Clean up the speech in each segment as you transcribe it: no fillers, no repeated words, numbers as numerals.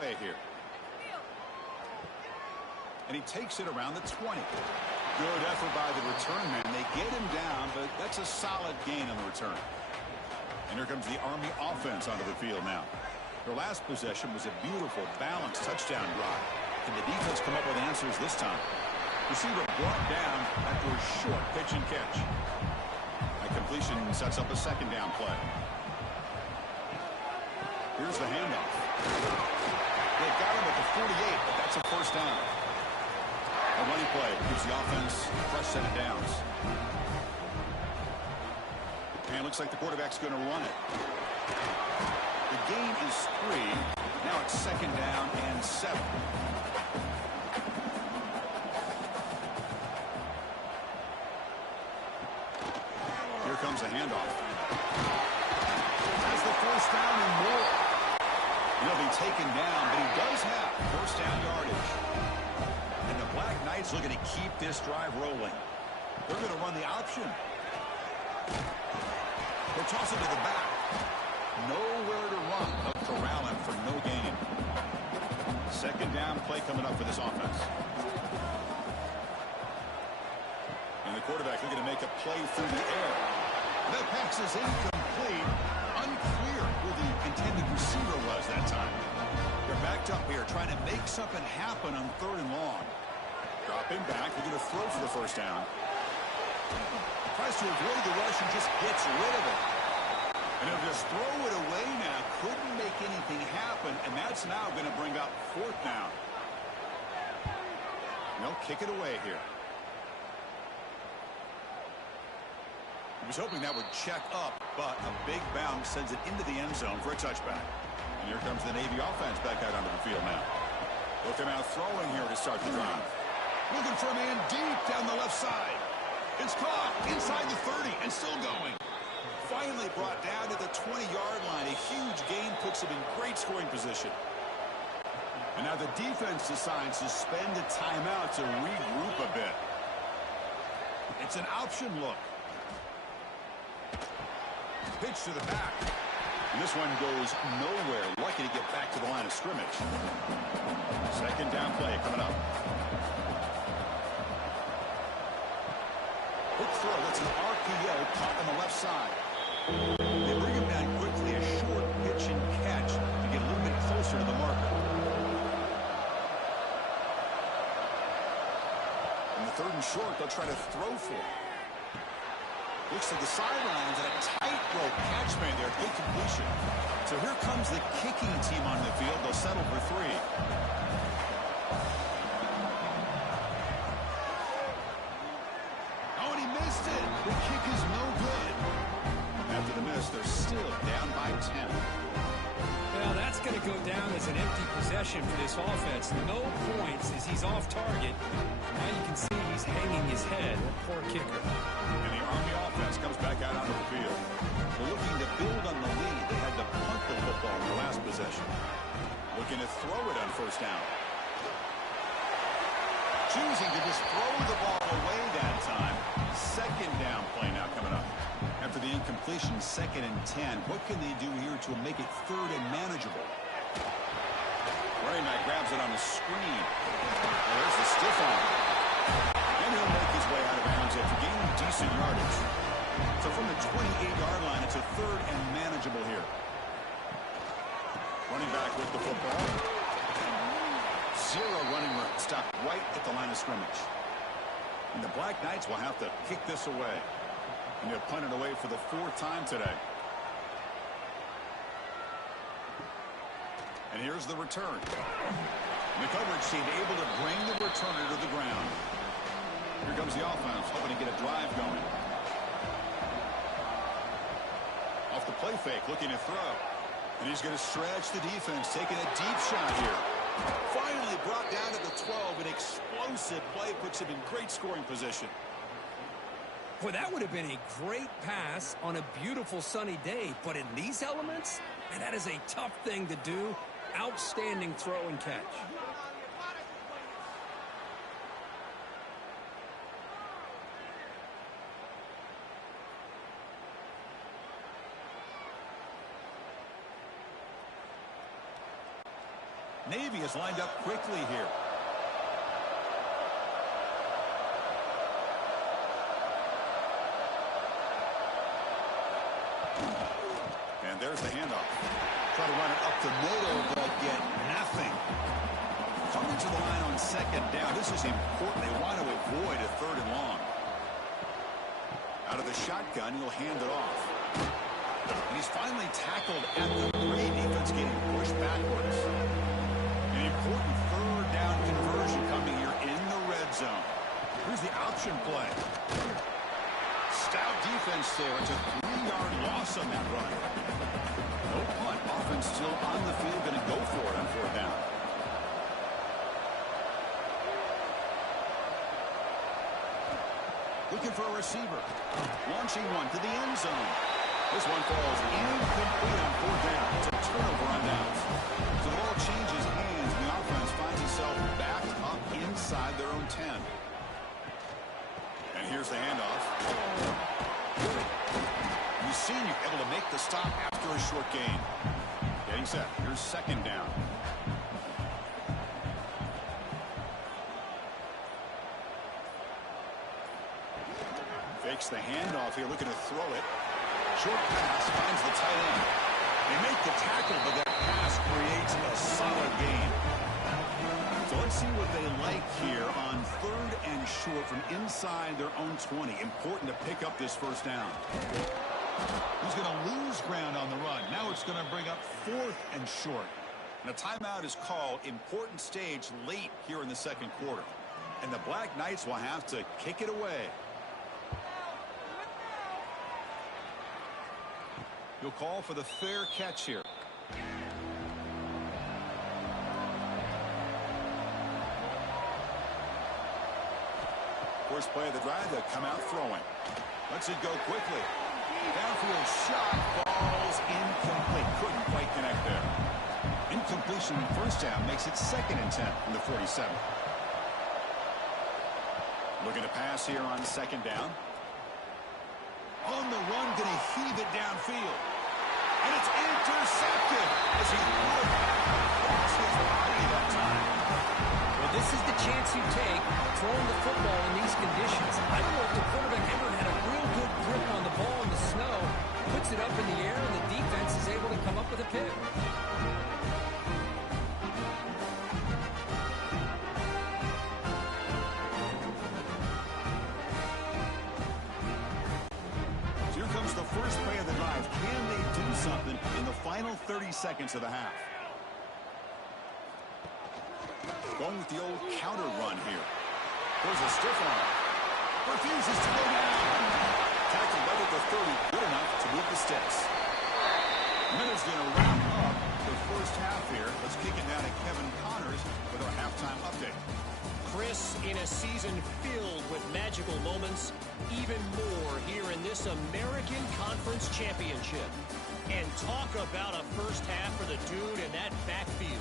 Here. And he takes it around the 20. Good effort by the return man. They get him down, but that's a solid gain on the return. And here comes the Army offense onto the field now. Their last possession was a beautiful, balanced touchdown drive. Can the defense come up with answers this time? Receiver brought down after a short pitch and catch. That completion sets up a second down play. Here's the handoff. They got him at the 48, but that's a first down. A running play gives the offense a fresh set of downs. And it looks like the quarterback's going to run it. The gain is 3. Now it's second down and 7. Here comes a handoff. Has the first down and more. He'll be taken down, but he does have first down yardage. And the Black Knights looking to keep this drive rolling. They're going to run the option. They'll toss it to the back. Nowhere to run. They'll corral him for no gain. Second down play coming up for this offense. And the quarterback looking to make a play through the air. That pass is incomplete. Unclear who the intended receiver was that time. They're backed up here trying to make something happen on 3rd and long. Dropping back, they're going to throw for the first down. Tries to avoid the rush and just gets rid of it. And he'll just throw it away now. Couldn't make anything happen, and that's now going to bring up 4th down. And they'll kick it away here. He was hoping that would check up, but a big bounce sends it into the end zone for a touchback. And here comes the Navy offense back out onto the field now. Looking out throwing here to start the drive. Looking for a man deep down the left side. It's caught inside the 30 and still going. Finally brought down to the 20-yard line. A huge gain puts him in great scoring position. And now the defense decides to spend a timeout to regroup a bit. It's an option look. Pitch to the back. And this one goes nowhere. Lucky to get back to the line of scrimmage. Second down play coming up. Quick throw. It's an RPO caught on the left side. They bring him down quickly. A short pitch and catch to get a little bit closer to the marker. In the 3rd and short, they'll try to throw for it. Looks to the sidelines and a tightrope catch made there. Good completion. So here comes the kicking team on the field. They'll settle for 3. Oh, and he missed it. The kick is no good. After the miss, they're still down by 10. Well, that's going to go down as an empty possession for this offense. No points as he's off target. Now you can see he's hanging his head. Poor kicker. And the Army offense comes back out onto the field. They're looking to build on the lead. They had to punt the football in their last possession. Looking to throw it on first down. Choosing to just throw the ball away that time. Second down play now coming up. After the incompletion, 2nd and 10. What can they do here to make it 3rd and manageable? Running back grabs it on the screen. There's the stiff arm. And he'll make his way out of bounds after gaining decent yardage. So from the 28-yard line, it's a 3rd and manageable here. Running back with the football. 0 running room. Stopped right at the line of scrimmage. And the Black Knights will have to kick this away. And they'll punt it away for the 4th time today. And here's the return. And the coverage team able to bring the returner to the ground. Here comes the offense, hoping to get a drive going. Off the play fake, looking to throw. And he's going to stretch the defense, taking a deep shot here. Finally brought down to the 12. An explosive play puts him in great scoring position. Boy, that would have been a great pass on a beautiful sunny day. But in these elements, man, that is a tough thing to do. Outstanding throw and catch. Navy is lined up quickly here. And there's the handoff. Try to run it up the middle, but get nothing. Coming to the line on second down. This is important. They want to avoid a third and long. Out of the shotgun, he'll hand it off. And he's finally tackled at the 3. Defense getting pushed backwards. An important third down conversion coming here in the red zone. Here's the option play. Stout defense there. It's a 3-yard loss on that run. No punt. Offense still on the field. Going to go for it on fourth down. Looking for a receiver. Launching one to the end zone. This one falls incomplete on fourth down. It's a turnover on downs. So the ball changes hands, and the offense finds itself backed up inside their own 10. And here's the handoff. You've seen you're able to make the stop after a short gain. Getting set. Here's second down. Fakes the handoff here, looking to throw it. Short pass finds the tight end. They make the tackle, but that pass creates a solid gain. So let's see what they like here on third and short from inside their own 20. Important to pick up this first down. He's going to lose ground on the run. Now it's going to bring up fourth and short. And a timeout is called. Important stage late here in the second quarter. And the Black Knights will have to kick it away. You'll call for the fair catch here. First play of the drive, they'll come out throwing. Lets it go quickly. Downfield shot falls incomplete. Couldn't quite connect there. Incompletion first down makes it 2nd and 10 from the 47. Looking to pass here on second down. On the run, going to heave it downfield. And it's intercepted as he looked across his body that time. Well, this is the chance you take throwing the football in these conditions. I don't know if the quarterback ever had a real good grip on the ball in the snow, puts it up in the air, and the defense is able to come up with a pick. Here comes the first play of the drive. Can they do something in the final 30 seconds of the half? Going with the old counter run here. There's a stiff arm. Refuses to go down. Tackled right at the 30. Good enough to move the sticks. Miller's going to wrap up the first half here. Let's kick it down to Kevin Connors with our halftime update. Chris, in a season filled with magical moments, even more here in this American Conference Championship. And talk about a first half for the dude in that backfield.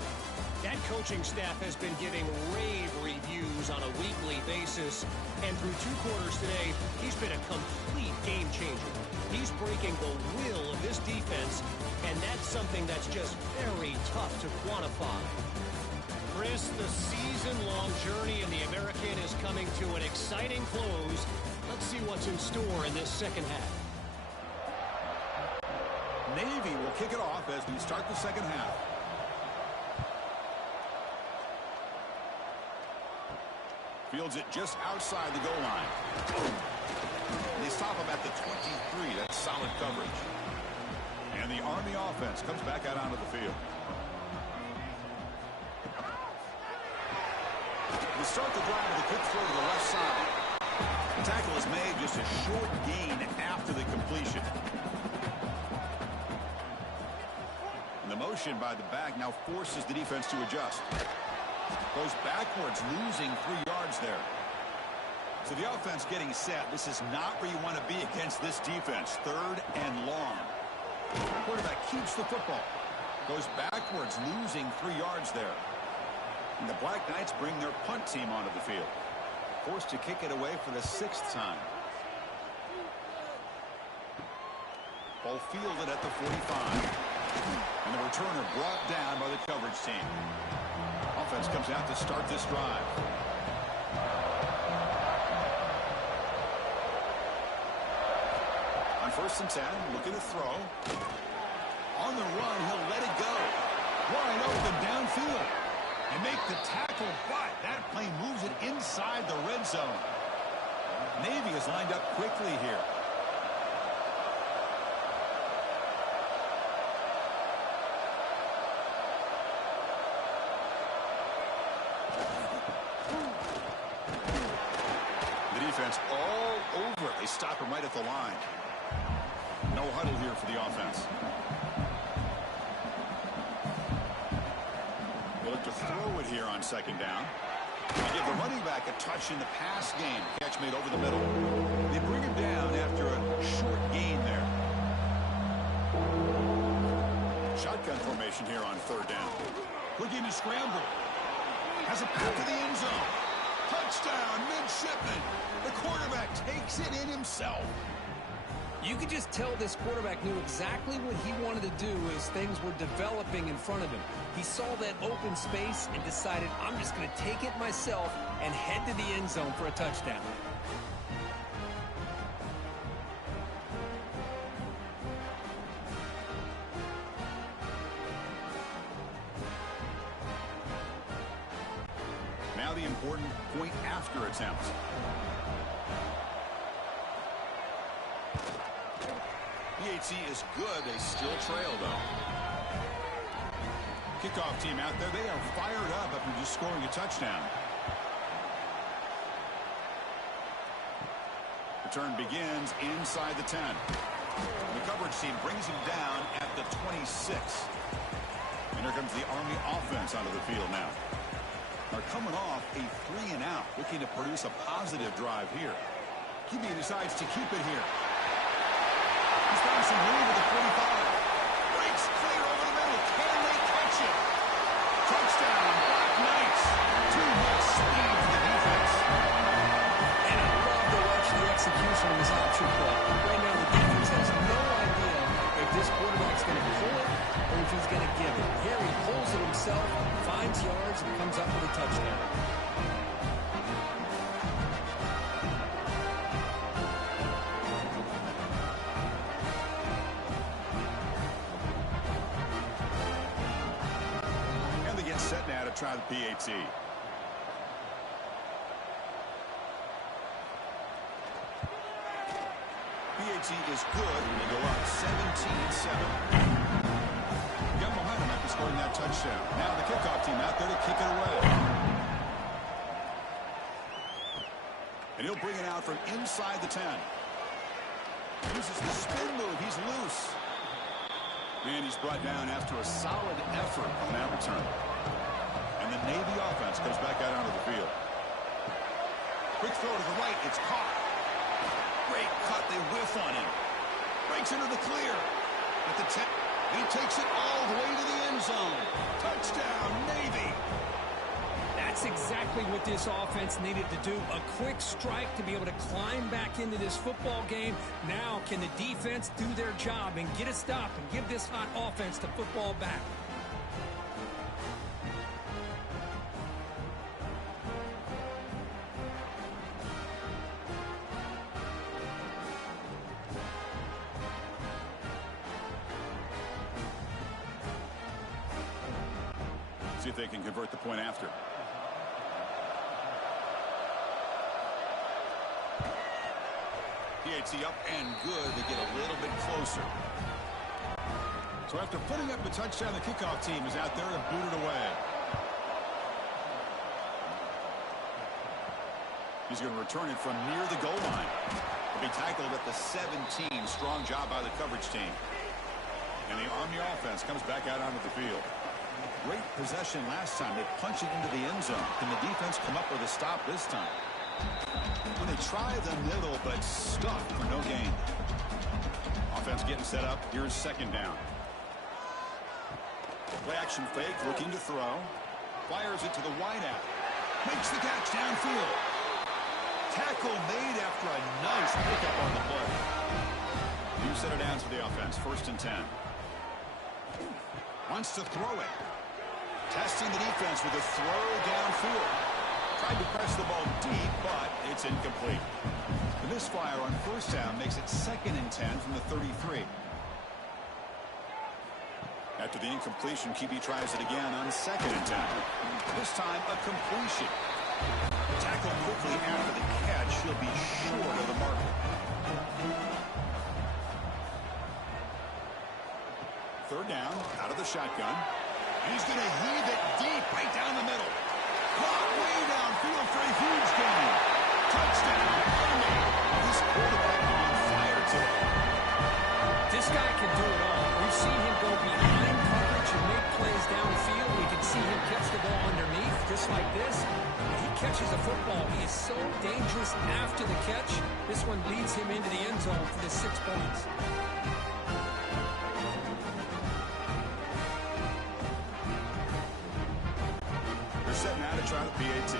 That coaching staff has been giving rave reviews on a weekly basis. And through 2 quarters today, he's been a complete game changer. He's breaking the will of this defense, and that's something that's just very tough to quantify. Chris, the season-long journey in the American is coming to an exciting close. Let's see what's in store in this second half. Navy will kick it off as we start the second half. Fields it just outside the goal line. They stop him at the 23. That's solid coverage. And the Army offense comes back out onto the field. They start the drive with a quick throw to the left side. The tackle is made, just a short gain after the completion. And the motion by the back now forces the defense to adjust. Goes backwards, losing 3 yards there. So the offense getting set. This is not where you want to be against this defense. 3rd and long. Quarterback keeps the football. Goes backwards, losing 3 yards there. And the Black Knights bring their punt team onto the field. Forced to kick it away for the 6th time. Ball fielded at the 45. And the returner brought down by the coverage team. offense comes out to start this drive. On 1st and 10, looking to throw. On the run, he'll let it go. Wide open downfield. And make the tackle, but that plane moves it inside the red zone. Navy is lined up quickly here. The defense all over it. They stop him right at the line. No huddle here for the offense. They look to throw it here on 2nd down. They give the running back a touch in the pass game. Catch made over the middle. They bring him down after a short gain there. Shotgun formation here on 3rd down. Looking to scramble. Has a path to the end zone. Touchdown, midshipman. The quarterback takes it in himself. You could just tell this quarterback knew exactly what he wanted to do as things were developing in front of him. He saw that open space and decided, I'm just going to take it myself and head to the end zone for a touchdown. Now the important point after attempt. PHC is good. They still trail, though. Kickoff team out there. They are fired up after just scoring a touchdown. Return begins inside the 10. The coverage team brings him down at the 26. And here comes the Army offense onto the field now. They're coming off a 3-and-out, looking to produce a positive drive here. QB decides to keep it here. He's found some room at the 45. Breaks clear over the middle. Can they catch it? Touchdown, Black Knights. Too much speed for the defense. And I love to watch the execution of this option play. Right now, the defense has no idea if this quarterback's going to pull it or if he's going to give it. Here he pulls it himself, finds yards, and comes up with a touchdown. Set now to try the PAT. PAT is good. They go up 17-7. Got momentum after scoring that touchdown. Now the kickoff team out there to kick it away. And he'll bring it out from inside the 10. Uses the spin move. He's loose. And he's brought down after a solid effort on that return. And the Navy offense comes back out onto the field. Quick throw to the right. It's caught. Great cut. They whiff on him. Breaks into the clear. At the 10. He takes it all the way to the end zone. Touchdown, Navy. That's exactly what this offense needed to do. A quick strike to be able to climb back into this football game. Now can the defense do their job and get a stop and give this hot offense the football back? See if they can convert the point after. PAT up and good. They get a little bit closer. So after putting up the touchdown, the kickoff team is out there to boot it away. He's going to return it from near the goal line. He'll be tackled at the 17. Strong job by the coverage team. And the Army offense comes back out onto the field. Great possession last time. They punch it into the end zone. Can the defense come up with a stop this time? When they try the middle, but stuck for no gain. Offense getting set up. Here's 2nd down. Play action fake, looking to throw. Fires it to the wideout. Makes the catch downfield. Tackle made after a nice pickup on the play. You set it down for the offense. 1st and 10. Wants to throw it. Testing the defense with a throw downfield. Tried to press the ball deep, but it's incomplete. The misfire on first down makes it 2nd and 10 from the 33. After the incompletion, QB tries it again on 2nd and 10. This time, a completion. Tackled quickly after the catch. He'll be short of the marker. 3rd down, out of the shotgun. He's going to heave it deep, right down the middle. Caught way downfield for a huge gain. Touchdown, Army. This quarterback on fire today. This guy can do it all. We've seen him go behind coverage and make plays downfield. We can see him catch the ball underneath, just like this. When he catches the football, he is so dangerous after the catch. This one leads him into the end zone for the 6 points. They're setting out to try the PAT.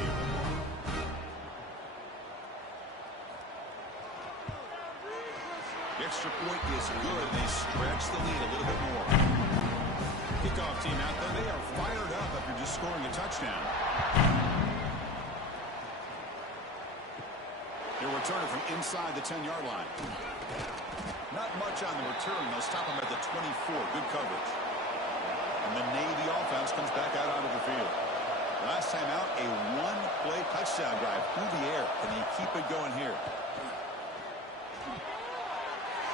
The extra point is good. They stretch the lead a little bit more. Kickoff team out there. They are fired up after just scoring a touchdown. They'll return it from inside the 10-yard line. Not much on the return. They'll stop him at the 24. Good coverage. And the Navy offense comes back out onto the field. Last time out, a one-play touchdown drive through the air. Can he keep it going here?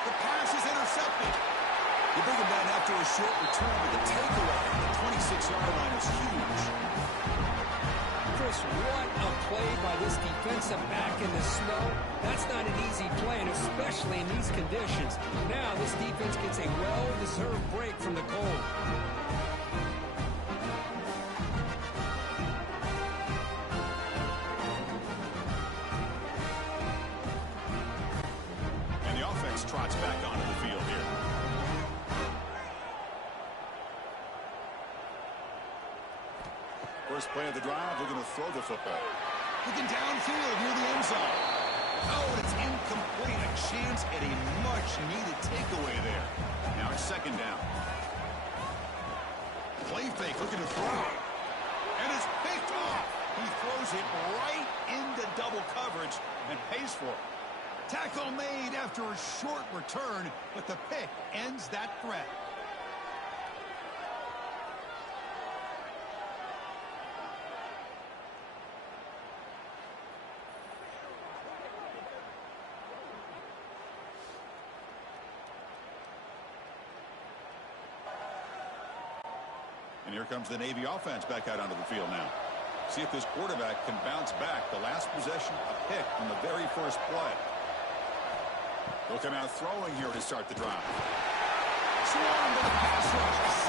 The pass is intercepted. You bring him down after a short return, but the takeaway at the 26-yard line is huge. Chris, what a play by this defensive back in the snow. That's not an easy play, and especially in these conditions. Now this defense gets a well-deserved break from the cold. Trots back onto the field here. First play of the drive, they're going to throw the football. Looking downfield near the end zone. Oh, and it's incomplete. A chance at a much-needed takeaway there. Now it's 2nd down. Play fake, looking to throw. And it's picked off. He throws it right into double coverage and pays for it. Tackle made after a short return, but the pick ends that threat. And here comes the Navy offense back out onto the field now. See if this quarterback can bounce back. The last possession, a pick on the very first play. They'll come out throwing here to start the drive. Swarm to the pass rush.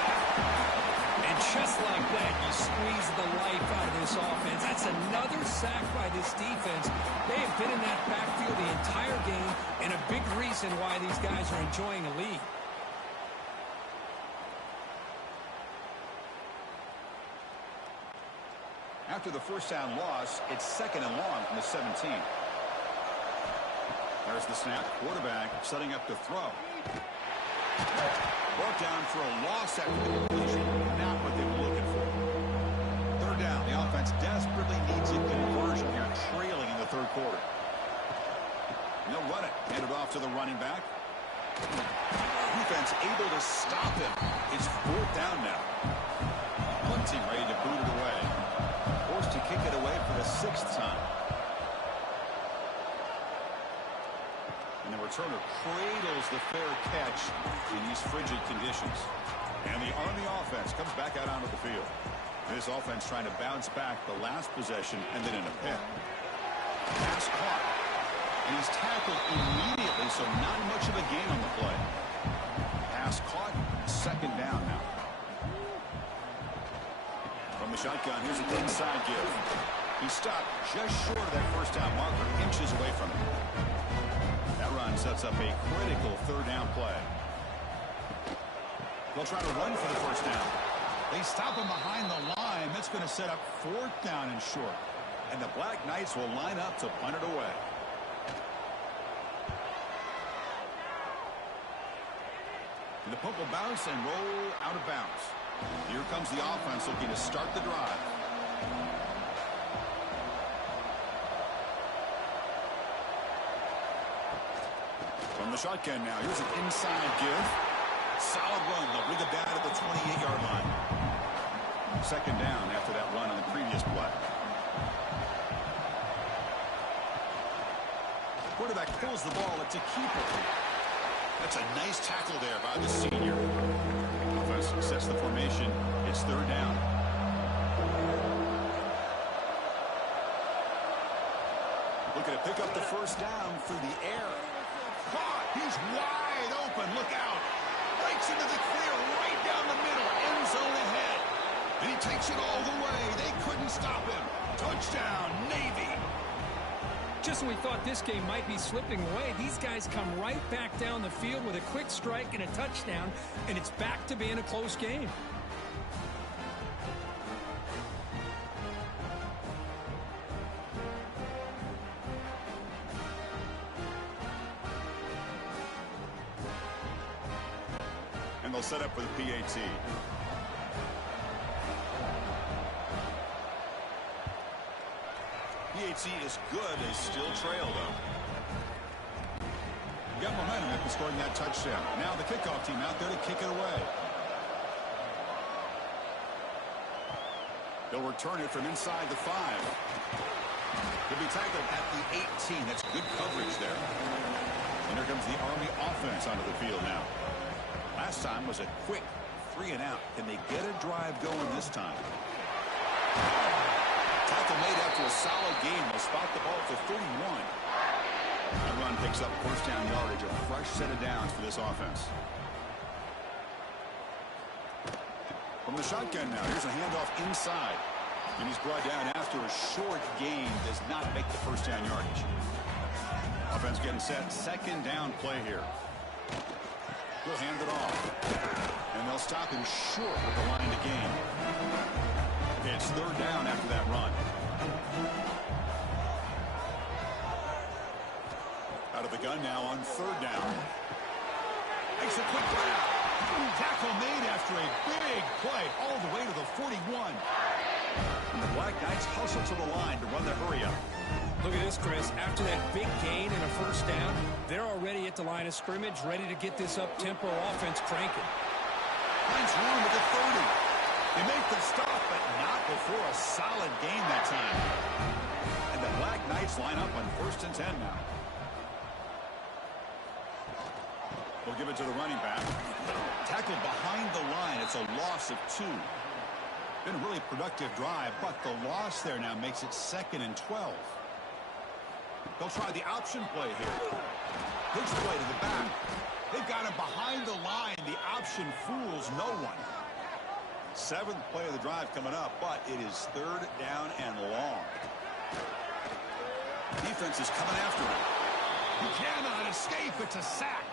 And just like that, you squeeze the life out of this offense. That's another sack by this defense. They have been in that backfield the entire game, and a big reason why these guys are enjoying a lead. After the first down loss, it's 2nd and long from the 17. There's the snap. Quarterback setting up to throw. Brought down for a loss after the completion. Not what they were looking for. 3rd down. The offense desperately needs a conversion here, trailing in the 3rd quarter. And they'll run it. Hand it off to the running back. Defense able to stop him. It's 4th down now. Punting ready to boot it away. Forced to kick it away for the 6th time. And the returner cradles the fair catch in these frigid conditions. And the Army offense comes back out onto the field. This offense trying to bounce back the last possession and then in a pick. Pass caught. And he's tackled immediately, so not much of a gain on the play. Pass caught. 2nd down now. From the shotgun, here's an inside give. He stopped just short of that first down marker, inches away from it. That run sets up a critical 3rd down play. They'll try to run for the first down. They stop him behind the line. That's going to set up 4th down and short. And the Black Knights will line up to punt it away. And the punt will bounce and roll out of bounds. Here comes the offense looking to start the drive. From the shotgun now, here's an inside give. Solid run. They'll bring it down to the 28-yard line. Second down after that run on the previous play. Quarterback pulls the ball. It's a keeper. That's a nice tackle there by the senior. Offense sets the formation. It's third down. Looking to pick up the first down through the air. Caught. He's wide open. Look out. Breaks into the clear right down the middle. End zone ahead. And he takes it all the way. They couldn't stop him. Touchdown, Navy. Just when we thought this game might be slipping away, these guys come right back down the field with a quick strike and a touchdown, and it's back to being a close game. And they'll set up for the PAT. PAT is good. They still trail, though. Got momentum after scoring that touchdown. Now the kickoff team out there to kick it away. They'll return it from inside the 5. He'll be tackled at the 18. That's good coverage there. And here comes the Army offense onto the field now. Last time was a quick 3 and out. Can they get a drive going this time? Tackle made after a solid game. They'll spot the ball for 31. That run picks up first down yardage. A fresh set of downs for this offense. From the shotgun now, here's a handoff inside. And he's brought down after a short gain. Does not make the first down yardage. Offense getting set. Second down play here. He'll hand it off. And they'll stop him short with the line to gain. It's third down after that run. Out of the gun now on third down. Makes a quick grab. Tackle made after a big play all the way to the 41. And the Black Knights hustle to the line to run the hurry up. Look at this, Chris. After that big gain and a first down, they're already at the line of scrimmage, ready to get this up-tempo offense cranking. Finds room at the 30. They make the stop, but not before a solid gain that time. And the Black Knights line up on 1st and 10 now. We'll give it to the running back. Tackled behind the line. It's a loss of 2. Been a really productive drive, but the loss there now makes it 2nd and 12. They'll try the option play here. Pitch play to the back. They've got him behind the line. The option fools no one. 7th play of the drive coming up, but it is third down and long. Defense is coming after him. He cannot escape. It's a sack.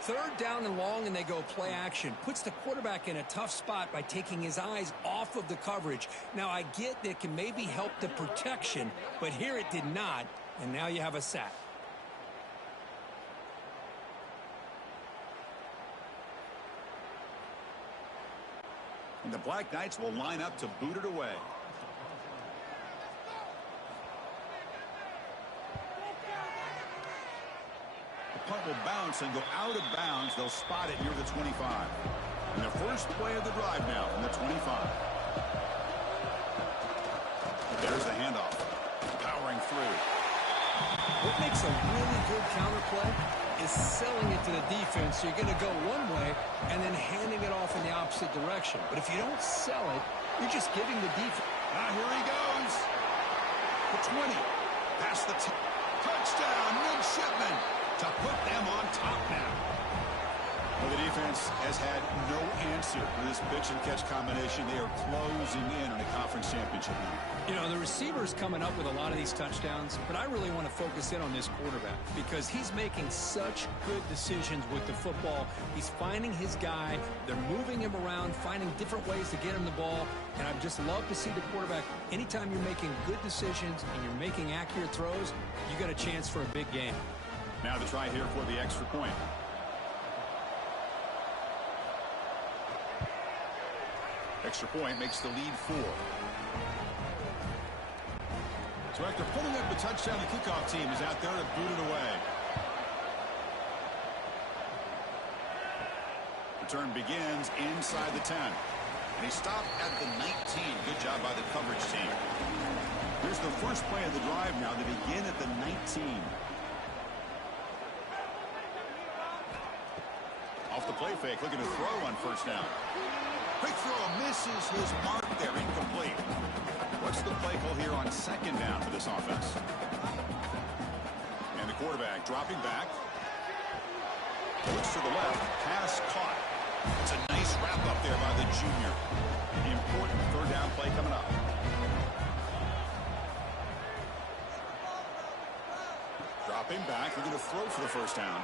Third down and long, and they go play action. Puts the quarterback in a tough spot by taking his eyes off of the coverage. Now, I get that it can maybe help the protection, but here it did not, and now you have a sack. And the Black Knights will line up to boot it away. The punt will bounce and go out of bounds. They'll spot it near the 25. And the first play of the drive now from the 25. There's the handoff. Powering through. What makes a really good counter play is selling it to the defense. So you're going to go one way and then handing it off in the opposite direction. But if you don't sell it, you're just giving the defense. Here he goes. The 20. Past the touchdown. Midshipman to put them on top now. Well, the defense has had no answer for this pitch and catch combination. They are closing in on a conference championship now. You know, the receiver's coming up with a lot of these touchdowns, but I really want to focus in on this quarterback because he's making such good decisions with the football. He's finding his guy. They're moving him around, finding different ways to get him the ball, and I'd just love to see the quarterback. Anytime you're making good decisions and you're making accurate throws, you got a chance for a big game. Now the try here for the extra point. Extra point makes the lead 4. So after pulling up the touchdown, the kickoff team is out there to boot it away. Return begins inside the 10. And he stopped at the 19. Good job by the coverage team. Here's the first play of the drive now. They begin at the 19. Off the play fake, looking to throw on first down. Quick throw, misses his mark there, incomplete. What's the play call here on second down for this offense? And the quarterback dropping back. Looks to the left, pass caught. It's a nice wrap up there by the junior. Important third down play coming up. Dropping back, looking to throw for the first down.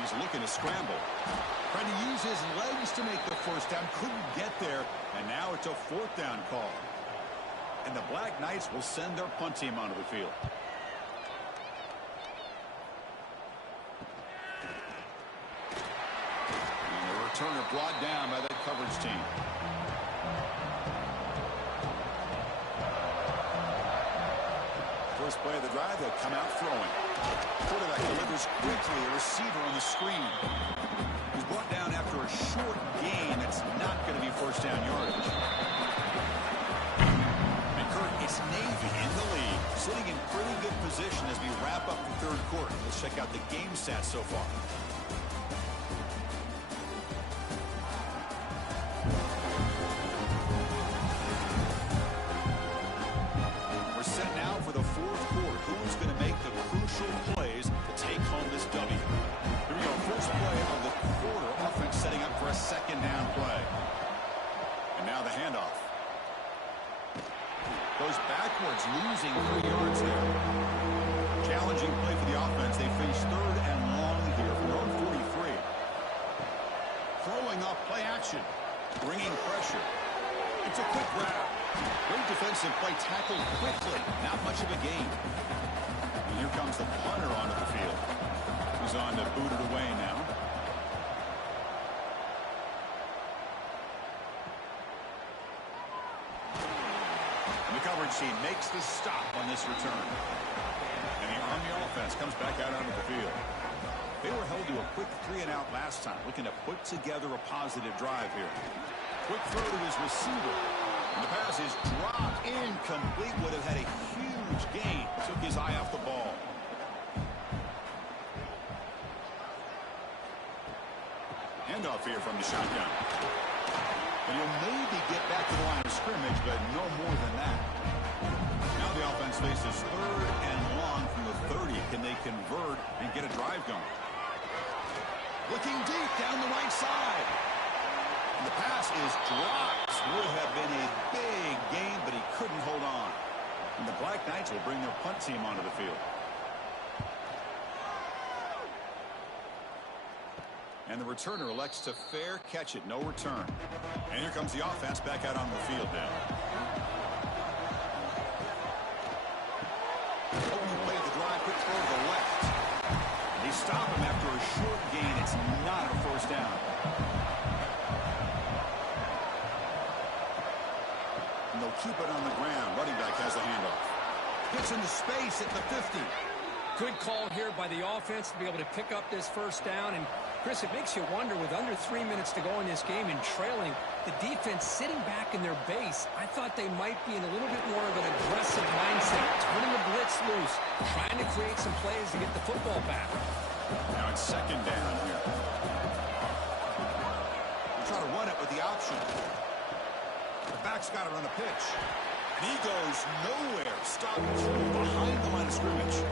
He's looking to scramble. Trying to use his legs to make the first down. Couldn't get there. And now it's a fourth down call. And the Black Knights will send their punt team onto the field. And the returner brought down by that coverage team. First play of the drive, they'll come out throwing. Quarterback delivers quickly, a receiver on the screen. He's brought down after a short gain. That's not going to be first down yardage. And Kurt, it's Navy in the lead, sitting in pretty good position as we wrap up the third quarter. Let's check out the game stats so far. We're set now for the fourth quarter. Who's going to make the crucial plays to take home this W? Here we go. First play of the quarter. Offense setting up for a second down play. And now the handoff. Goes backwards, losing 3 yards there. Challenging play for the offense. They face third and long here from their own 43. Throwing off play action. Bringing pressure. It's a quick grab. Great defensive play, tackled quickly. Not much of a gain. And here comes the punter onto the field. He's on to boot it away now. And the coverage team makes the stop on this return. And the Army offense comes back out onto the field. They were held to a quick 3-and-out last time, looking to put together a positive drive here. Quick throw to his receiver. And the pass is dropped, incomplete. Would have had a huge gain. Took his eye off the ball. Handoff here from the shotgun. And he'll maybe get back to the line of scrimmage, but no more than that. Now the offense faces third and long from the 30. Can they convert and get a drive going? Looking deep down the right side. And the pass is dropped. Would have been a big gain, but he couldn't hold on. And the Black Knights will bring their punt team onto the field. And the returner elects to fair catch it. No return. And here comes the offense back out on the field now. Opening play of the drive, quick throw to the left. They stop him after a short gain. It's not a first down. And they'll keep it on the ground. Running back has the handoff. Gets into space at the 50. Good call here by the offense to be able to pick up this first down. And, Chris, it makes you wonder, with under 3 minutes to go in this game and trailing, the defense sitting back in their base, I thought they might be in a little bit more of an aggressive mindset, turning the blitz loose, trying to create some plays to get the football back. Now it's second down here. They try to run it with the option. The back's got it on the pitch. And he goes nowhere. Stopped behind the line of scrimmage.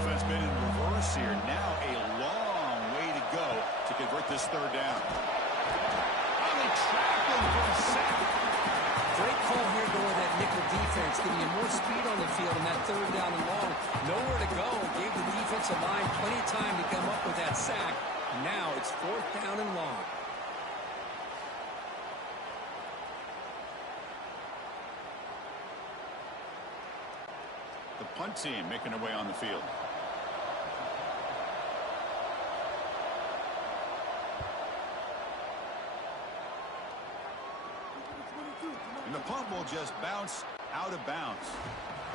Offense been in reverse here. Now a long way to go to convert this third down. Oh, they trapped him for a sack. Great call here going that nickel defense, giving you more speed on the field in that third down and long. Nowhere to go. Gave the defensive line plenty of time to come up with that sack. Now it's fourth down and long. The punt team making their way on the field. punt will just bounce out of bounds.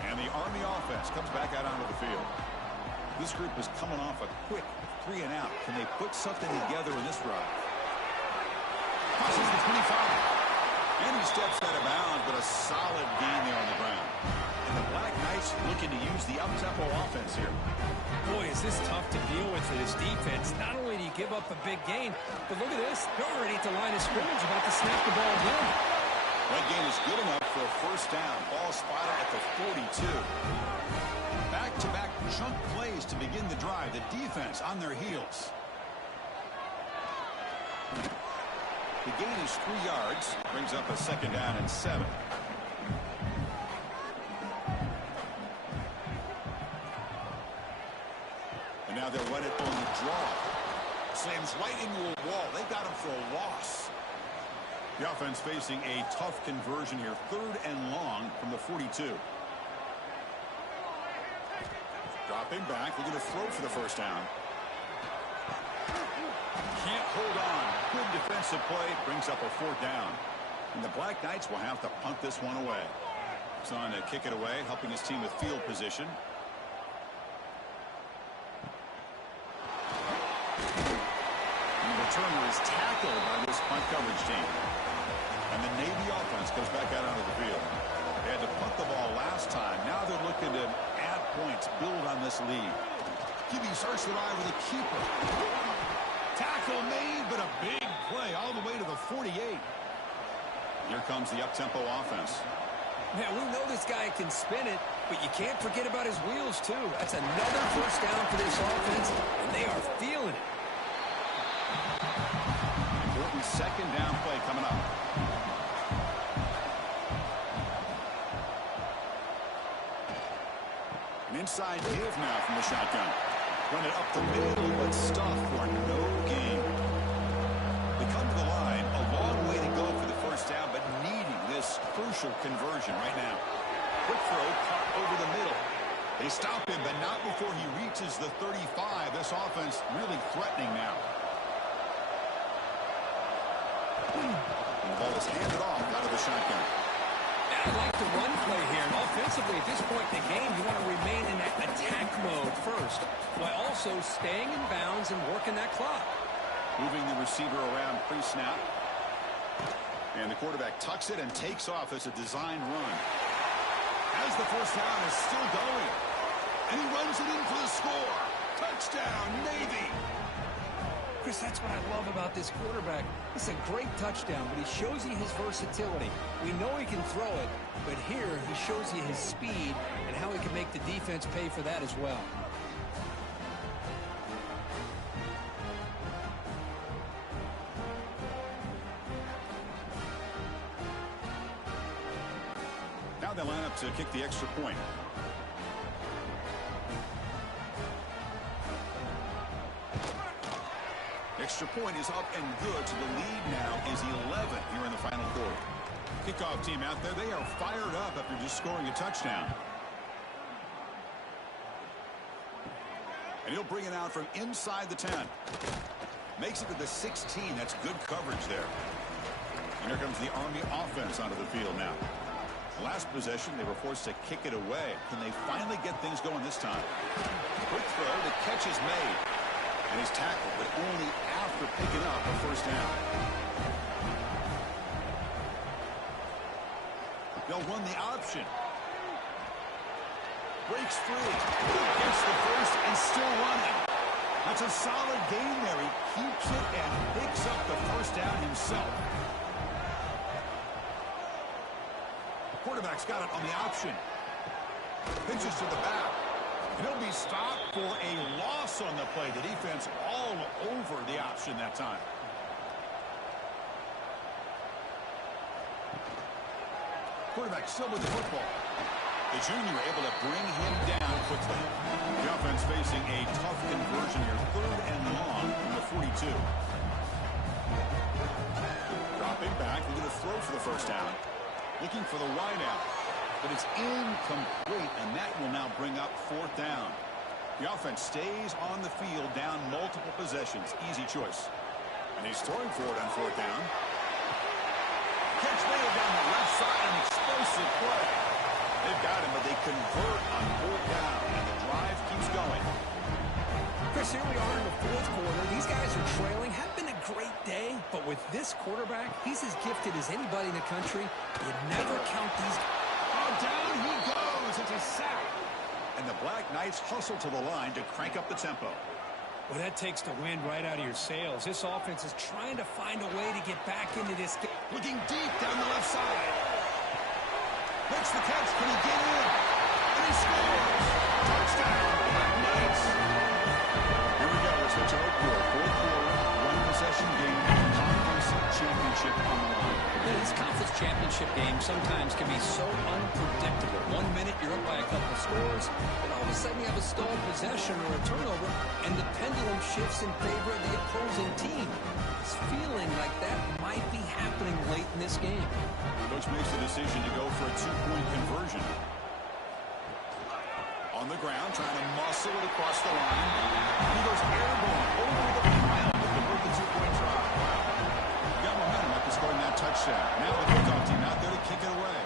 And the Army offense comes back out onto the field. This group is coming off a quick 3 and out. Can they put something together in this drive? Crosses the 25. And he steps out of bounds, but a solid gain there on the ground. And the Black Knights looking to use the up-tempo offense here. Boy, is this tough to deal with for this defense. Not only do you give up a big gain, but look at this. They're already at the line of scrimmage, about to snap the ball again. That gain is good enough for a first down. Ball spotted at the 42. Back-to-back chunk plays to begin the drive. The defense on their heels. The gain is 3 yards. Brings up a second down and 7. And now they'll run it on the draw. Slams right into a wall. They got him for a loss. The offense facing a tough conversion here. 3rd and long from the 42. Dropping back. We're going to throw for the first down. Can't hold on. Good defensive play. Brings up a 4th down. And the Black Knights will have to punt this one away. He's on to kick it away, helping his team with field position. And the returner is tackled by this punt coverage team. And the Navy offense comes back out onto the field. They had to punt the ball last time. Now they're looking to add points, build on this lead. Gibby starts the ride with a keeper. Tackle made, but a big play all the way to the 48. Here comes the up-tempo offense. Man, we know this guy can spin it, but you can't forget about his wheels, too. That's another first down for this offense, and they are feeling it. Important second down play coming up. An inside give now from the shotgun. Run it up the middle, but stuffed for no gain. They come to the line, a long way to go for the first down, but needing this crucial conversion right now. Quick throw, caught over the middle. They stop him, but not before he reaches the 35. This offense really threatening now. And the ball is handed off out of the shotgun. I like the run play here. And offensively, at this point in the game, you want to remain in that attack mode first, while also staying in bounds and working that clock. Moving the receiver around pre-snap. And the quarterback tucks it and takes off as a design run. As the first down is still going. And he runs it in for the score. Touchdown, Navy. Chris, that's what I love about this quarterback. It's a great touchdown, but he shows you his versatility. We know he can throw it, but here he shows you his speed and how he can make the defense pay for that as well. Now they line up to kick the extra point. Extra point is up and good, so the lead now is 11 here in the final quarter. Kickoff team out there, they are fired up after just scoring a touchdown. And he'll bring it out from inside the 10. Makes it to the 16. That's good coverage there. And here comes the Army offense onto the field now. Last possession, they were forced to kick it away. Can they finally get things going this time? Quick throw, the catch is made. And he's tackled, but only after picking up a first down. They'll run the option. Breaks free. Gets the first and still running. That's a solid gain there. He keeps it and picks up the first down himself. Quarterback's got it on the option. Pitches to the back. And he'll be stopped for a loss on the play. The defense all over the option that time. Quarterback still with the football. The junior able to bring him down quickly. The offense facing a tough conversion here. 3rd and long from the 42. Dropping back. We're going to throw for the first down. Looking for the wideout. But it's incomplete, and that will now bring up 4th down. The offense stays on the field, down multiple possessions. Easy choice. And he's throwing for it on 4th down. catch made down the left side, an explosive play. They've got him, but they convert on fourth down, and the drive keeps going. Chris, here we are in the fourth quarter. These guys are trailing. Had been a great day, but with this quarterback, he's as gifted as anybody in the country. You never count these. Oh, down he goes. It's a sack. And the Black Knights hustle to the line to crank up the tempo. Well, that takes the wind right out of your sails. This offense is trying to find a way to get back into this game. Looking deep down the left side. Makes the catch. Can he get in? And he scores. Touchdown, Black Knights. Here we go. It's the fourth quarter. One-possession game. Conference championship on the line. Yeah, these conference championship games sometimes can be so unpredictable. 1 minute you're up by a couple of scores, and all of a sudden you have a stalled possession or a turnover, and the pendulum shifts in favor of the opposing team. It's feeling like that might be happening late in this game. Coach makes the decision to go for a two-point conversion. On the ground, trying to muscle it across the line. He goes airborne over the pile to convert the two-point try. Wow. Got momentum after scoring that touchdown. Now the kickoff team out there to kick it away.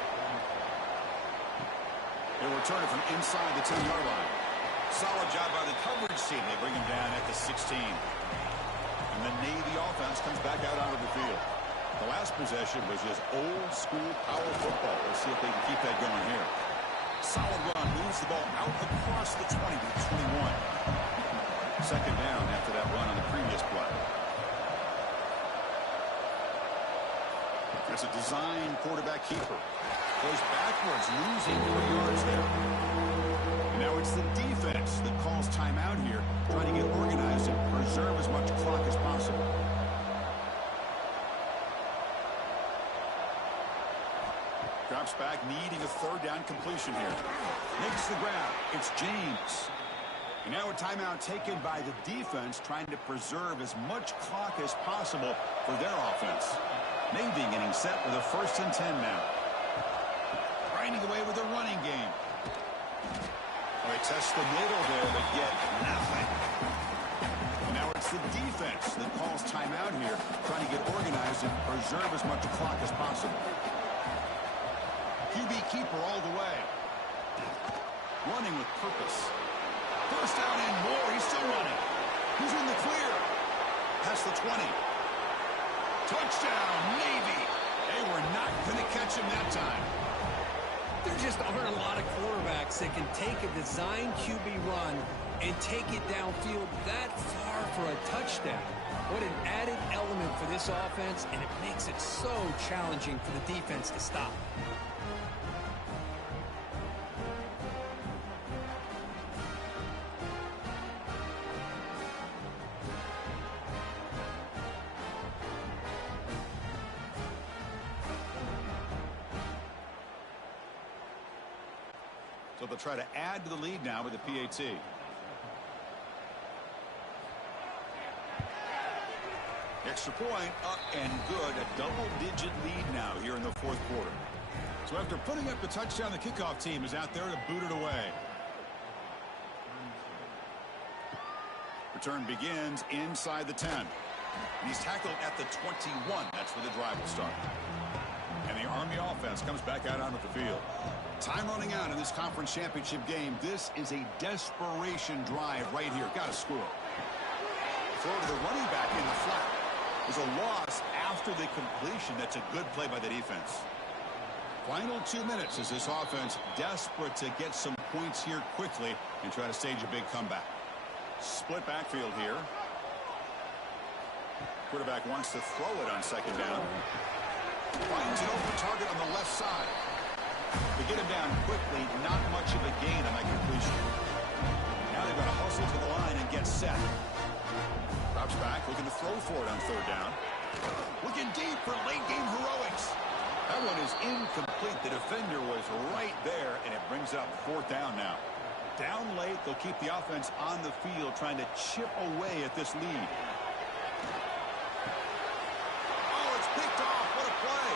They'll return it from inside the 10-yard line. Solid job by the coverage team. They bring him down at the 16. And the Navy offense comes back out onto the field. The last possession was just old-school power football. Let's see if they can keep that going here. Solid run. Moves the ball out across the 20 to the 21. Second down after that run on the previous play. That's a design quarterback keeper. Goes backwards, losing 3 yards there. And now it's the defense that calls timeout here, trying to get organized and preserve as much clock as possible. Drops back, needing a third down completion here. Makes the grab. It's James. And now a timeout taken by the defense, trying to preserve as much clock as possible for their offense. Navy getting set with a 1st and 10 now. Grinding away with a running game. They test the middle there, but get nothing. And now it's the defense that calls timeout here, trying to get organized and preserve as much clock as possible. QB keeper all the way. Running with purpose. First down and more. He's still running. He's in the clear. Past the 20. Touchdown, Navy. They were not going to catch him that time. There just aren't a lot of quarterbacks that can take a design QB run and take it downfield that far for a touchdown. What an added element for this offense, and it makes it so challenging for the defense to stop. So they'll try to add to the lead now with the PAT. Extra point up and good. A double-digit lead now here in the fourth quarter. So after putting up the touchdown, the kickoff team is out there to boot it away. Return begins inside the 10. And he's tackled at the 21. That's where the drive will start. And the Army offense comes back out onto the field. Time running out in this conference championship game. This is a desperation drive right here. Got to score. Throw to the running back in the flat. There's a loss after the completion. That's a good play by the defense. Final 2 minutes as this offense desperate to get some points here quickly and try to stage a big comeback. Split backfield here. Quarterback wants to throw it on second down. Finds an open target on the left side. They get him down quickly. Not much of a gain on that completion. Now they've got to hustle to the line and get set. Drops back, looking to throw for it on third down. Looking deep for late game heroics. That one is incomplete. The defender was right there, and it brings up fourth down now. Down late, they'll keep the offense on the field, trying to chip away at this lead. Oh, it's picked off. What a play.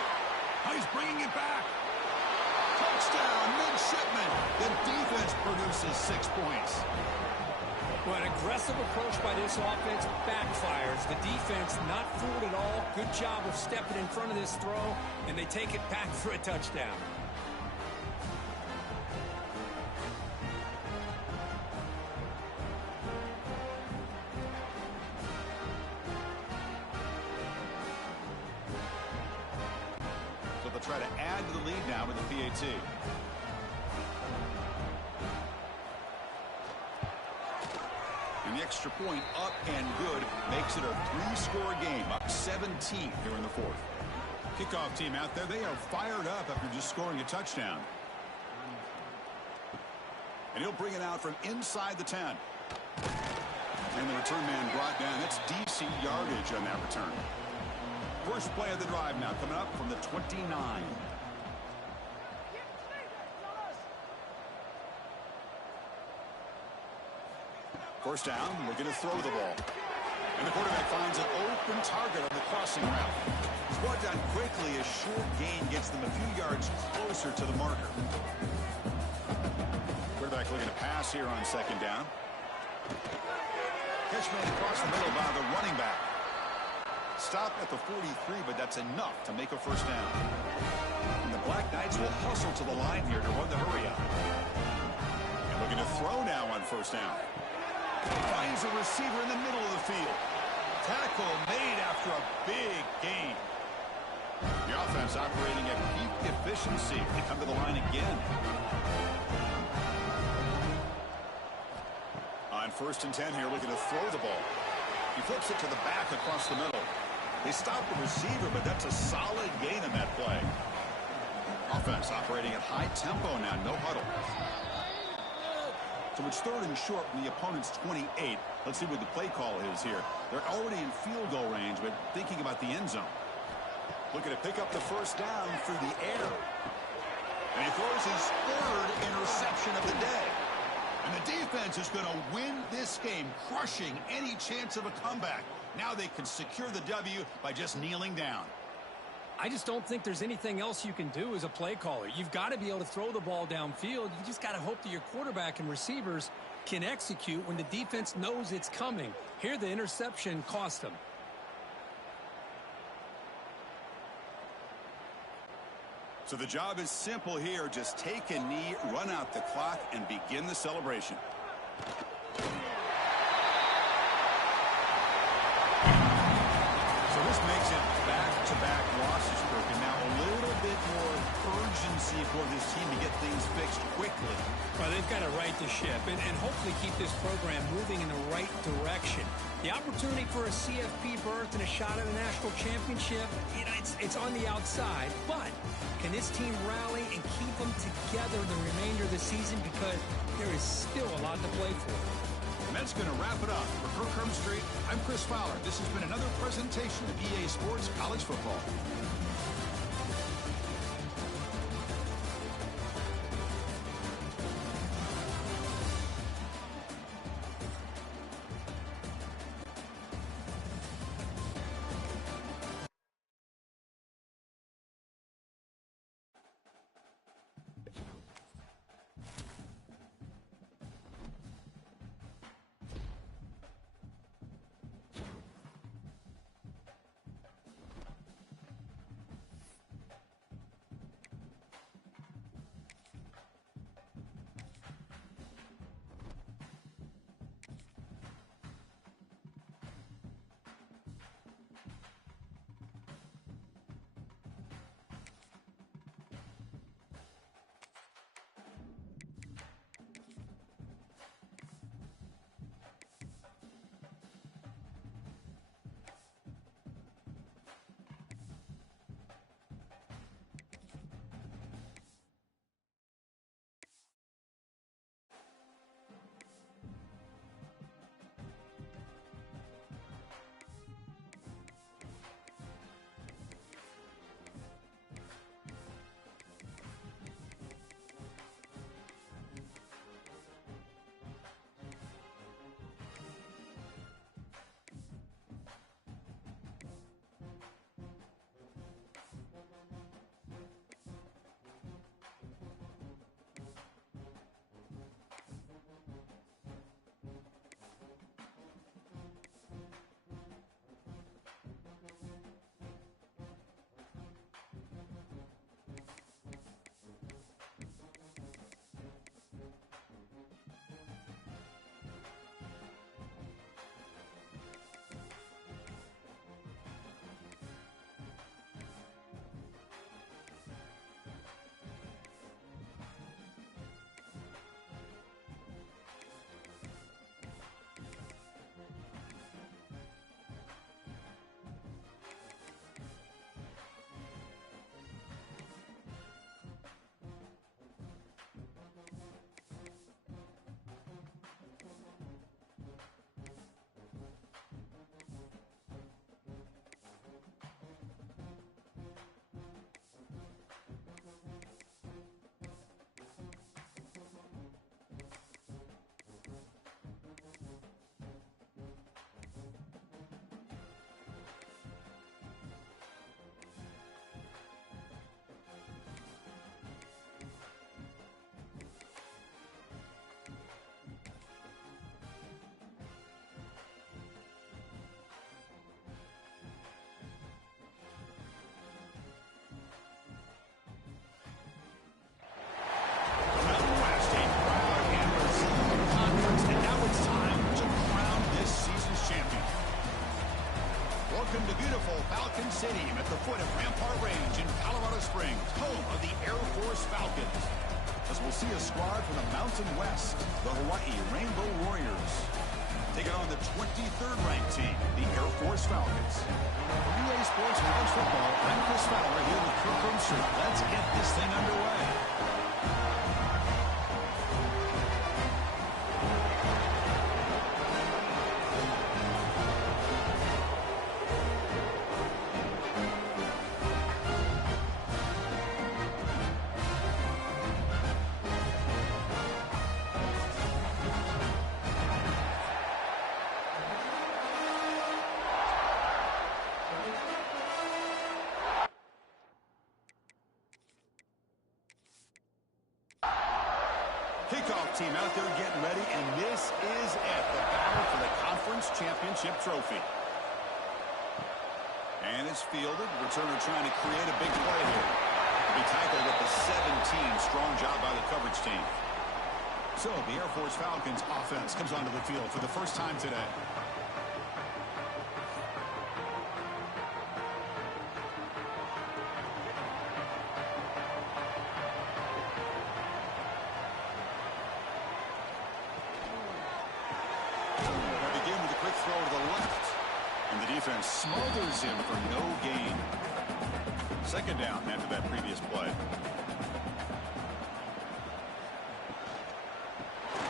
Oh, he's bringing it back. Touchdown, midshipman. The defense produces 6 points. Well, an aggressive approach by this offense backfires. The defense not fooled at all. Good job of stepping in front of this throw, and they take it back for a touchdown. So they'll try to add to the lead now with the PAT. And the extra point up and good makes it a 3-score game, up 17 here in the fourth. Kickoff team out there, they are fired up after just scoring a touchdown. And he'll bring it out from inside the 10. And the return man brought down. That's decent yardage on that return. First play of the drive now coming up from the 29. First down, looking to throw the ball. And the quarterback finds an open target on the crossing route. It's brought down quickly. A short gain gets them a few yards closer to the marker. Quarterback looking to pass here on second down. Catch made across the middle by the running back. Stop at the 43, but that's enough to make a first down. And the Black Knights will hustle to the line here to run the hurry up. And looking to throw now on first down. Finds a receiver in the middle of the field. Tackle made after a big gain. The offense operating at peak efficiency. They come to the line again. On first and 10 here, looking to throw the ball. He flips it to the back across the middle. They stop the receiver, but that's a solid gain in that play. Offense operating at high tempo now, no huddle. So it's third and short from the opponent's 28. Let's see what the play call is here. They're already in field goal range, but thinking about the end zone. Looking to pick up the first down through the air. And he throws his third interception of the day. And the defense is going to win this game, crushing any chance of a comeback. Now they can secure the W by just kneeling down. I just don't think there's anything else you can do as a play caller. You've got to be able to throw the ball downfield. You just got to hope that your quarterback and receivers can execute when the defense knows it's coming. Here, the interception cost them. So the job is simple here. Just take a knee, run out the clock, and begin the celebration. So this makes it back-to-back losses, Kirk, and now a little bit more urgency for this team to get things fixed quickly. Well, they've got to right the ship and hopefully keep this program moving in the right direction. The opportunity for a CFB berth and a shot at a national championship, you know, it's on the outside. But can this team rally and keep them together the remainder of the season? Because there is still a lot to play for. And that's going to wrap it up. For Kirk Hermstreet, I'm Chris Fowler. This has been another presentation of EA Sports College Football. Stadium at the foot of Rampart Range in Colorado Springs, home of the Air Force Falcons. As we'll see a squad from the Mountain West, the Hawaii Rainbow Warriors, taking on the 23rd ranked team, the Air Force Falcons. For EA Sports College Football, I'm Chris Fowler here with Kirk Herbstreit. Let's get this thing underway. Kickoff team out there getting ready, and this is it, the battle for the conference championship trophy. And it's fielded. Returner trying to create a big play here. To be tackled at the 17. Strong job by the coverage team. So the Air Force Falcons offense comes onto the field for the first time today. Throw to the left, and the defense smothers him for no gain. Second down after that previous play.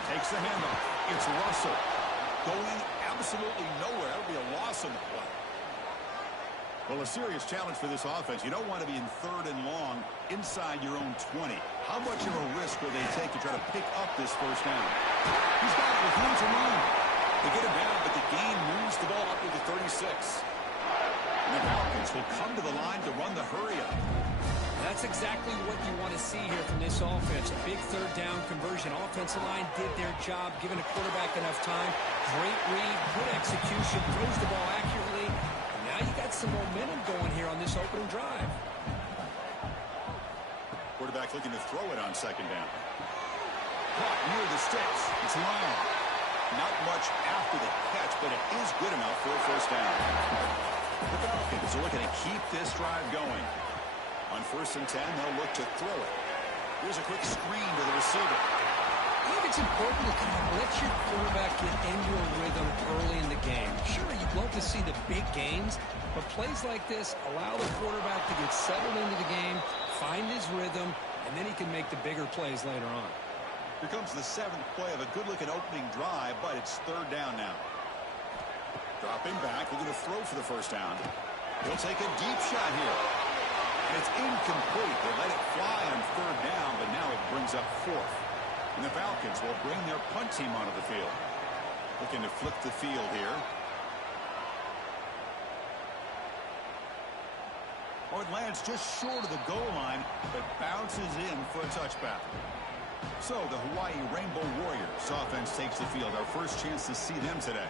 Takes the handoff. It's Russell going absolutely nowhere. That would be a loss on the play. Well, a serious challenge for this offense. You don't want to be in third and long inside your own 20. How much of a risk will they take to try to pick up this first down? He's got it with room to run. They get him down, but the gain moves the ball up to the 36. And the Falcons will come to the line to run the hurry-up. That's exactly what you want to see here from this offense. A big third down conversion. Offensive line did their job, giving a quarterback enough time. Great read, good execution, throws the ball accurately. And now you got some momentum going here on this opening drive. Quarterback looking to throw it on second down. Caught near the sticks. It's Long. Not much after the catch, but it is good enough for a first down. The Falcons are looking to keep this drive going. On 1st and 10, they'll look to throw it. Here's a quick screen to the receiver. I think it's important to kind of let your quarterback get into a rhythm early in the game. Sure, you'd love to see the big games, but plays like this allow the quarterback to get settled into the game, find his rhythm, and then he can make the bigger plays later on. Here comes the 7th play of a good-looking opening drive, but it's third down now. Dropping back, looking to throw for the first down. He'll take a deep shot here. And it's incomplete. They let it fly on third down, but now it brings up 4th. And the Falcons will bring their punt team onto the field. Looking to flip the field here. Oh, it lands just short of the goal line, but bounces in for a touchback. So the Hawaii Rainbow Warriors offense takes the field. Our first chance to see them today.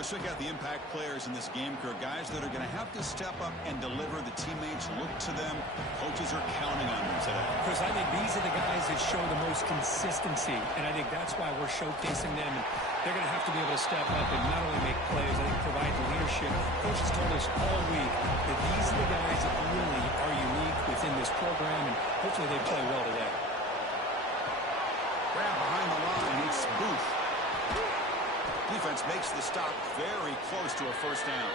Let's check out the impact players in this game, Kirk. Guys that are going to have to step up and deliver. The teammates look to them. Coaches are counting on them today. Chris, I think these are the guys that show the most consistency, and I think that's why we're showcasing them. And they're going to have to be able to step up and not only make plays, I think provide the leadership. Coaches told us all week that these are the guys that really are unique within this program, and hopefully they play well today. Grab behind the line, it's Booth. Defense makes the stop very close to a first down.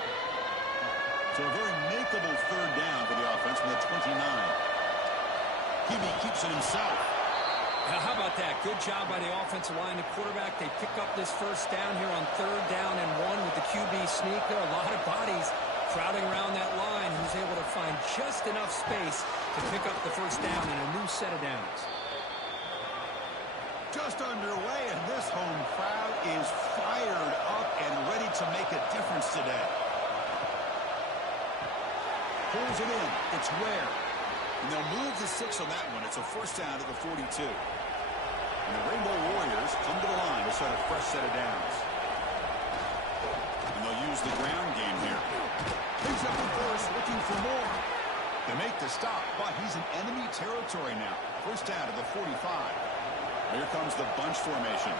So a very makeable third down for the offense from the 29. Hebe keeps it himself. Now, how about that? Good job by the offensive line. The quarterback, they pick up this first down here on third down and 1 with the QB sneak. There are a lot of bodies crowding around that line. Who's able to find just enough space to pick up the first down in a new set of downs. Just underway, and this home crowd is fired up and ready to make a difference today. Pulls it in. It's Ware. And they'll move the 6 on that one. It's a first down to the 42. And the Rainbow Warriors come to the line to start a fresh set of downs. And they'll use the ground game here. He's up in first, looking for more. They make the stop, but he's in enemy territory now. First down to the 45. Here comes the bunch formation.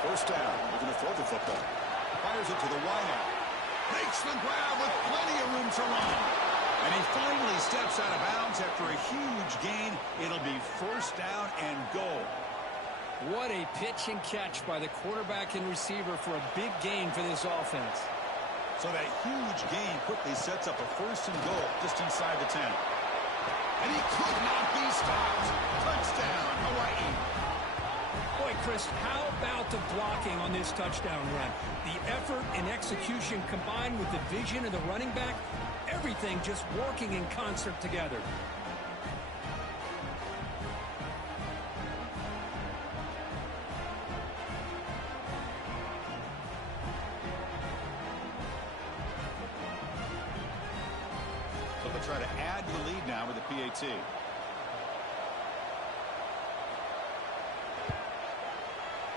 First down. Looking to throw the football. Fires it to the wideout. Makes the grab with plenty of room to run. And he finally steps out of bounds after a huge gain. It'll be first down and goal. What a pitch and catch by the quarterback and receiver for a big gain for this offense. So that huge gain quickly sets up a first and goal just inside the 10. And he could not be stopped. Touchdown, Hawaii. Boy, Chris, how about the blocking on this touchdown run? The effort and execution combined with the vision of the running back, everything just working in concert together. So they'll try to add to the lead now with the PAT.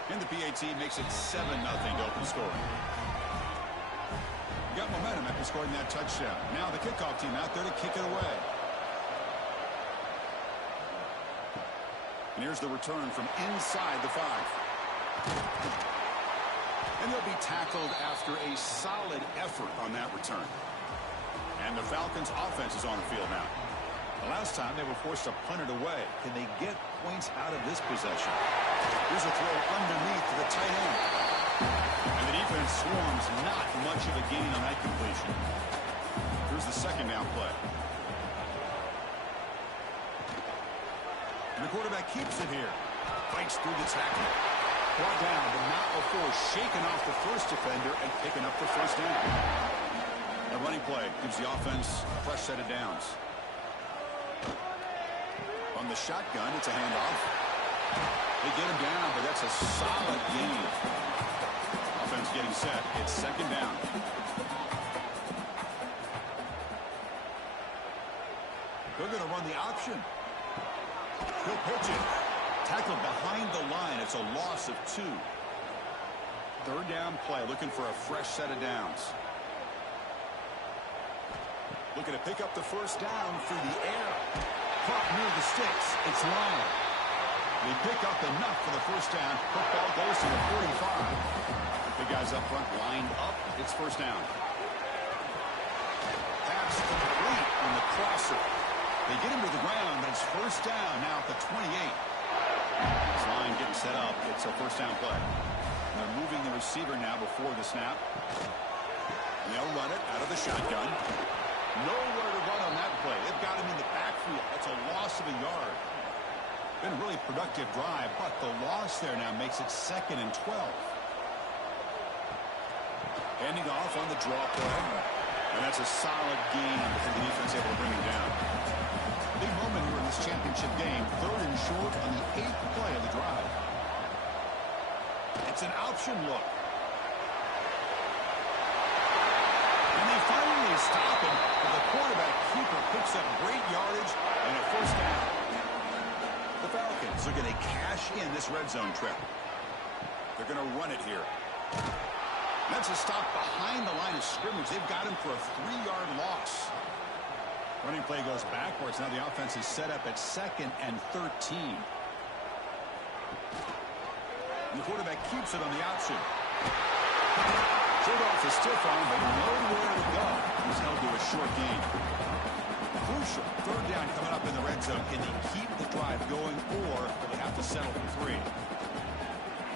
And the PAT makes it 7-0 to open scoring. Got momentum after scoring that touchdown. Now the kickoff team out there to kick it away. And here's the return from inside the 5. And they'll be tackled after a solid effort on that return. And the Falcons' offense is on the field now. The last time they were forced to punt it away. Can they get points out of this possession? Here's a throw underneath to the tight end. And the defense swarms, not much of a gain on that completion. Here's the second down play. And the quarterback keeps it here. Fights through the tackle. Brought down, but not before shaking off the first defender and picking up the first down. A running play gives the offense a fresh set of downs. On the shotgun, it's a handoff. They get him down, but that's a solid gain. Offense getting set. It's second down. They're going to run the option. He'll pitch it. Tackled behind the line. It's a loss of 2. Third down play, looking for a fresh set of downs. Looking to pick up the first down through the air. Caught near the sticks. It's long. They pick up enough for the first down. Football goes to the 45. The guys up front lined up. It's first down. Pass complete on the crosser. They get him to the ground, but it's first down now at the 28. This line getting set up. It's a first down play. They're moving the receiver now before the snap. They'll run it out of the shotgun. Nowhere to run on that play. They've got him in the backfield. That's a loss of a yard. Been a really productive drive, but the loss there now makes it 2nd and 12. Handing off on the draw play. And that's a solid gain for the defense able to bring him down. Big moment here in this championship game. 3rd and short on the 8th play of the drive. It's an option look. And they finally stop him, but the quarterback keeper picks up great yardage and a first down. The Falcons are going to cash in this red zone trip. They're going to run it here. That's a stop behind the line of scrimmage. They've got him for a 3-yard loss. Running play goes backwards. Now the offense is set up at 2nd and 13. And the quarterback keeps it on the option. Showed off the stiff arm, but nowhere to go. He's held to a short gain. Crucial. 3rd down coming up in the red zone. Can they keep the drive going, or will they have to settle for 3?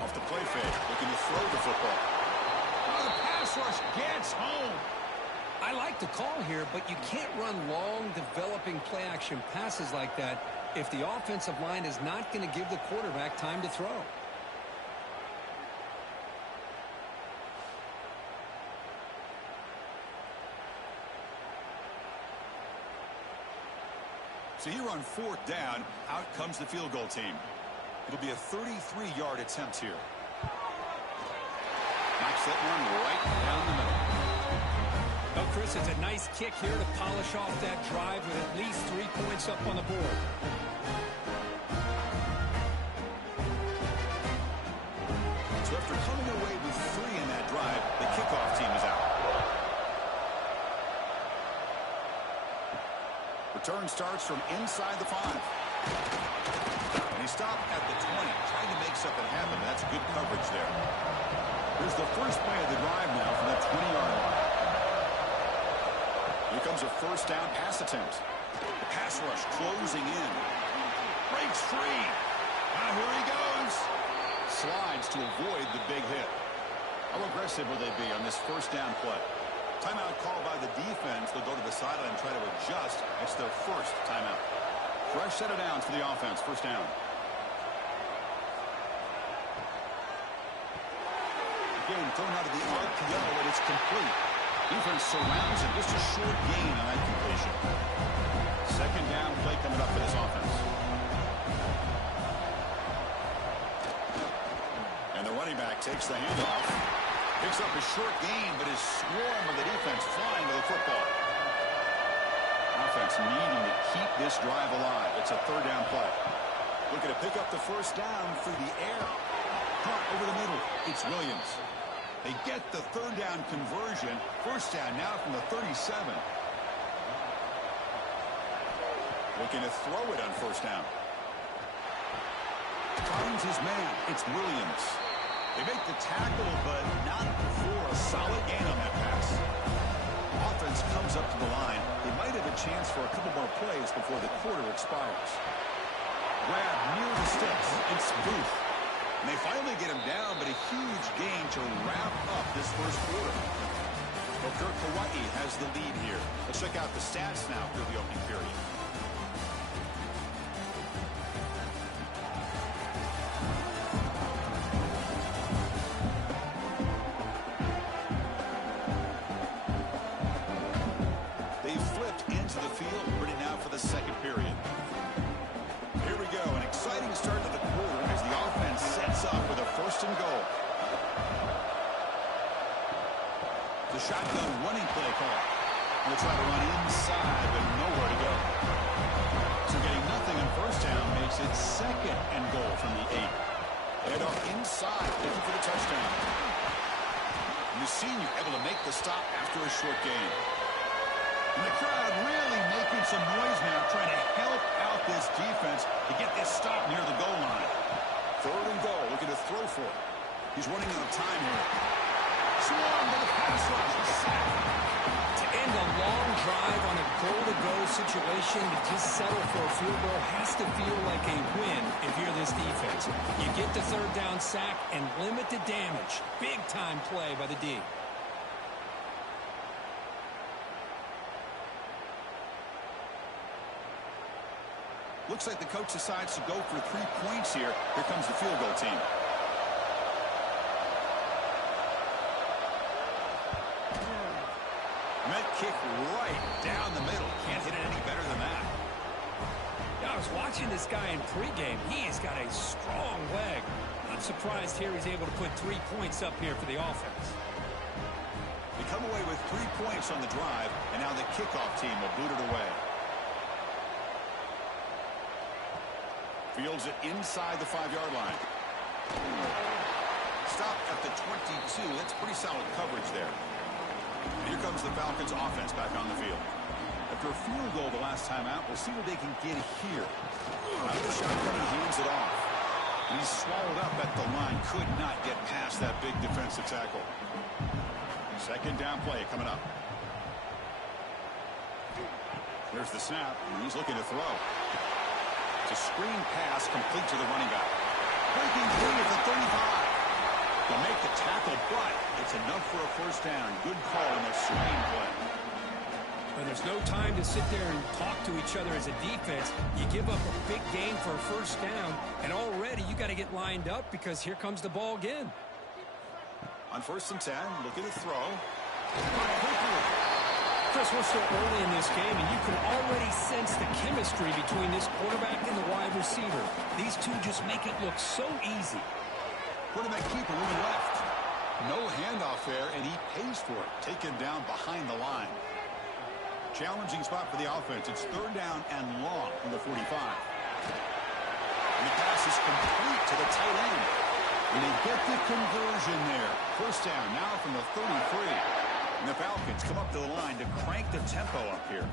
Off the play fake, looking to throw the football. Oh, the pass rush gets home. I like the call here, but you can't run long, developing play-action passes like that if the offensive line is not going to give the quarterback time to throw. So here on 4th down, out comes the field goal team. It'll be a 33-yard attempt here. Knocks that one right down the middle. Well, Chris, it's a nice kick here to polish off that drive with at least 3 points up on the board. So after coming away with 3 in that drive, the kickoff team is out. Return starts from inside the 5. And he stopped at the 20, trying to make something happen. That's good coverage there. Here's the first play of the drive now from that 20-yard line. Here comes a first down pass attempt. The pass rush closing in. Breaks free. Now here he goes. Slides to avoid the big hit. How aggressive will they be on this first down play? Timeout called by the defense. They'll go to the sideline and try to adjust. It's their first timeout. Fresh set of downs for the offense. First down. Again, thrown out of the RPO, and it's complete. Defense surrounds it. Just a short gain on that completion. Second down play coming up for this offense. And the running back takes the handoff. Picks up a short gain, but is swarmed with the defense flying with the football. Offense needing to keep this drive alive. It's a third down play. Looking to pick up the first down through the air. Caught over the middle. It's Williams. They get the third down conversion. First down now from the 37. Looking to throw it on first down. Finds his man. It's Williams. They make the tackle, but not for a solid gain on that pass. Offense comes up to the line. They might have a chance for a couple more plays before the quarter expires. Grab near the sticks. It's Booth. And they finally get him down, but a huge gain to wrap up this first quarter. Well, Kirk Hawaii has the lead here. Let's check out the stats now through the opening period. They've flipped into the field, ready now for the second period. Here we go, an exciting start to the quarter as the offense sets up with a first and goal. The shotgun running play call. They'll try to run inside, but nowhere to go. So getting nothing on first down makes it second and goal from the 8. Head off inside, looking for the touchdown. And the senior able to make the stop after a short gain. And the crowd really making some noise now, trying to help out this defense to get this stop near the goal line. Third and goal, looking to throw for it. He's running out of time here. Swarmed by the pass rush. He's sacked. To end a long drive on a goal-to-go situation, to just settle for a field goal has to feel like a win if you're this defense. You get the third down sack and limit the damage. Big-time play by the D. Looks like the coach decides to go for 3 points here. Here comes the field goal team. Met kick right down the middle. Can't hit it any better than that. Yeah, I was watching this guy in pregame. He has got a strong leg. I'm surprised here he's able to put 3 points up here for the offense. They come away with 3 points on the drive, and now the kickoff team will boot it away. Fields it inside the 5-yard line. Stop at the 22. That's pretty solid coverage there. And here comes the Falcons offense back on the field. After a field goal the last time out, we'll see what they can get here. Out of the shotgun, he hands it off. And he's swallowed up at the line. Could not get past that big defensive tackle. Second down play coming up. There's the snap, and he's looking to throw. It's a screen pass complete to the running back. Breaking free at the 35. They'll make the tackle, but it's enough for a first down. Good call in the screen play. But there's no time to sit there and talk to each other as a defense. You give up a big gain for a first down, and already you got to get lined up because here comes the ball again. On 1st and 10, looking to throw. Chris, we're still early in this game, and you can already sense the chemistry between this quarterback and the wide receiver. These two just make it look so easy. Quarterback keeper moving left. No handoff there, and he pays for it. Taken down behind the line. Challenging spot for the offense. It's third down and long from the 45. And the pass is complete to the tight end. And they get the conversion there. First down now from the 33. And the Falcons come up to the line to crank the tempo up here.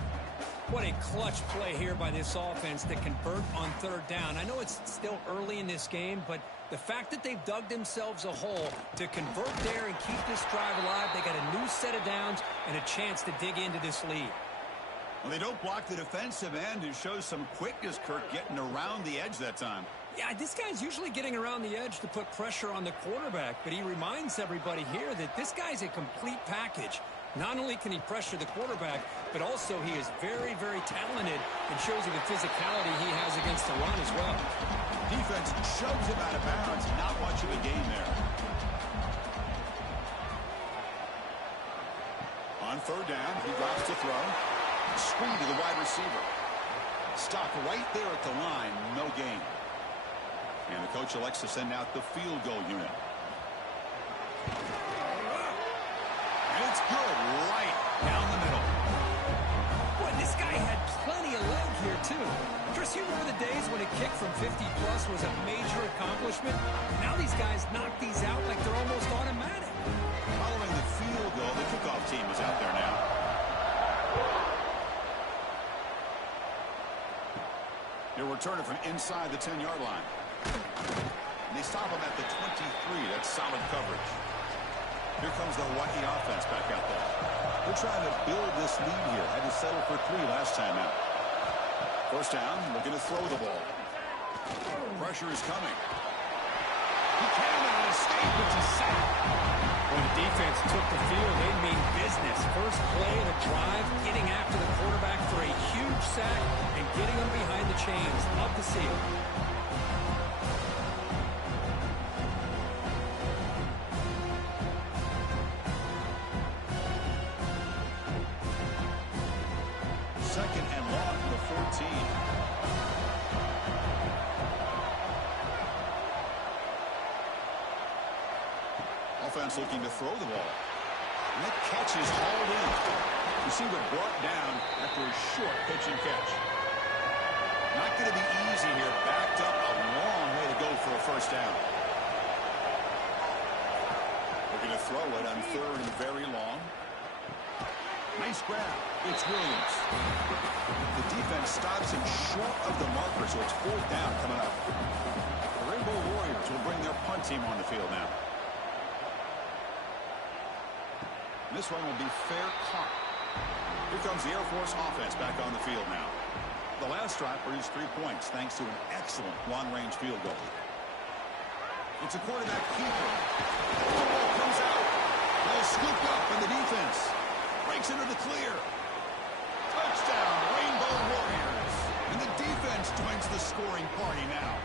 What a clutch play here by this offense to convert on third down. I know it's still early in this game, but the fact that they've dug themselves a hole to convert there and keep this drive alive, they got a new set of downs and a chance to dig into this lead. Well, they don't block the defensive end, who shows some quickness, Kirk, getting around the edge that time. Yeah, this guy's usually getting around the edge to put pressure on the quarterback, but he reminds everybody here that this guy's a complete package. Not only can he pressure the quarterback, but also he is very, very talented and shows you the physicality he has against the run as well. Defense shoves him out of bounds. Not much of a gain there. On third down, he drops to throw. Screen to the wide receiver. Stopped right there at the line. No gain. And the coach elects to send out the field goal unit. And it's good, right down the middle. Boy, this guy had plenty of leg here, too. Chris, you remember the days when a kick from 50-plus was a major accomplishment? Now these guys knock these out like they're almost automatic. Following the field goal, the kickoff team is out there now. They'll return it from inside the 10-yard line. And they stop him at the 23. That's solid coverage. Here comes the Hawaii offense back out there. They're trying to build this lead here. Had to settle for 3 last time out. First down, looking to throw the ball. Pressure is coming. He cannot escape. It's a sack. When the defense took the field, they mean business. First play of the drive, getting after the quarterback for a huge sack and getting him behind the chains. Love to see it. Second and long to the 14. Offense looking to throw the ball. And that catch is hauled in. Receiver brought down after a short pitch and catch. Not going to be easy here. Backed up a long way to go for a first down. Looking to throw it on third and very long. Nice grab. It's Williams. The defense stops him short of the marker, so it's fourth down coming up. The Rainbow Warriors will bring their punt team on the field now. This one will be fair caught. Here comes the Air Force offense back on the field now. The last drive produced 3 points thanks to an excellent long-range field goal. It's a quarterback keeper. The ball comes out. They'll scoop up in the defense. Breaks into the clear. Touchdown, Rainbow Warriors. And the defense joins the scoring party now.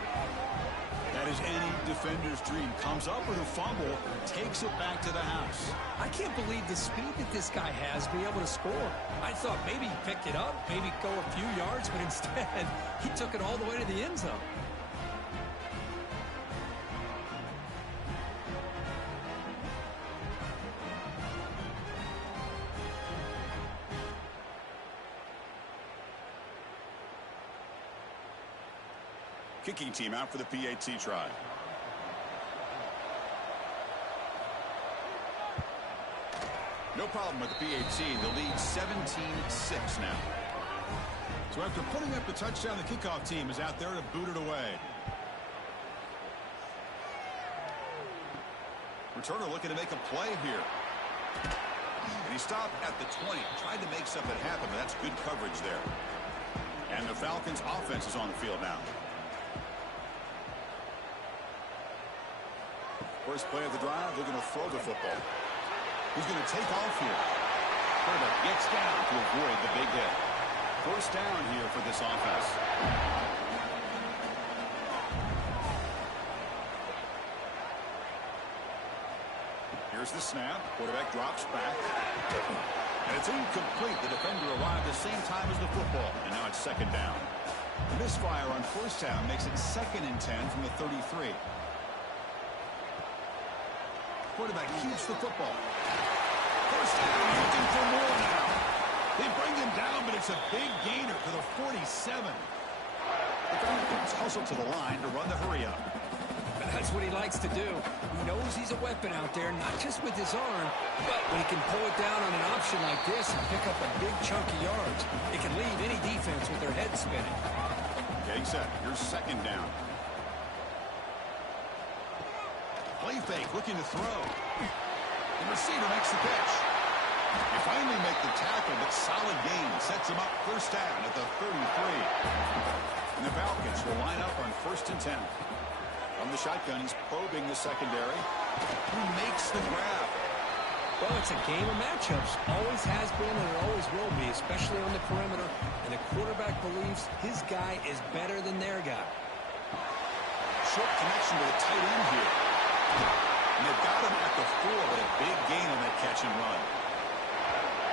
That is any defender's dream. Comes up with a fumble, takes it back to the house. I can't believe the speed that this guy has to be able to score. I thought maybe he picked it up, maybe go a few yards, but instead he took it all the way to the end zone. Kicking team out for the PAT try. No problem with the PAT. The lead 17-6 now. So after putting up the touchdown, the kickoff team is out there to boot it away. Returner looking to make a play here. And he stopped at the 20. Tried to make something happen, but that's good coverage there. And the Falcons offense is on the field now. First play of the drive, they're going to throw the football. Who's going to take off here? Quarterback gets down to avoid the big hit. First down here for this offense. Here's the snap. Quarterback drops back. And it's incomplete. The defender arrived the same time as the football. And now it's second down. The misfire on first down makes it 2nd and 10 from the 33. Quarterback keeps the football. First down, looking for more now. They bring him down, but it's a big gainer for the 47. The Falcons hustle to the line to run the hurry up. That's what he likes to do. He knows he's a weapon out there, not just with his arm, but when he can pull it down on an option like this and pick up a big chunk of yards, it can leave any defense with their head spinning. Getting set. Here's second down. Play fake, looking to throw. The receiver makes the pitch. They finally make the tackle, but solid gain sets him up first down at the 33. And the Falcons will line up on 1st and 10. From the shotgun, he's probing the secondary. Who makes the grab? Well, it's a game of matchups. Always has been and it always will be, especially on the perimeter. And the quarterback believes his guy is better than their guy. Short connection to the tight end here. And they've got him at the 4, but a big gain on that catch and run.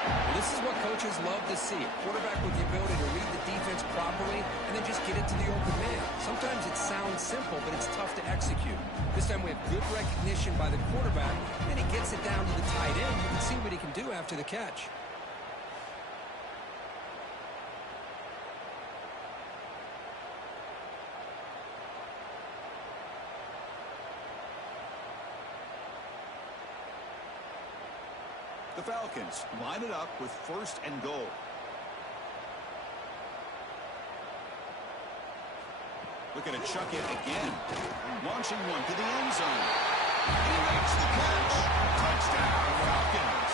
Well, this is what coaches love to see. A quarterback with the ability to read the defense properly and then just get it to the open man. Sometimes it sounds simple, but it's tough to execute. This time we have good recognition by the quarterback, and he gets it down to the tight end. You can see what he can do after the catch. The Falcons line it up with 1st and goal. Looking to chuck it again. Launching one to the end zone. He makes the catch. Touchdown, Falcons.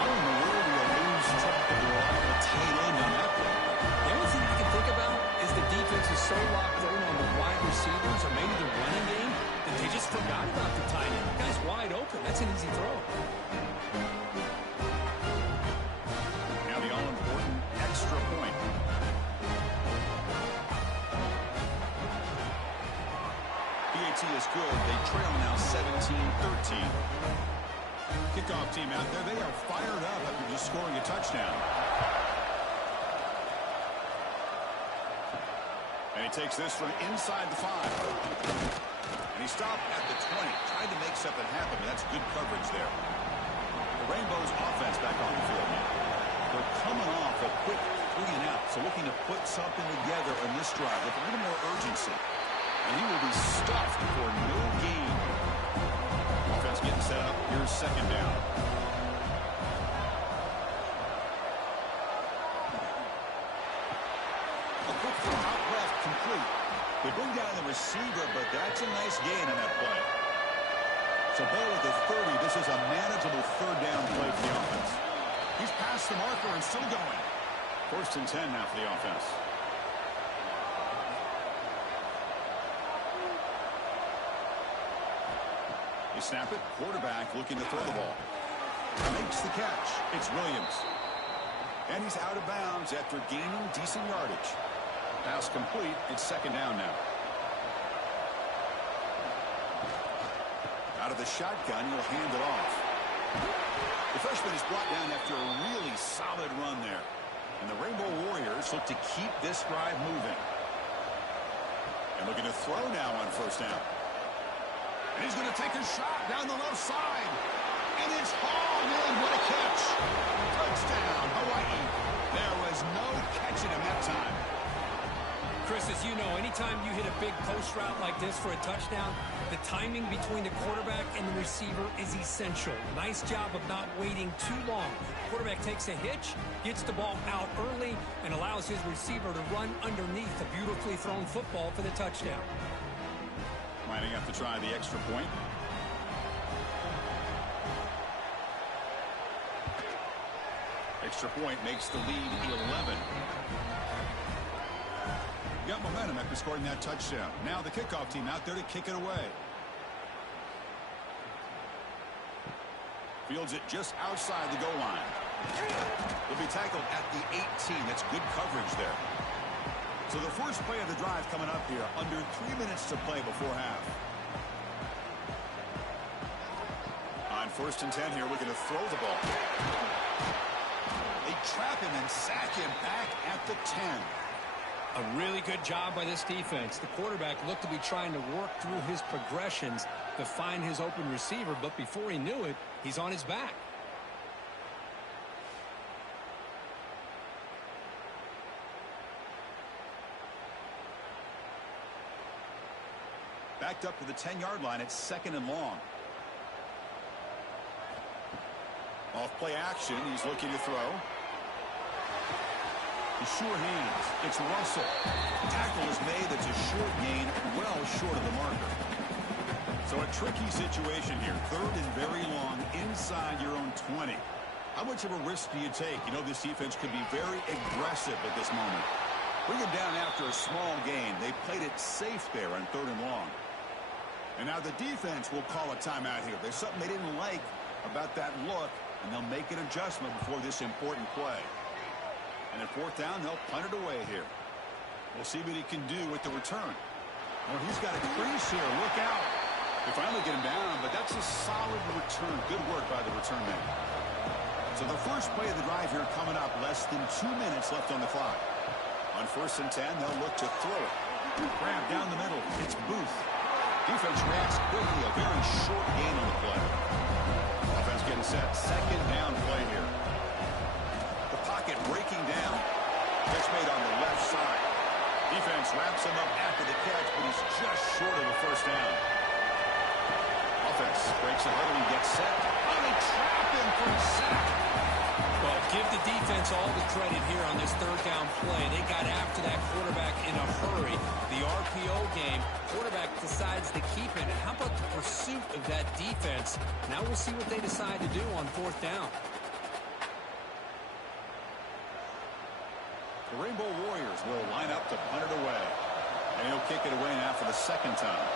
How in the world do you lose track of the tight end on that play? The only thing you can think about is the defense is so locked in on the wide receivers or maybe the running game that they just forgot about the tight end. The guy's wide open. That's an easy throw. Now the all-important extra point. PAT is good. They trail now 17-13. Kickoff team out there. They are fired up after just scoring a touchdown. And he takes this from inside the 5. And he stopped at the 20. Tried to make something happen, but that's good coverage there. The Rainbows offense back on the field now. They're coming off a quick 3 and out, so looking to put something together in this drive with a little more urgency. And he will be stuffed for no gain. Offense getting set up. Here's 2nd down. A quick throw out left, complete. They bring down the receiver, but that's a nice gain on that play. So ball at the 30. This is a manageable 3rd down play for the offense. He's past the marker and still going. 1st and 10 now for the offense. They snap it. Quarterback looking to throw the ball. Makes the catch. It's Williams. And he's out of bounds after gaining decent yardage. Pass complete. It's 2nd down now. Out of the shotgun, he'll hand it off. The freshman is brought down after a really solid run there. And the Rainbow Warriors look to keep this drive moving. And looking to throw now on 1st down. And he's going to take a shot down the left side. And it's hauled in. What a catch. Touchdown, Hawaii. There was no catching him that time. Chris, as you know, anytime you hit a big post route like this for a touchdown, the timing between the quarterback and the receiver is essential. Nice job of not waiting too long. Quarterback takes a hitch, gets the ball out early, and allows his receiver to run underneath a beautifully thrown football for the touchdown. Lining up to try the extra point. Extra point makes the lead 11. Got momentum after scoring that touchdown. Now the kickoff team out there to kick it away. Fields it just outside the goal line. He'll be tackled at the 18. That's good coverage there. So the first play of the drive coming up here. Under 3 minutes to play before half. On 1st and 10 here, looking to throw the ball. They trap him and sack him back at the 10. A really good job by this defense. The quarterback looked to be trying to work through his progressions to find his open receiver, but before he knew it, he's on his back. Backed up to the 10-yard line. It's 2nd and long. Off play action. He's looking to throw. Sure hands. It's Russell. Tackle is made. It's a short gain, well short of the marker. So a tricky situation here. 3rd and very long inside your own 20. How much of a risk do you take? You know, this defense could be very aggressive at this moment. Bring it down after a small gain. They played it safe there on 3rd and long. And now the defense will call a timeout here. There's something they didn't like about that look, and they'll make an adjustment before this important play. And at 4th down, they'll punt it away here. We'll see what he can do with the return. Oh, he's got a crease here. Look out. They finally get him down, but that's a solid return. Good work by the return man. So the first play of the drive here coming up. Less than 2 minutes left on the clock. On 1st and 10, they'll look to throw it. Grab down the middle. It's Booth. Defense reacts quickly. A very short gain on the play. Offense getting set. 2nd down play here. The pocket breaking down. Catch made on the left side. Defense wraps him up after the catch, but he's just short of the 1st down. Offense breaks a huddle and gets set. Oh, they trap him for a sack. Well, give the defense all the credit here on this 3rd down play. They got after that quarterback in a hurry. The RPO game, quarterback decides to keep it. And how about the pursuit of that defense? Now we'll see what they decide to do on 4th down. The Rainbow Warriors will line up to punt it away. And he'll kick it away now for the 2nd time.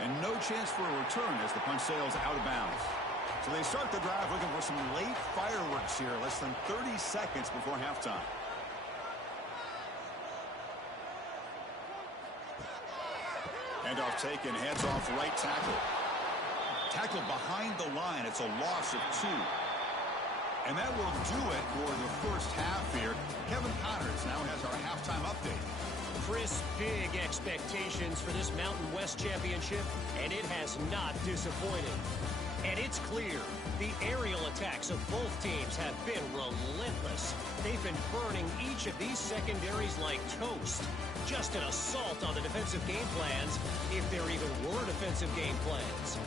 And no chance for a return as the punt sails out of bounds. So they start the drive looking for some late fireworks here. Less than 30 seconds before halftime. Handoff taken, hands off right tackle. Tackle behind the line. It's a loss of 2. And that will do it for the first half here. Kevin Connors now has our halftime update. Chris, big expectations for this Mountain West Championship, and it has not disappointed. And it's clear, the aerial attacks of both teams have been relentless. They've been burning each of these secondaries like toast. Just an assault on the defensive game plans, if there even were defensive game plans.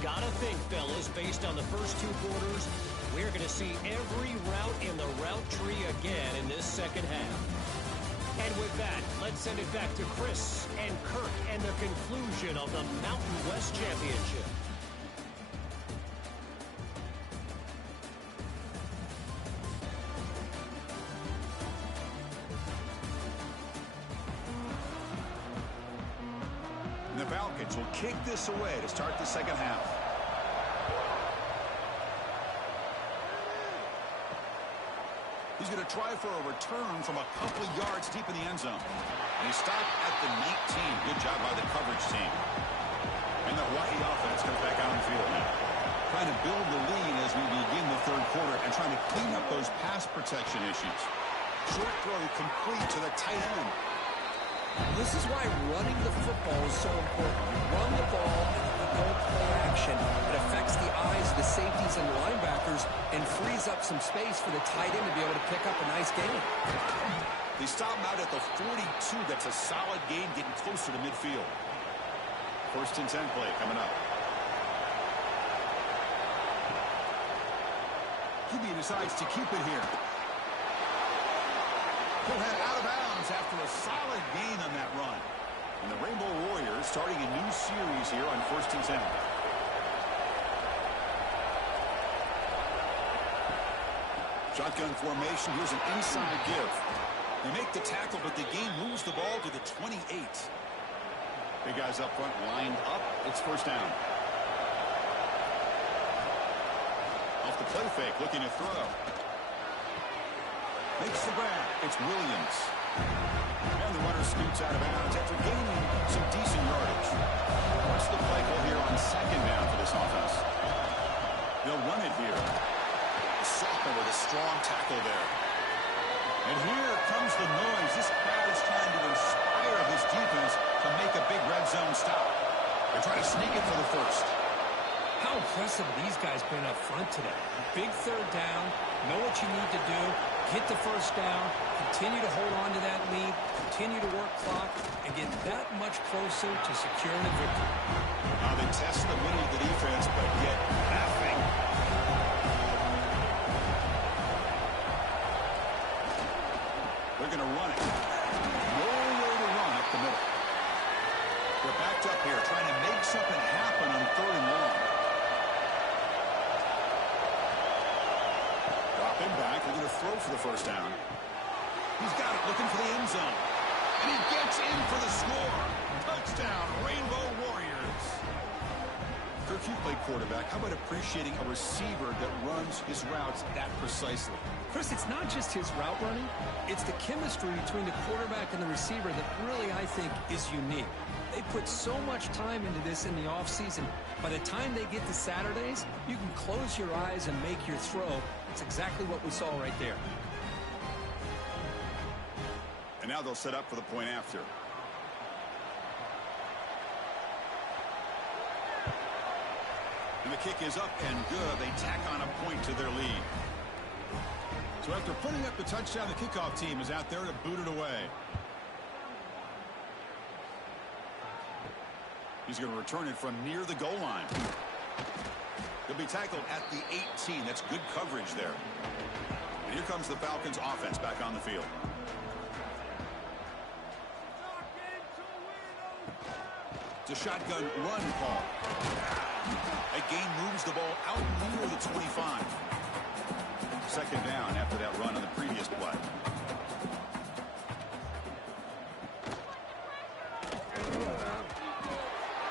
Gotta think, fellas, based on the first 2 quarters, we're going to see every route in the route tree again in this 2nd half. And with that, let's send it back to Chris and Kirk and the conclusion of the Mountain West Championship. And the Falcons will kick this away to start the 2nd half. He's going to try for a return from a couple of yards deep in the end zone. And he stopped at the 19. Good job by the coverage team. And the Hawaii offense comes back out on the field now. Trying to build the lead as we begin the 3rd quarter and trying to clean up those pass protection issues. Short throw complete to the tight end. This is why running the football is so important. Run the ball and go play action. It affects the eyes of the safeties and linebackers and frees up some space for the tight end to be able to pick up a nice gain. They stop him out at the 42. That's a solid gain, getting closer to midfield. 1st and 10 play coming up. QB decides to keep it here. He'll head out of bounds after a solid gain on that run. And the Rainbow Warriors starting a new series here on 1st and 10. Shotgun formation. Here's an inside give. They make the tackle, but the game moves the ball to the 28. Big guys up front lined up. It's 1st down. Off the play fake, looking to throw. Makes the grab. It's Williams. And the runner scoots out of bounds after gaining some decent yardage. What's the play call here on 2nd down for this offense? They'll run it here. The sophomore with a strong tackle there. And here comes the noise. This crowd is trying to inspire this defense to make a big red zone stop. They're trying to sneak it for the 1st. How impressive these guys been up front today. Big 3rd down. Know what you need to do. Get the 1st down. Continue to hold on to that lead. Continue to work clock. And get that much closer to securing a victory. Now they test the middle of the defense, but get nothing. They're going to run it. Nowhere to run up the middle. They're backed up here trying to make something happen on 3rd and long. going to throw for the first down. He's got it, looking for the end zone. And he gets in for the score. Touchdown, Rainbow Warriors. Kirk, you play quarterback. How about appreciating a receiver that runs his routes that precisely? Chris, it's not just his route running. It's the chemistry between the quarterback and the receiver that really, I think, is unique. They put so much time into this in the offseason. By the time they get to Saturdays, you can close your eyes and make your throw. It's exactly what we saw right there. And now they'll set up for the point after. And the kick is up and good. They tack on a point to their lead. So after putting up the touchdown, the kickoff team is out there to boot it away. He's going to return it from near the goal line. He'll be tackled at the 18. That's good coverage there. And here comes the Falcons offense back on the field. It's a shotgun run call. That gain moves the ball out near the 25. Second down after that run on the previous play.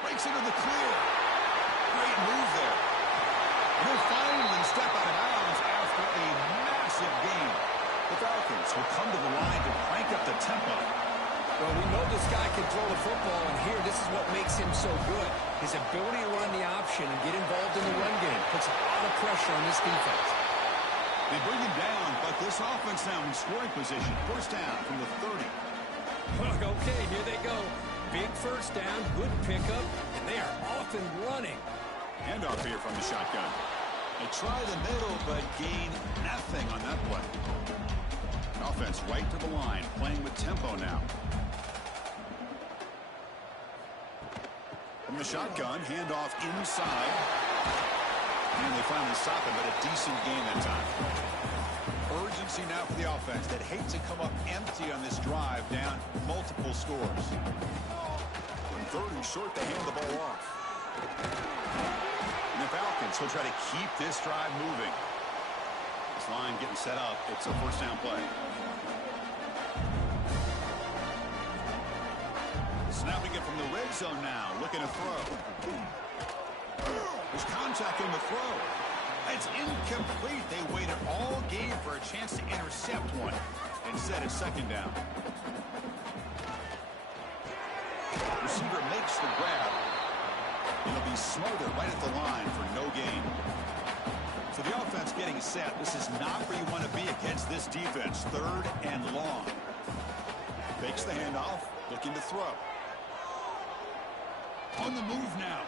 Breaks into the clear. Great move there. And he'll finally step out of bounds after a massive gain. The Falcons will come to the line to crank up the tempo. Well, we know this guy can throw the football, and here, this is what makes him so good. His ability to run the option and get involved in the run game puts a lot of pressure on this defense. They bring him down, but this offense now in scoring position. First down from the 30. Okay, here they go. Big first down, good pickup, and they are off and running. Handoff here from the shotgun. They try the middle, but gain nothing on that play. Offense right to the line, playing with tempo now. From the shotgun, handoff inside. And they finally stop him, but a decent gain that time. Urgency now for the offense that hates to come up empty on this drive, down multiple scores. On third and short, they hand the ball off. And the Falcons will try to keep this drive moving. This line getting set up. It's a first down play. Snapping it from the red zone now, looking to throw. There's contact in the throw. It's incomplete. They waited all game for a chance to intercept one. Instead, it's second down. Receiver makes the grab. It'll be smothered right at the line for no gain. So the offense getting set. This is not where you want to be against this defense. Third and long. Fakes the handoff, looking to throw. On the move now.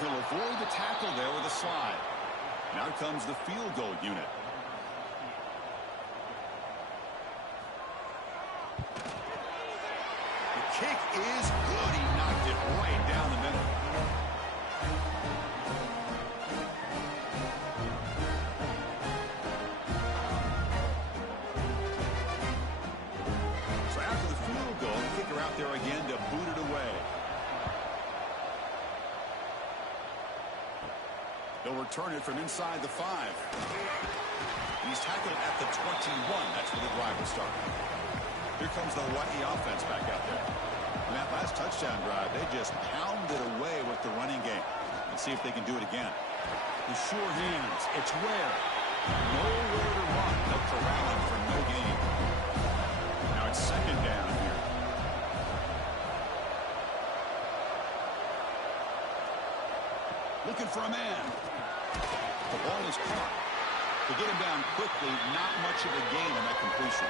He'll avoid the tackle there with a slide. Now comes the field goal unit. The kick is good. He knocked it right down the middle. So after the field goal, the kicker out there again to boot it away. They'll return it from inside the 5. He's tackled at the 21. That's where the drive will start. Here comes the Hawaii offense back out there. In that last touchdown drive, they just pounded away with the running game. Let's see if they can do it again. The sure hands. It's rare. Nowhere to run. They'll corral him for no gain. Now it's second down here. Looking for a man. The ball is caught. To get him down quickly, not much of a gain on that completion.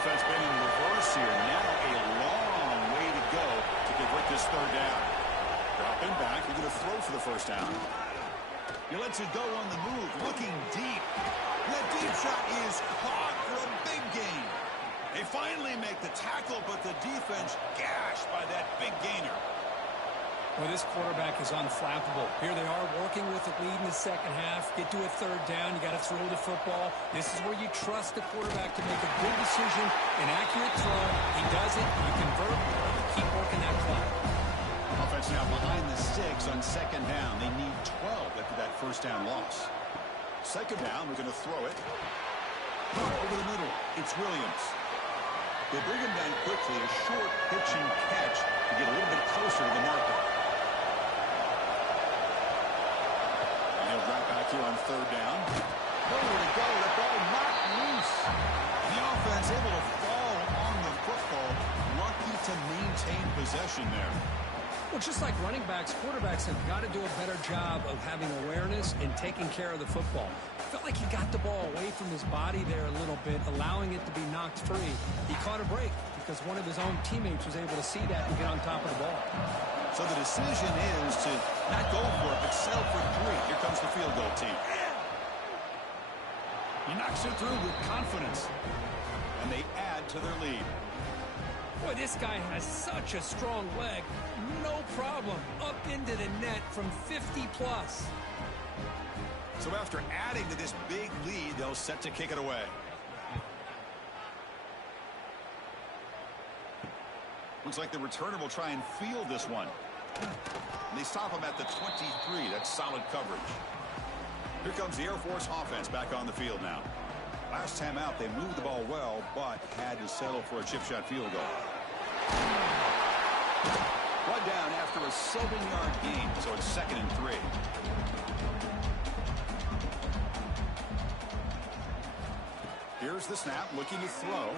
Offense been in reverse here. Now a long way to go to convert this third down. Dropping back. We're going to throw for the first down. He lets it go on the move, looking deep. And that deep shot is caught for a big gain. They finally make the tackle, but the defense gashed by that big gainer. Well, this quarterback is unflappable. Here they are working with the lead in the second half. Get to a third down. You got to throw the football. This is where you trust the quarterback to make a good decision, an accurate throw. He does it. You convert. You keep working that clock. Offense now behind the 6 on second down. They need 12 after that first down loss. Second down, we're going to throw it. Over the middle, it's Williams. They bring him down quickly, a short pitching catch to get a little bit closer to the marker. And he'll drop back here on third down. Nowhere to go, the ball not loose. The offense able to fall on the football, lucky to maintain possession there. Well, just like running backs, quarterbacks have got to do a better job of having awareness and taking care of the football. Felt like he got the ball away from his body there a little bit, allowing it to be knocked free. He caught a break because one of his own teammates was able to see that and get on top of the ball. So the decision is to not go for it, but settle for 3. Here comes the field goal team. He knocks it through with confidence, and they add to their lead. Boy, this guy has such a strong leg. No problem. Up into the net from 50+. So after adding to this big lead, they'll set to kick it away. Looks like the returner will try and field this one. And they stop him at the 23. That's solid coverage. Here comes the Air Force offense back on the field now. Last time out, they moved the ball well, but had to settle for a chip shot field goal. One down after a 7-yard gain, so it's 2nd and 3. Here's the snap, looking to throw.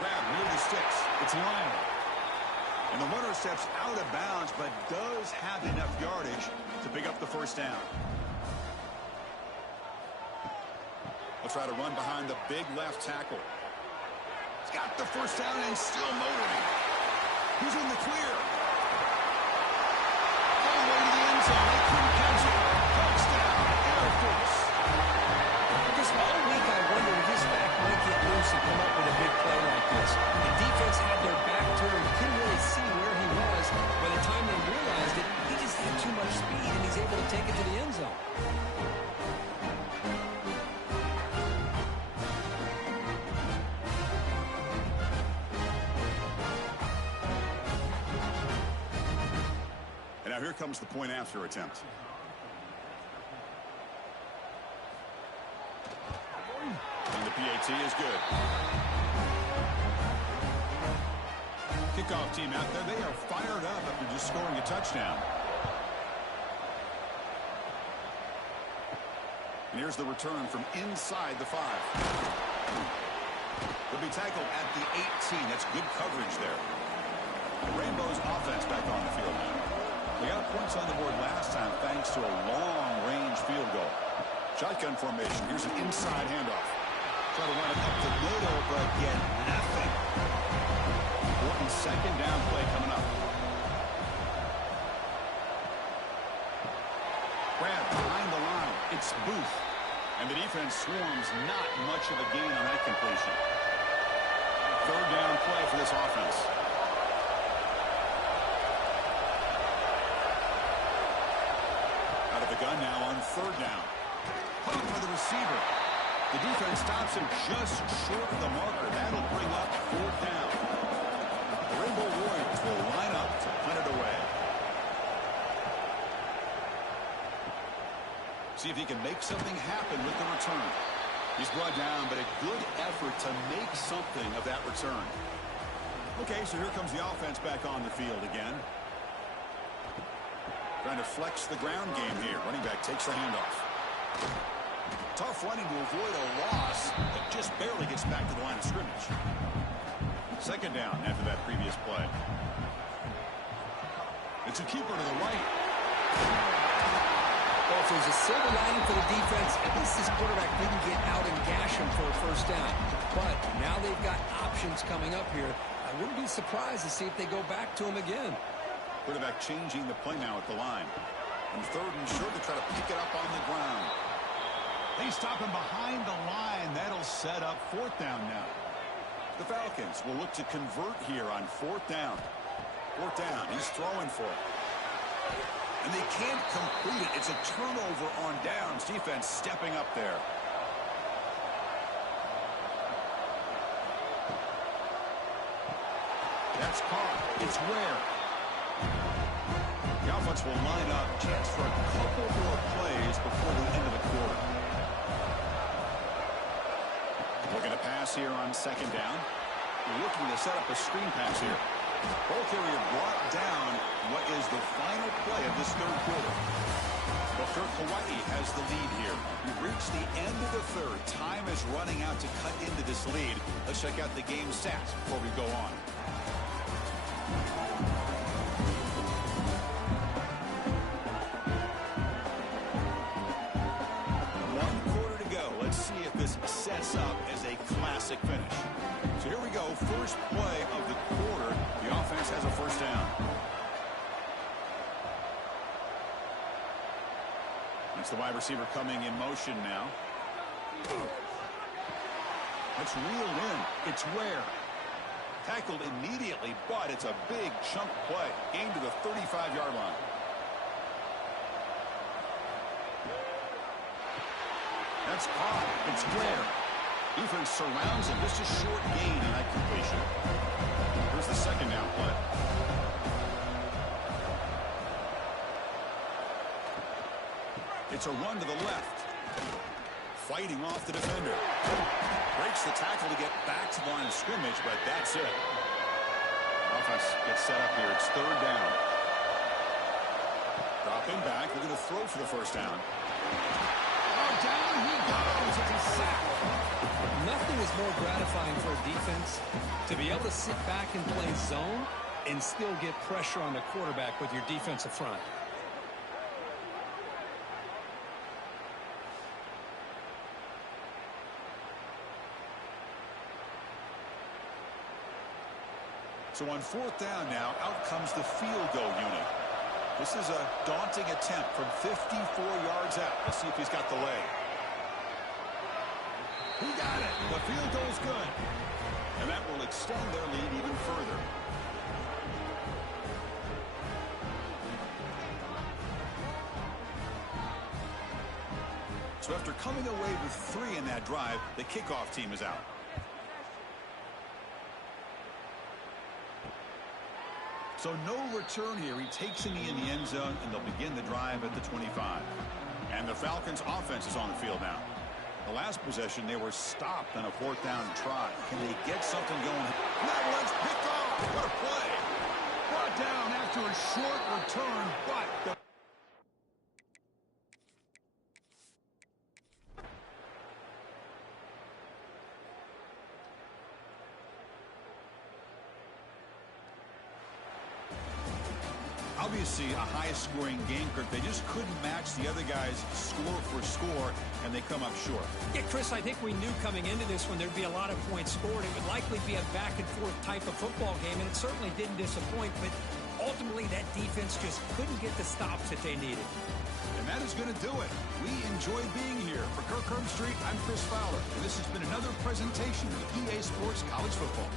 Grab near the sticks. It's Lyon. And the runner steps out of bounds, but does have enough yardage to pick up the first down. We'll try to run behind the big left tackle. He's got the first down and still motoring. He's in the clear. All the way to the end zone. They couldn't catch it. Touchdown, Air Force. Because all week I wondered if his back might get loose and come up with a big play like this. The defense had their back turned. Couldn't really see where he was. By the time they realized it, he just had too much speed, and he's able to take it to the end zone. Now here comes the point after attempt. And the PAT is good. Kickoff team out there, they are fired up after just scoring a touchdown. And here's the return from inside the 5. They'll be tackled at the 18. That's good coverage there. The Rainbows offense back on the field now. They got points on the board last time thanks to a long-range field goal. Shotgun formation. Here's an inside handoff. Try to run it up the middle, but get nothing. Important second down play coming up. Grab behind the line. It's Booth. And the defense swarms. Not much of a gain on that completion. Third down play for this offense. The gun now on third down. Put for the receiver. The defense stops him just short of the marker. That'll bring up fourth down. The Rainbow Warriors will line up to punt it away. See if he can make something happen with the return. He's brought down, but a good effort to make something of that return. Okay, so here comes the offense back on the field again. Trying to flex the ground game here. Running back takes the handoff. Tough running to avoid a loss, but just barely gets back to the line of scrimmage. Second down after that previous play. It's a keeper to the right. Well, if there's a silver lining for the defense, at least this quarterback didn't get out and gash him for a first down. But now they've got options coming up here. I wouldn't be surprised to see if they go back to him again. Quarterback changing the play now at the line. And third and short to try to pick it up on the ground. They stop him behind the line. That'll set up fourth down now. The Falcons will look to convert here on fourth down. Fourth down. He's throwing for it. And they can't complete it. It's a turnover on downs. Defense stepping up there. That's caught. It's Ware. The offense will line up. Chance for a couple more plays before the end of the quarter. here on second down. Looking to set up a screen pass here. Ball carrier brought down what is the final play of this third quarter. Booker Hawaii has the lead here. We've reached the end of the third. Time is running out to cut into this lead. Let's check out the game stats before we go on. Sets up as a classic finish. So here we go. First play of the quarter. The offense has a first down. That's the wide receiver coming in motion now. That's reeled in. It's rare. Tackled immediately, but it's a big chunk play. Gained to the 35-yard line. That's caught. It's rare. Defense surrounds him. Just a short gain in that completion. Here's the second down play. It's a run to the left. Fighting off the defender. Breaks the tackle to get back to the line of scrimmage, but that's it. Offense gets set up here. It's third down. Dropping back. They're going to throw for the first down. Down he goes. It's a sack. Nothing is more gratifying for a defense to be able to sit back and play zone and still get pressure on the quarterback with your defensive front. So on fourth down now, out comes the field goal unit. This is a daunting attempt from 54 yards out. Let's see if he's got the leg. He got it. The field goal's good. And that will extend their lead even further. So after coming away with 3 in that drive, the kickoff team is out. So no return here. He takes a knee in the end zone, and they'll begin the drive at the 25. And the Falcons' offense is on the field now. The last possession, they were stopped on a fourth down try. Can they get something going? That one's picked off. What a play. Brought down after a short return, but the obviously a high-scoring game, Kirk. They just couldn't match the other guys score for score, and they come up short. Yeah, Chris, I think we knew coming into this one there'd be a lot of points scored. It would likely be a back-and-forth type of football game, and it certainly didn't disappoint, but ultimately that defense just couldn't get the stops that they needed. And that is going to do it. We enjoy being here. For Kirk Herbstreit, I'm Chris Fowler, and this has been another presentation of EA Sports College Football.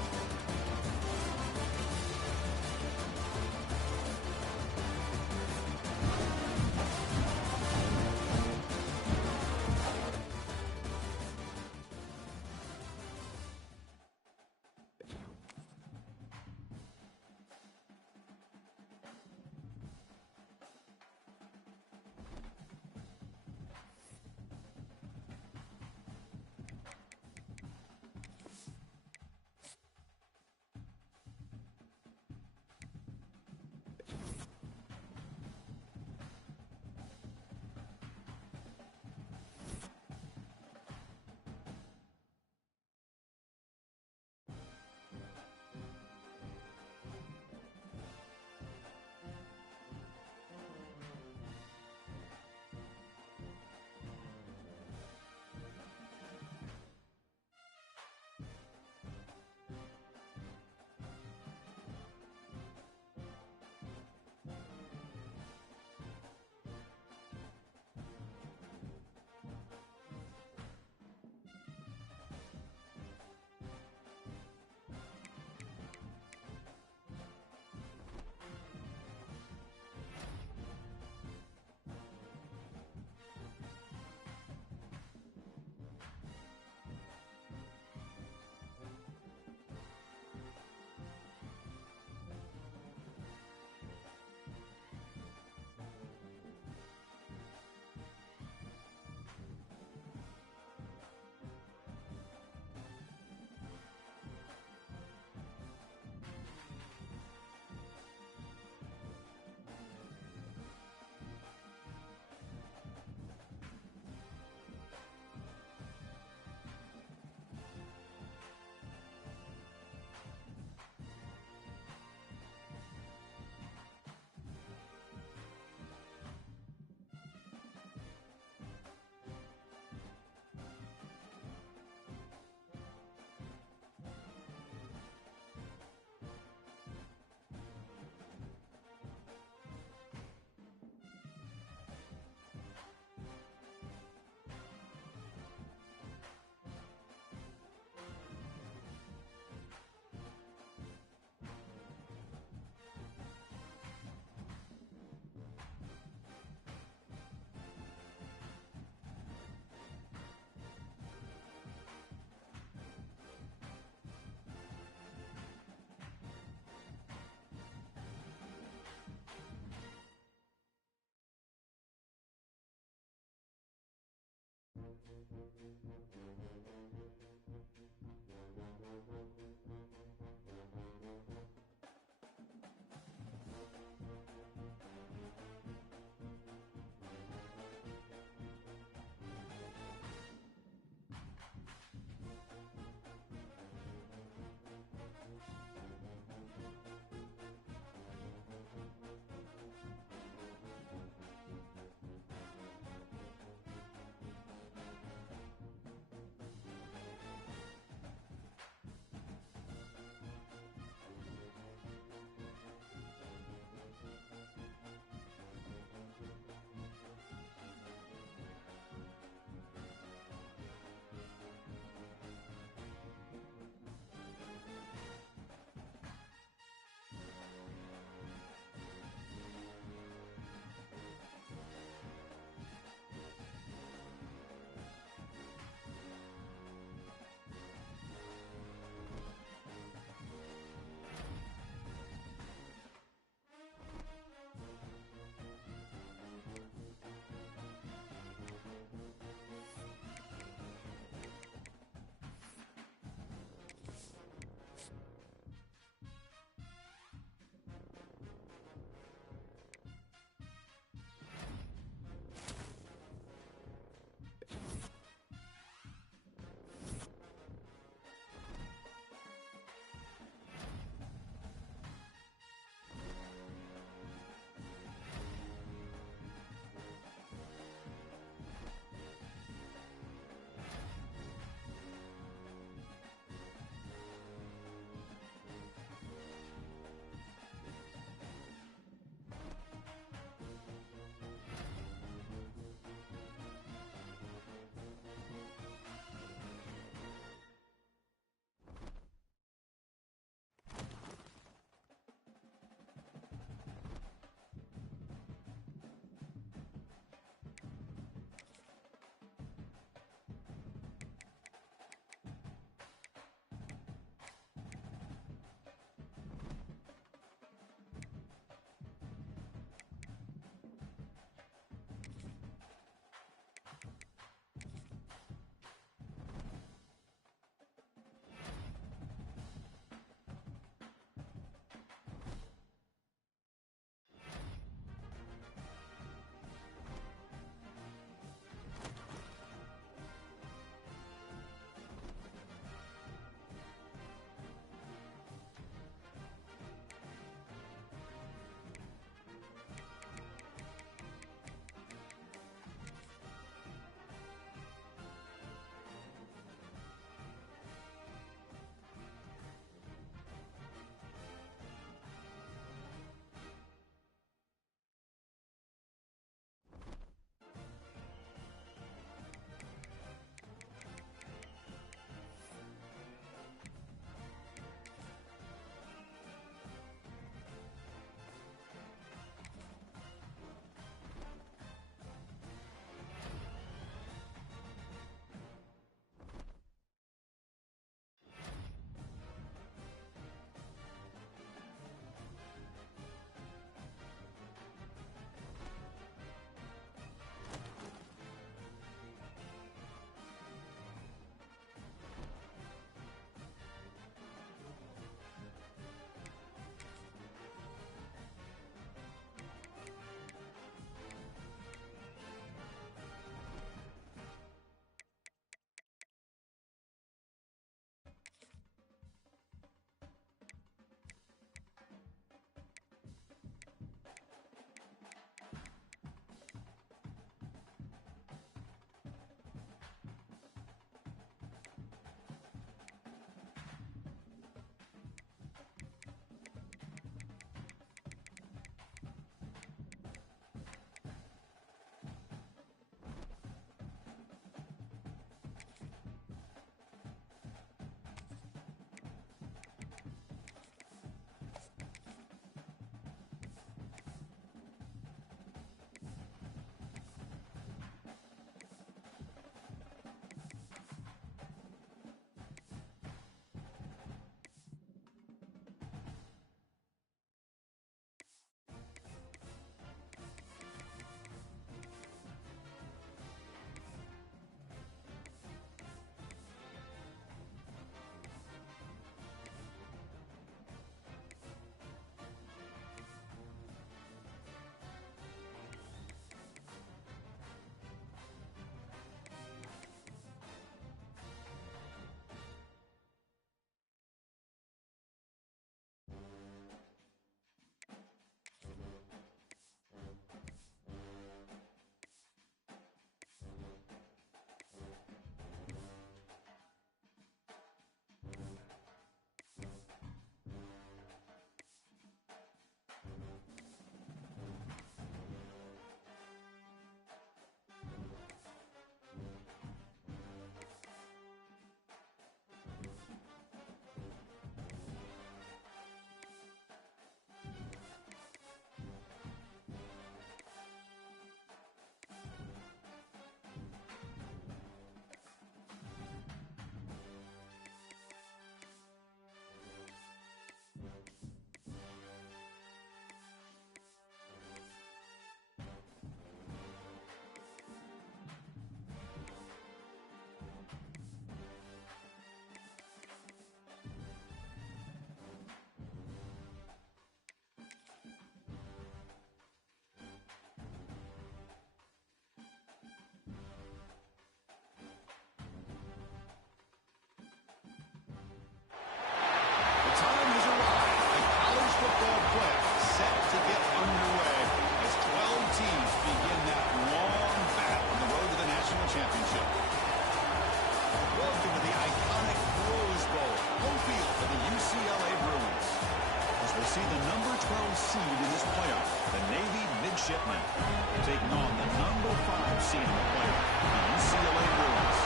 excitement, taking on the number 5 seed in the playoff, the UCLA Bruins.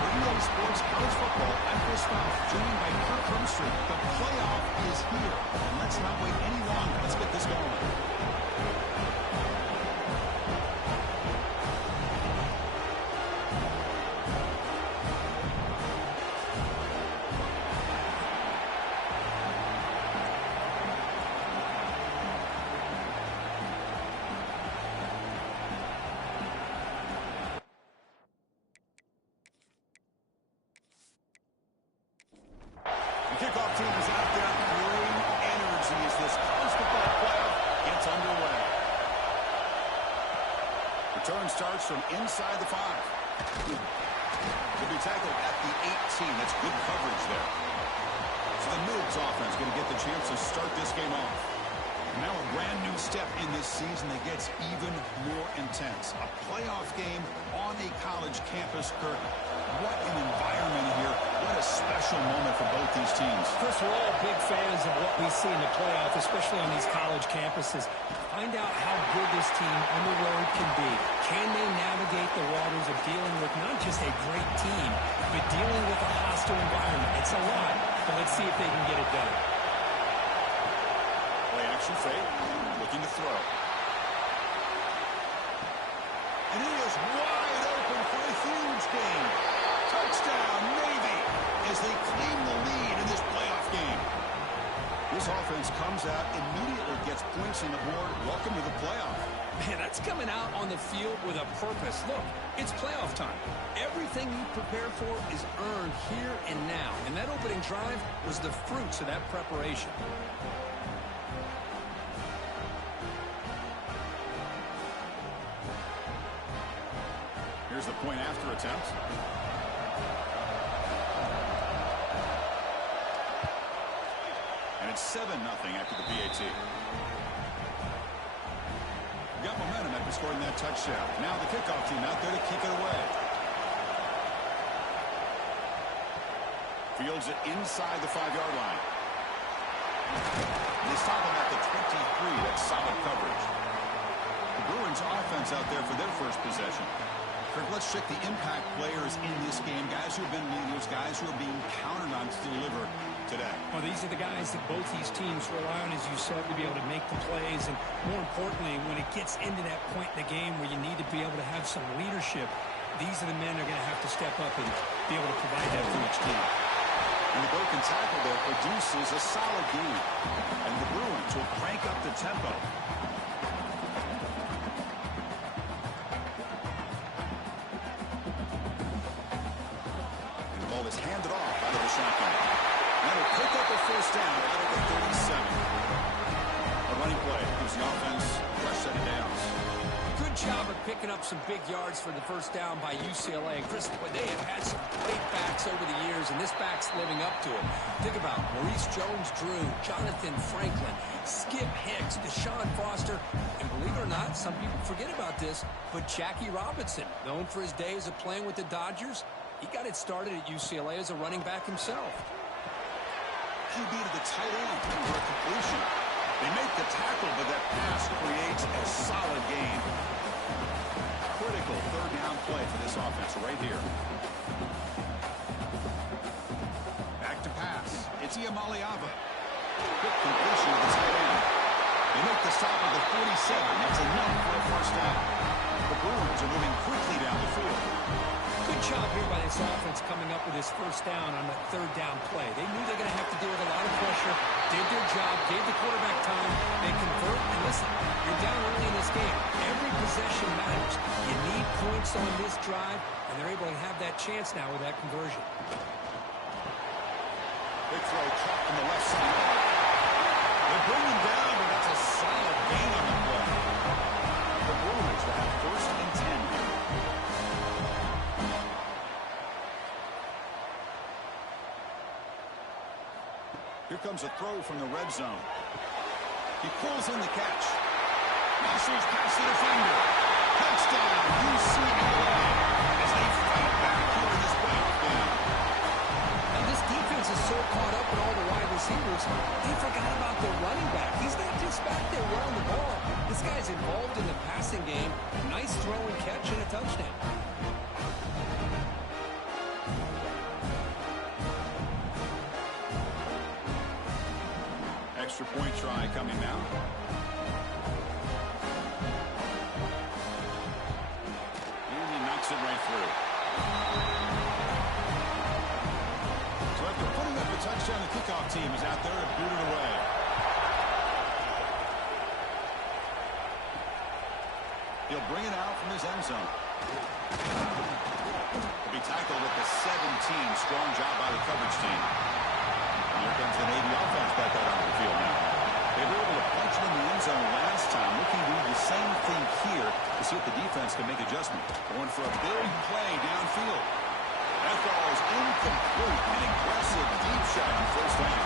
Radio Sports College Football, I'm Chris Ralph, joined by Kirk Crumstreet. The playoff is here, and let's not wait any longer. Let's get this going. Kickoff team is out there. Great energy as this college football playoff gets underway. Return starts from inside the 5. Will be tackled at the 18. That's good coverage there. So the Moves offense going to get the chance to start this game off. Now a brand new step in this season that gets even more intense. A playoff game on a college campus, Kirk. What an environment here. What a special moment for both these teams. Chris, we're all big fans of what we see in the playoff, especially on these college campuses. Find out how good this team on the road can be. Can they navigate the waters of dealing with not just a great team, but dealing with a hostile environment? It's a lot, but let's see if they can get it done. Play action fake, looking to throw. And he is wide open for a huge gain. Touchdown, Navy, as they claim the lead in this playoff game. This offense comes out, immediately gets points on the board. Welcome to the playoff. Man, that's coming out on the field with a purpose. Look, it's playoff time. Everything you prepare for is earned here and now. And that opening drive was the fruits of that preparation. Here's the point after attempt. And it's 7-0 after the PAT. Got momentum after scoring that touchdown. Now the kickoff team out there to kick it away. Fields it inside the 5-yard line. They stop him at the 23. That's solid coverage. The Bruins offense out there for their first possession. Kirk, let's check the impact players in this game. Guys who have been leaders, guys who are being counted on to deliver today. Well, these are the guys that both these teams rely on, as you said, to be able to make the plays. And more importantly, when it gets into that point in the game where you need to be able to have some leadership, these are the men that are going to have to step up and be able to provide that for each team. And the broken tackle there produces a solid gain. And the Bruins will crank up the tempo. Is handed off out of the shotgun. Now to pick up a first down out of the 37. A running play gives the offense a fresh set of downs. Good job of picking up some big yards for the first down by UCLA. And Chris, they have had some great backs over the years, and this back's living up to it. Think about Maurice Jones-Drew, Jonathan Franklin, Skip Hicks, Deshaun Foster, and believe it or not, some people forget about this, but Jackie Robinson, known for his days of playing with the Dodgers, he got it started at UCLA as a running back himself. QB to the tight end for a completion. They make the tackle, but that pass creates a solid gain. Critical third down play for this offense right here. Back to pass. It's Iamaleava. Quick completion to the tight end. They make the stop at the 47. That's enough for a first down. The Bruins are moving quickly down the field. Good job here by this offense coming up with this first down on that third down play. They knew they were going to have to deal with a lot of pressure, did their job, gave the quarterback time, they convert, and listen, you're down early in this game. Every possession matters. You need points on this drive, and they're able to have that chance now with that conversion. Big throw caught on the left side. They bring him down, but that's a solid gain on the play. The Bruins will have first and 10 here. Here comes a throw from the red zone. He pulls in the catch. Muscles past the defender. Touchdown, UCLA, as they fight back here in this playoff game. Now this defense is so caught up in all the wide receivers, they forgot about their running back. He's not just back there running the ball. This guy's involved in the pass extra point try coming now. And he knocks it right through. So after putting up a touchdown, the kickoff team is out there to boot it away. He'll bring it out from his end zone. He'll be tackled at the 17. Strong job by the coverage team. And here comes the Navy offense back out onto the field now. They were able to punch it in the end zone last time. Looking to do the same thing here to see if the defense can make adjustment. Going for a big play downfield. That ball is incomplete. An aggressive deep shot on first down.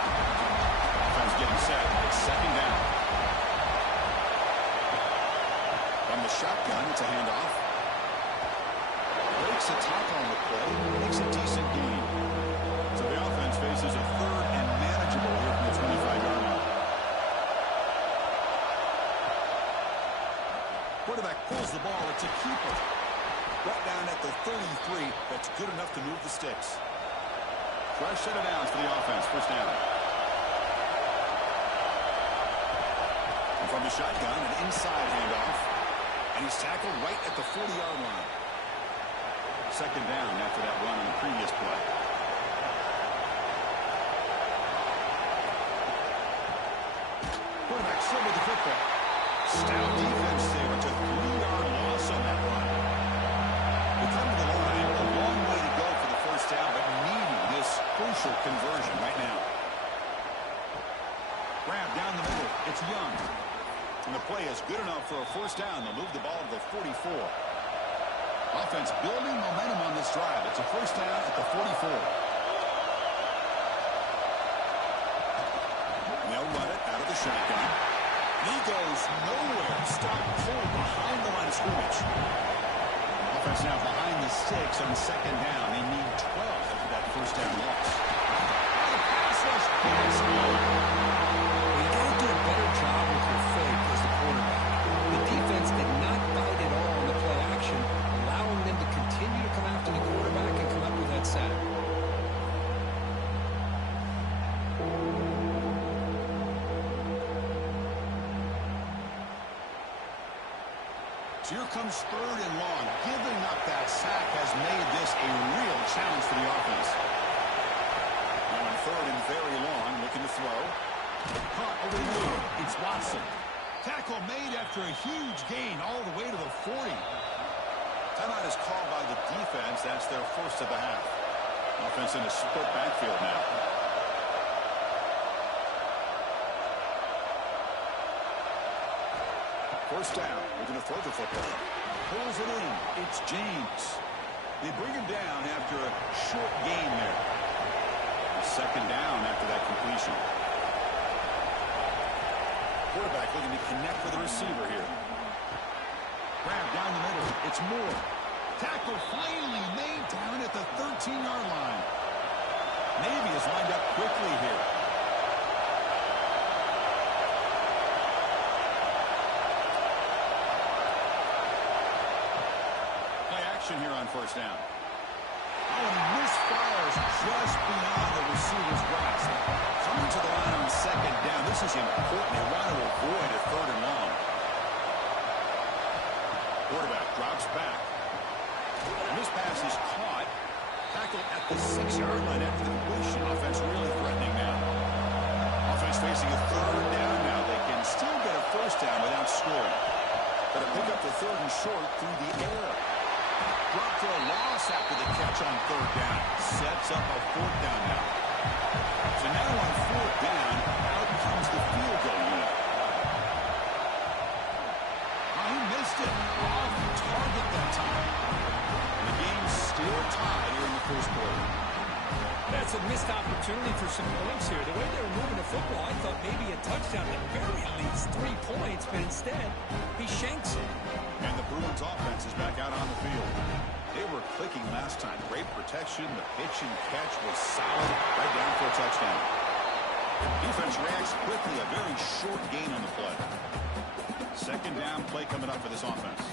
Offense getting set. It's second down. From the shotgun, it's a handoff. Breaks a tackle on the play. Makes a decent gain. So the offense faces a third and manageable here from the 25-yard line. Quarterback pulls the ball. It's a keeper. Brought down at the 33. That's good enough to move the sticks. Fresh set of downs for the offense. First down. And from the shotgun, an inside handoff. And he's tackled right at the 40-yard line. Second down after that run on the previous play. Quarterback still with the football. Stout defense there. It's a 3-yard loss on that run. They come to the line. A long way to go for the first down, but needing this crucial conversion right now. Grab down the middle. It's Young. And the play is good enough for a first down. They'll move the ball to the 44. Offense building momentum on this drive. It's a first down at the 44. And they'll run it out of the shotgun. And he goes nowhere. Stop cold behind the line of scrimmage. Offense now behind the sticks on second down. They need 12 after that first down loss. And the pass rush is good. You got to do a better job with your fake as the quarterback. The defense did not bite at all on the play action, allowing them to continue to come after the quarterback and come up with that sack. So here comes third and long. Giving up that sack has made this a real challenge for the offense. Now on third and very long, looking to throw. Caught over the middle. It's Watson. Tackle made after a huge gain all the way to the 40. Timeout is called by the defense. That's their first of the half. Offense in a split backfield now. First down. We're going to throw the football. Pulls it in. It's James. They bring him down after a short gain there. Second down after that completion. Quarterback looking to connect with the receiver here. Grab down the middle. It's Moore. Tackle finally made down at the 13-yard line. Navy is lined up quickly here. Play action here on first down. Oh, and he misfires just beyond the receiver's grasp. Coming to the line on second down. This is important. They want to avoid a third and long. Quarterback drops back. And this pass is caught. Tackled at the 6-yard line after the completion. Offense really threatening now. Offense facing a third down now. They can still get a first down without scoring. But to pick up the third and short through the air. Drop for a loss after the catch on third down. Sets up a fourth down now. So now on fourth down, out comes the field goal unit. Oh, he missed it. Off target that time. And the game's still tied here in the first quarter. That's a missed opportunity for some points here. The way they were moving the football, I thought maybe a touchdown, at very least 3 points, but instead, he shanks it. And the Bruins offense is back out on the field. They were clicking last time. Great protection. The pitch and catch was solid. Right down for a touchdown. Defense reacts quickly. A very short gain on the play. Second down play coming up for this offense.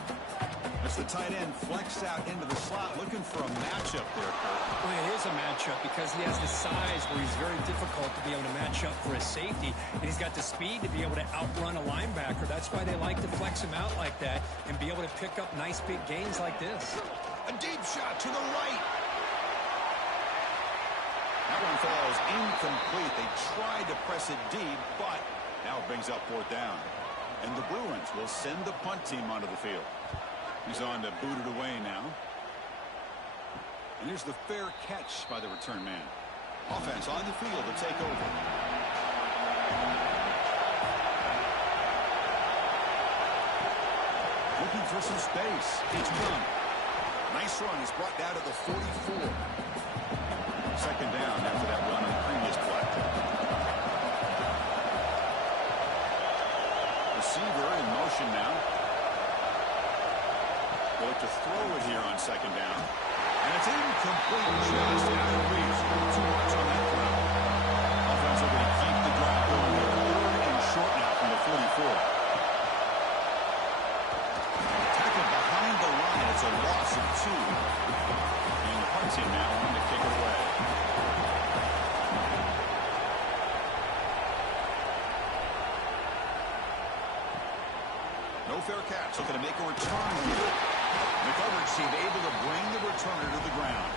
as the tight end flexed out into the slot, looking for a matchup there, Kurt. Well, it is a matchup because he has the size where he's very difficult to be able to match up for his safety, and he's got the speed to be able to outrun a linebacker. That's why they like to flex him out like that and be able to pick up nice big gains like this. A deep shot to the right. That one falls incomplete. They tried to press it deep, but now it brings up fourth down. And the Bruins will send the punt team onto the field. He's on to boot it away now. And here's the fair catch by the return man. Offense on the field to take over. Looking for some space. It's Young. Nice run. He's brought down to the 44. Second down after that run on the previous play. Receiver in motion now. They'll look to throw it here on second down. And it's incomplete, just out of reach. Too much on that throw. Offense will keep the drive going here. Third and short now from the 44. Tackle behind the line. It's a loss of 2. And the punt team now on to kick it away. No fair catch. Looking to make a return here. The coverage team able to bring the returner to the ground.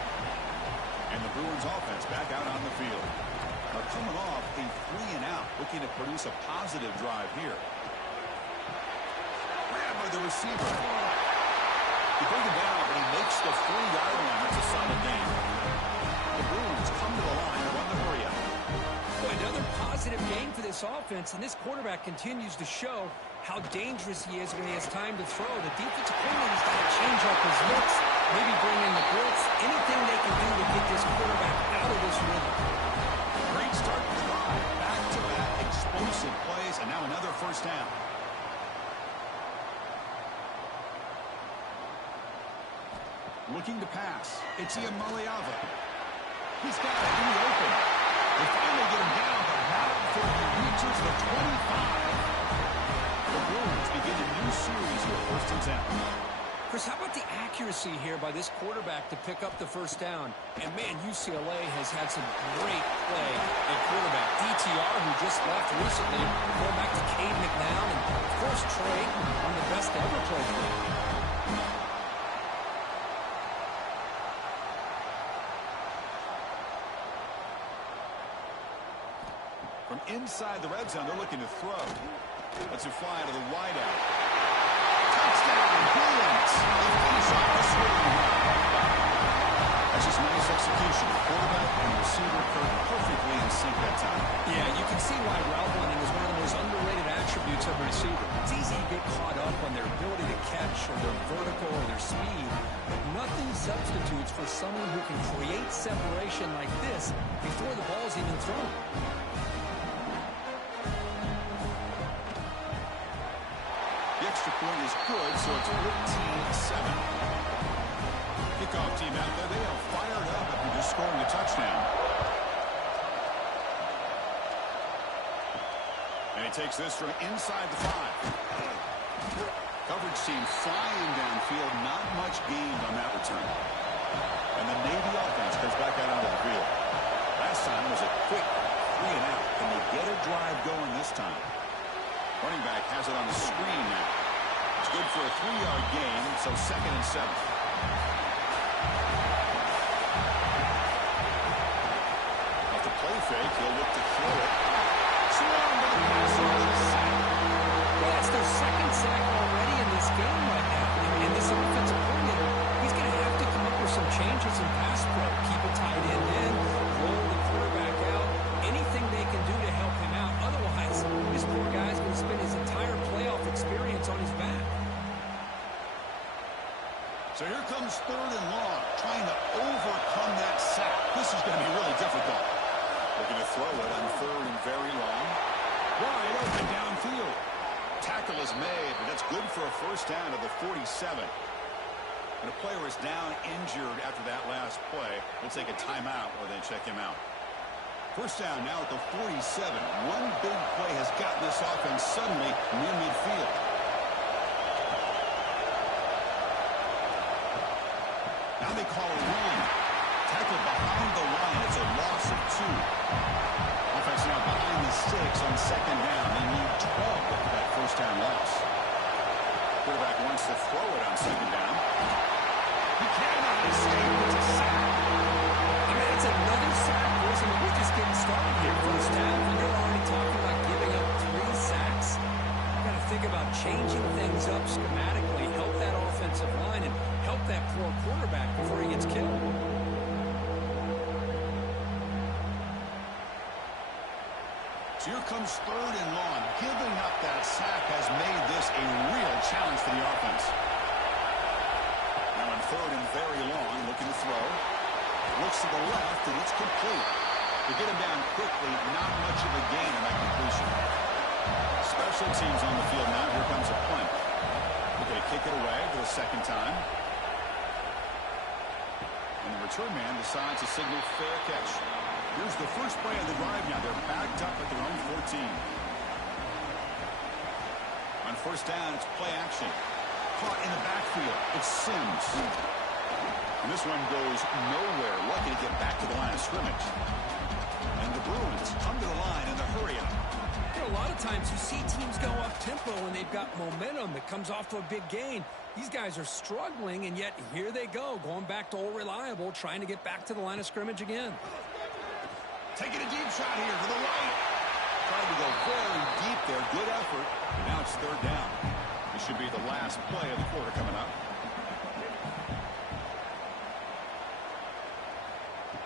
And the Bruins offense back out on the field. They're coming off a 3-and-out, looking to produce a positive drive here. Grabbed by the receiver. He brings it down, but he makes the 3-yard line. That's a solid game. The Bruins come to the line to run the hurry up. Another positive game for this offense, and this quarterback continues to show how dangerous he is when he has time to throw. The defensive coordinator's got to change up his looks, maybe bring in the blitz, anything they can do to get this quarterback out of this rhythm. Great start to the drive. Back-to-back explosive plays, and now another first down. Looking to pass. It's Iamaleava. He's got it in the open. They finally get him down, but not before he reaches the 25. The Bruins begin a new series here, 1st and 10. Chris, how about the accuracy here by this quarterback to pick up the first down? And, man, UCLA has had some great play at quarterback. DTR, who just left recently, going back to Cade McNown, and, of course, Troy Aikman, one of the best to ever play for him. From inside the red zone, they're looking to throw. Let's it fly to the wideout. Touchdown, Bruins! They finish off the scoring. That's just nice execution. The quarterback and the receiver perfectly in sync that time. Yeah, you can see why route running is one of the most underrated attributes of a receiver. It's easy to get caught up on their ability to catch or their vertical or their speed, but nothing substitutes for someone who can create separation like this before the ball's even thrown. Point is good, so it's 14-7. Kickoff team out there, they are fired up after just scoring a touchdown. And he takes this from inside the 5. Coverage team flying downfield, not much gained on that return. And the Navy offense comes back out onto the field. Last time was a quick 3-and-out. Can they get a drive going this time? Running back has it on the screen now. It's good for a 3-yard gain, so 2nd and 7. Off the play fake, he'll look to throw it. Swung to the passer for the sack. Well, that's their 2nd sack already in this game right now. And this offensive coordinator, he's going to have to come up with some changes in pass pro. Keep a tight end in, roll the quarterback out, anything they can do to help him out. Otherwise, this poor guy's going to spend his entire playoff experience on his back. So here comes 3rd and long, trying to overcome that sack. This is going to be really difficult. Looking to throw it on 3rd and very long. Wide open downfield. Tackle is made, but that's good for a first down to the 47. And a player is down injured after that last play. We'll take a timeout or they check him out. First down now at the 47. One big play has gotten this offense suddenly near midfield. they call a run. Tackle behind the line. It's a loss of 2. Offense now behind the 6 on second down. They need 12 with that first down loss. Quarterback wants to throw it on second down. He cannot escape. It's a sack. I mean, it's another sack. I mean, we're just getting started here. First half, and you're already talking about giving up 3 sacks. You got to think about changing things up schematically, help that offensive line, and help that poor quarterback before he gets killed. So here comes 3rd and long. Giving up that sack has made this a real challenge for the offense. Now on 3rd and very long, looking to throw. Looks to the left, and it's complete. To get him down quickly, not much of a gain in that completion. Special teams on the field now. Here comes a punt. Looking to kick it away for the second time. And the return man decides to signal fair catch. Here's the first play of the drive now. They're backed up at their own 14. On first down, it's play action. Caught in the backfield. It's Sims. And this one goes nowhere. Lucky to get back to the line of scrimmage. And the Bruins come to the line in the hurry-up. You know, a lot of times you see teams go up-tempo when they've got momentum that comes off to a big gain. These guys are struggling, and yet here they go, going back to old reliable, trying to get back to the line of scrimmage again. Taking a deep shot here to the right. Trying to go very deep there. Good effort. Now it's 3rd down. This should be the last play of the quarter coming up.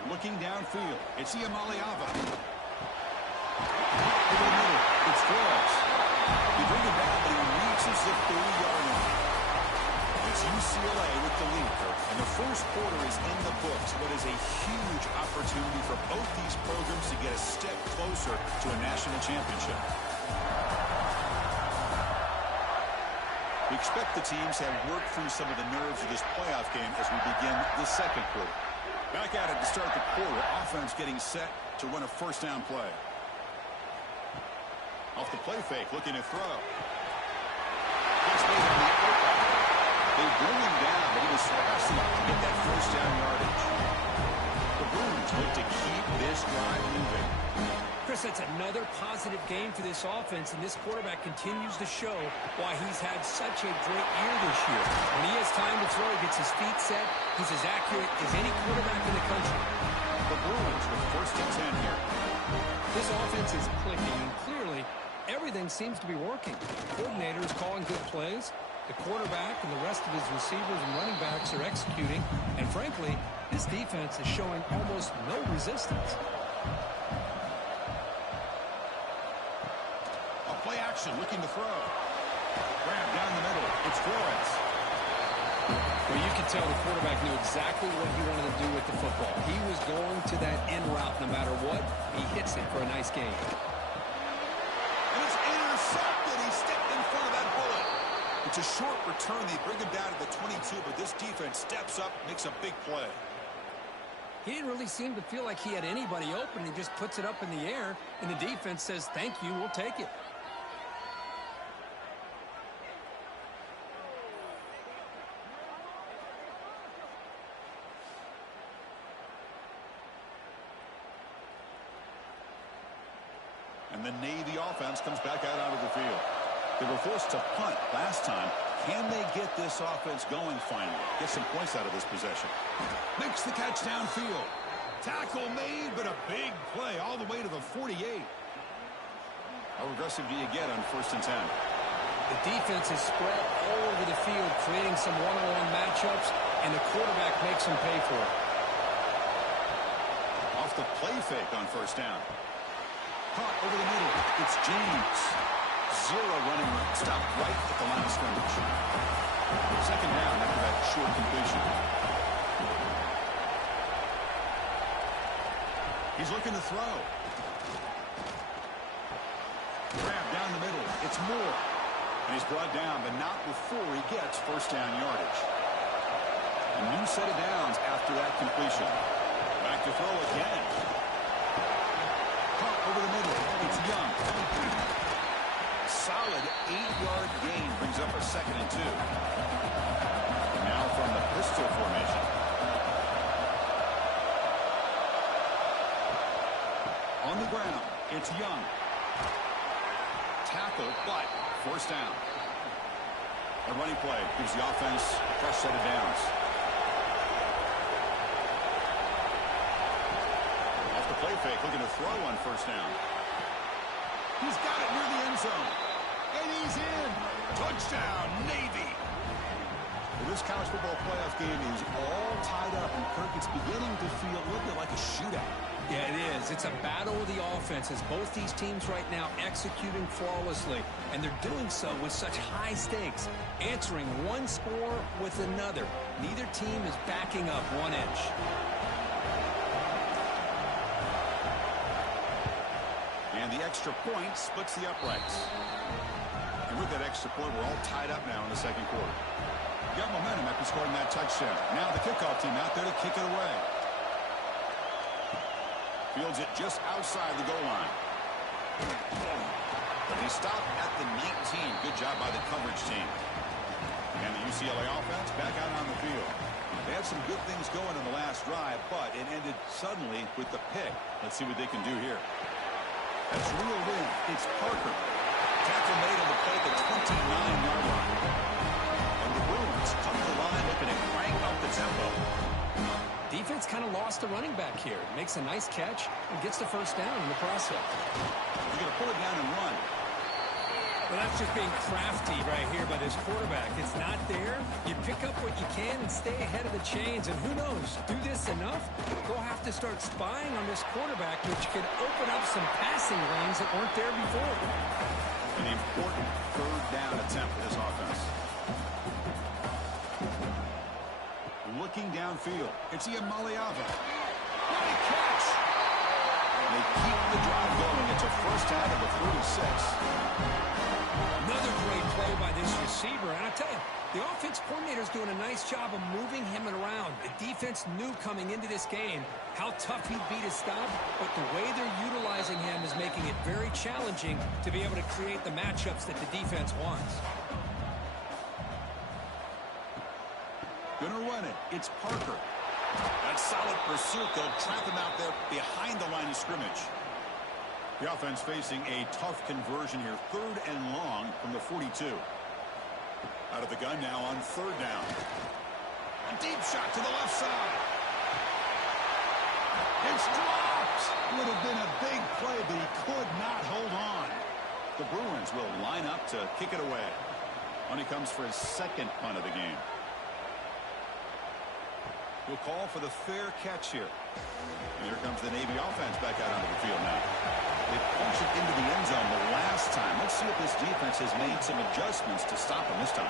Looking downfield. It's Iamaleava. Over the middle. It's Flores. He brings it down, but he reaches the 30-yard line. It's UCLA with the lead. And the first quarter is in the books. What is a huge opportunity for both these programs to get a step closer to a national championship. We expect the teams to have worked through some of the nerves of this playoff game as we begin the second quarter. Back at it to start the quarter. Offense getting set to run a first down play. Off the play fake, looking to throw. They bring him down, but he was fast enough to get that first down yardage. The Bruins look to keep this drive moving. Chris, that's another positive game for this offense, and this quarterback continues to show why he's had such a great year this year. When he has time to throw, he gets his feet set. He's as accurate as any quarterback in the country. The Bruins with 1st and 10 here. This offense is clicking, and clearly everything seems to be working. The coordinator is calling good plays. The quarterback and the rest of his receivers and running backs are executing. And frankly, this defense is showing almost no resistance. A play action, looking to throw. Grab down the middle. It's Flores. Well, you can tell the quarterback knew exactly what he wanted to do with the football. He was going to that end route no matter what. He hits it for a nice gain. And it's intercepted. He stepped in front of that bullet. It's a short return. They bring him down to the 22, but this defense steps up, makes a big play. He didn't really seem to feel like he had anybody open. He just puts it up in the air, and the defense says, thank you, we'll take it. And the Navy offense comes back out onto the field. They were forced to punt last time. Can they get this offense going finally? Get some points out of this possession. Makes the catch downfield. Tackle made, but a big play all the way to the 48. How aggressive do you get on 1st and 10? The defense is spread all over the field, creating some one-on-one matchups, and the quarterback makes them pay for it. Off the play fake on 1st down. Caught over the middle. It's James. 0 running room. Stopped right at the line of scrimmage. Second down after that short completion. He's looking to throw. Grab down the middle. It's Moore. And he's brought down, but not before he gets first down yardage. A new set of downs after that completion. Back to throw again. Caught over the middle. It's Young. Solid 8-yard gain brings up a 2nd and 2. And now from the pistol formation. On the ground, it's Young. Tackle, but first down. A running play gives the offense a fresh set of downs. Off the play fake, looking to throw on first down. He's got it near the end zone. And he's in. Touchdown, Navy. Well, this college football playoff game is all tied up, and Kirk, it's beginning to feel a little bit like a shootout. Yeah, it is. It's a battle of the offenses. Both these teams right now executing flawlessly, and they're doing so with such high stakes, answering one score with another. Neither team is backing up 1 inch. And the extra point splits the uprights. And with that extra point, we're all tied up now in the second quarter. Got momentum after scoring that touchdown. Now the kickoff team out there to kick it away. Fields it just outside the goal line. But he stopped at the 19. Good job by the coverage team. And the UCLA offense back out on the field. They had some good things going in the last drive, but it ended suddenly with the pick. Let's see what they can do here. That's reeled in. It's Parker. Tackle made on the play at the 29-yard line. And the Bruins come to the line looking to crank up the tempo. Defense kind of lost a running back here. Makes a nice catch and gets the first down in the process. You're going to pull it down and run. Well, that's just being crafty right here by this quarterback. It's not there. You pick up what you can and stay ahead of the chains. And who knows, do this enough, they'll have to start spying on this quarterback, which could open up some passing lanes that weren't there before. An important third down attempt for this offense. Looking downfield, it's Iamaleava. Great catch! And they keep the drive going. It's a first down of the 46. Another great play by this receiver. And I tell you, the offense coordinator's doing a nice job of moving him around. The defense knew coming into this game how tough he'd be to stop, but the way they're utilizing him is making it very challenging to be able to create the matchups that the defense wants. Gonna run it. It's Parker. That solid pursuit. They'll trap him out there behind the line of scrimmage. The offense facing a tough conversion here. 3rd and long from the 42. Out of the gun now on 3rd down. A deep shot to the left side. It's dropped. Would have been a big play, but he could not hold on. The Bruins will line up to kick it away. When he comes for his 2nd punt of the game. We'll call for the fair catch here. And here comes the Navy offense back out onto the field now. They punched it into the end zone the last time. Let's see if this defense has made some adjustments to stop him this time.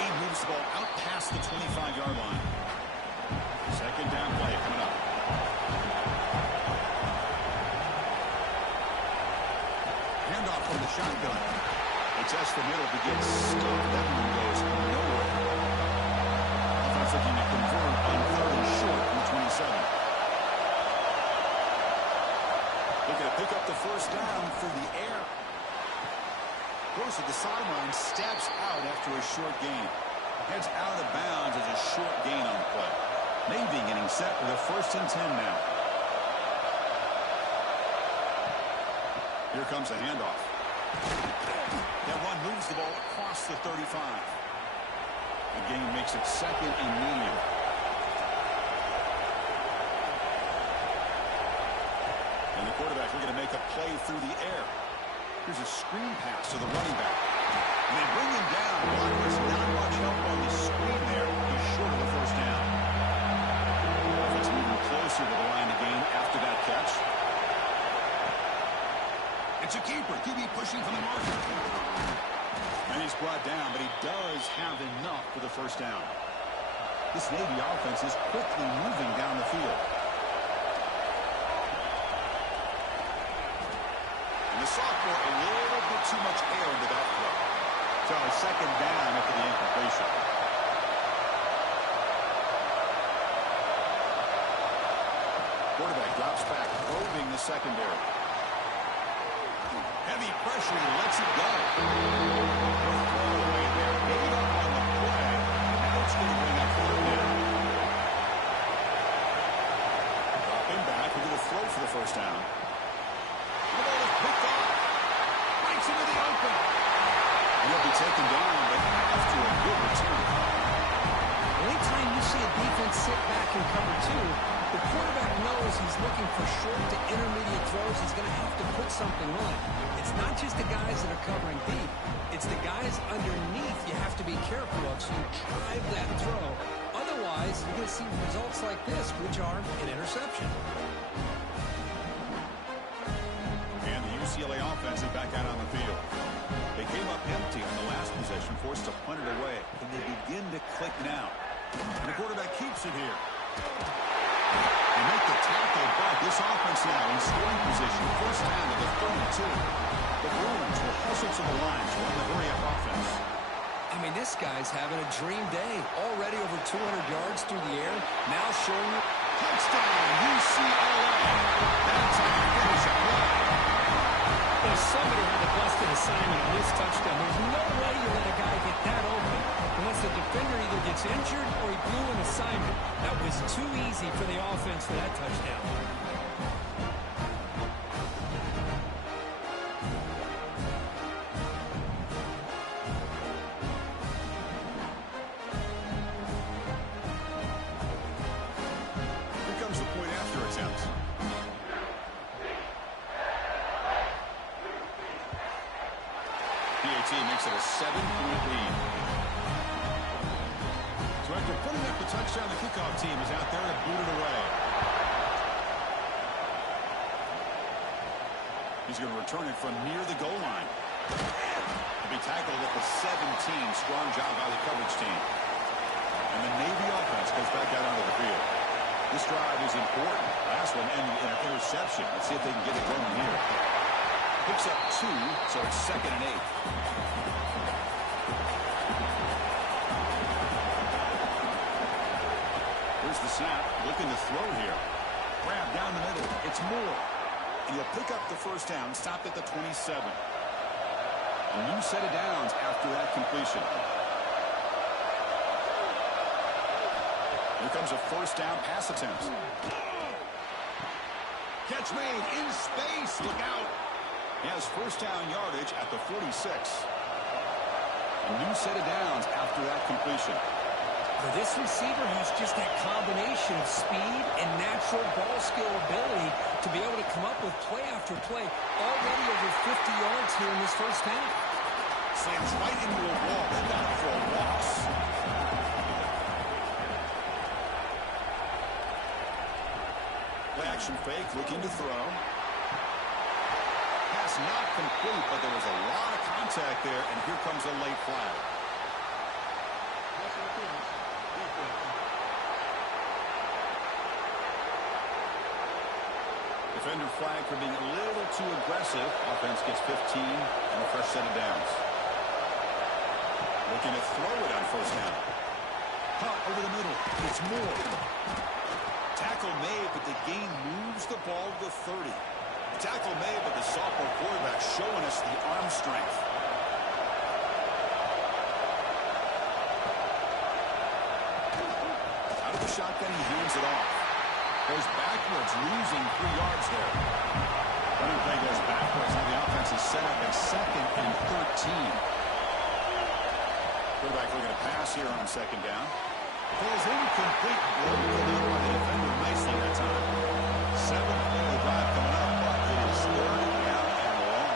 He moves the ball out past the 25-yard line. 2nd down play coming up. Handoff from the shotgun. They test the middle, but gets stuffed. That one goes nowhere. Offense looking to convert on 3rd and short from the 27. Looking to pick up the first down through the air. Goes to the sideline, steps out after a short gain. Heads out of bounds as a short gain on the play. Navy getting set with a 1st and 10 now. Here comes the handoff. That one moves the ball across the 35. The game makes it 2nd and medium. And the quarterback looking to make a play through the air. Here's a screen pass to the running back. And they bring him down. But there's not much help on the screen there. He's short of the first down. Offense moving closer to the line of game after that catch. It's a keeper. QB pushing from the marker. And he's brought down, but he does have enough for the first down. This Navy offense is quickly moving down the field. And the sophomore a little bit too much air into that throw. So a 2nd down after the incompletion. Quarterback drops back, probing the secondary. Heavy pressure, he lets it go. Throwaway there, made up on the play. Now it's going to bring up 3rd down. Dropping back, we're going to throw for the first down. he's looking for short to intermediate throws, he's going to have to put something on it. It's not just the guys that are covering deep. It's the guys underneath you have to be careful of, so you drive that throw. Otherwise, you're going to see results like this, which are an interception. And the UCLA offense is back out on the field. They came up empty on the last possession, forced to punt it away. And they begin to click now. And the quarterback keeps it here. They make the tackle, but this offense now in scoring position. First down to the 32. The Bruins will hustle to the line to run the hurry-up offense. I mean, this guy's having a dream day. Already over 200 yards through the air. Now showing you. Touchdown, UCLA. That's how you finish a play. If somebody had a busted assignment on this touchdown, there's no way you let a guy get that open unless the defender either gets injured or he blew an assignment. That was too easy for the offense for that touchdown. Here comes the point after attempt. PAT makes it a 7-point lead. So after putting up the touchdown, the kickoff team is out there to boot it away. He's going to return it from near the goal line. To be tackled at the 17. Strong job by the coverage team. And the Navy offense goes back out onto the field. This drive is important. Last one ended in an interception. Let's see if they can get it going here. Picks up 2, so it's 2nd and 8. Here's the snap, looking to throw here. Grab down the middle, it's Moore. And he'll pick up the first down, stopped at the 27. A new set of downs after that completion. Here comes a first down pass attempt. Catch made in space, look out. He has first down yardage at the 46. A new set of downs after that completion. This receiver has just that combination of speed and natural ball skill ability to be able to come up with play after play. Already over 50 yards here in this first half. Slams right into a wall. They got it for a loss. Play action fake, looking to throw. Pass not complete, but there was a lot of contact there, and here comes a late flag. Defender flag for being a little too aggressive. Offense gets 15 and a fresh set of downs. Looking to throw it on first down. Pop over the middle. It's Moore. Tackle made, but the gain moves the ball to the 30. Tackle made, but the sophomore quarterback showing us the arm strength. Out of the shotgun, he hands it off. Goes backwards, losing 3 yards there. Running play goes backwards, and the offense is set up at 2nd and 13. Quarterback looking to pass here on 2nd down. Falls incomplete, blown clear by the defender nicely that time. 7th play of the drive coming up, but it is 3rd down and long.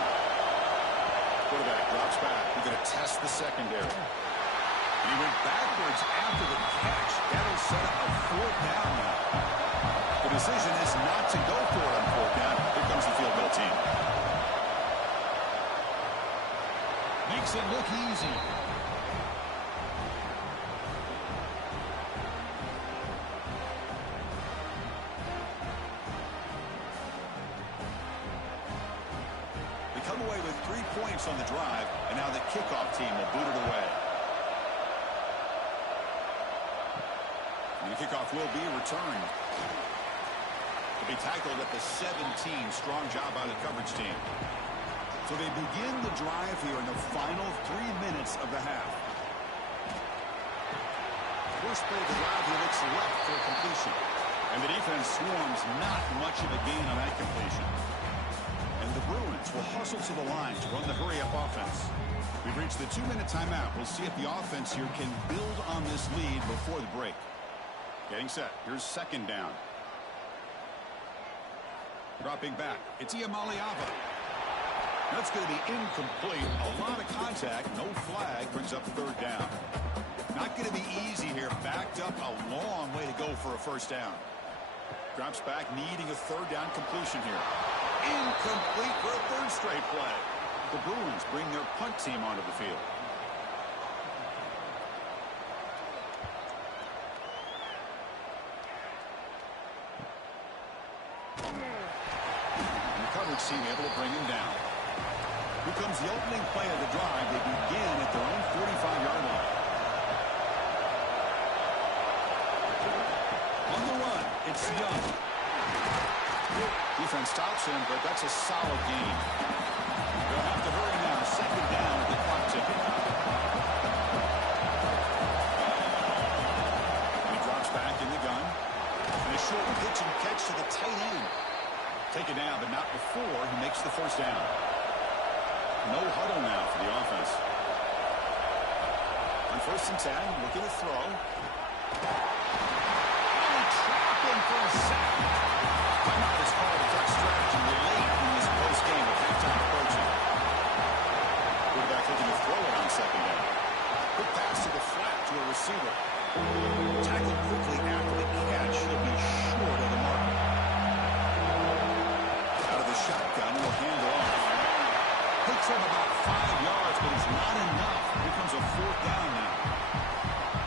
Quarterback drops back. He's going to test the secondary. And he went backwards after the catch. That'll set up a 4th down now. The decision is not to go for it on 4th down. Here comes the field goal team. Makes it look easy. They come away with 3 points on the drive, and now the kickoff team will boot it away. And the kickoff will be returned. To be tackled at the 17. Strong job by the coverage team. So they begin the drive here in the final 3 minutes of the half. First play of the drive, he looks left for a completion. And the defense swarms, not much of a gain on that completion. And the Bruins will hustle to the line to run the hurry-up offense. We've reached the 2-minute timeout. We'll see if the offense here can build on this lead before the break. Getting set. Here's 2nd down. Dropping back, it's Iamaleava. That's going to be incomplete. A lot of contact, no flag, brings up third down. Not going to be easy here. Backed up a long way to go for a first down. Drops back, needing a third down completion here. Incomplete for a third straight play. The Bruins bring their punt team onto the field. And the coverage team able to bring him down. Here comes the opening play of the drive. They begin at their own 45-yard line. On the run, it's Young. Defense stops him, but that's a solid gain. They'll have to hurry now. Second down with the clock ticking. He drops back in the gun. And a short pitch and catch to the tight end. Taken down, but not before he makes the first down. No huddle now for the offense. On 1st and 10, looking to throw. Oh, trap him for a sack. Timeout is called to touch strategy late in this post-game with halftime approaching. Quarterback looking to throw it on second down. Quick pass to the flat to a receiver. Tackled quickly after the catch. He'll be short of the mark. Out of the shotgun, will hand it off. Picks up about 5 yards, but it's not enough. Here comes a fourth down now.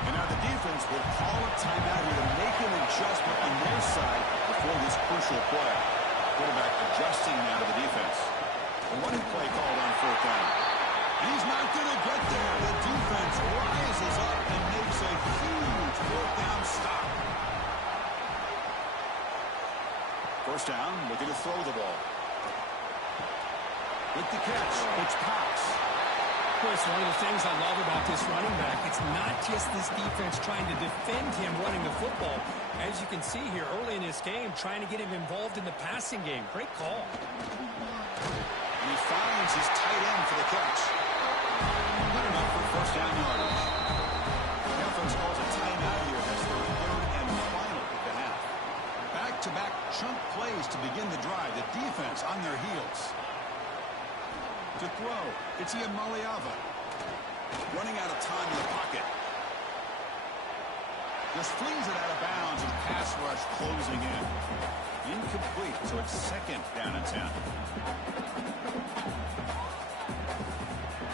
And now the defense will call a timeout here to make an adjustment on their side before this crucial play. Quarterback adjusting now to the defense. A running play called on fourth down. He's not going to get there. The defense rises up and makes a huge fourth down stop. First down, looking to throw the ball. With the catch, it's Cox. Chris, one of the things I love about this running back, it's not just this defense trying to defend him running the football. As you can see here early in this game, trying to get him involved in the passing game. Great call. And he finds his tight end for the catch. Good enough for first down yardage. The offense calls a timeout here. That's their third and final at the half. Back-to-back chunk plays to begin the drive. The defense on their heels. To throw, it's Iamaleava. Running out of time in the pocket. Just flings it out of bounds and pass rush closing in. Incomplete, so it's second down and 10.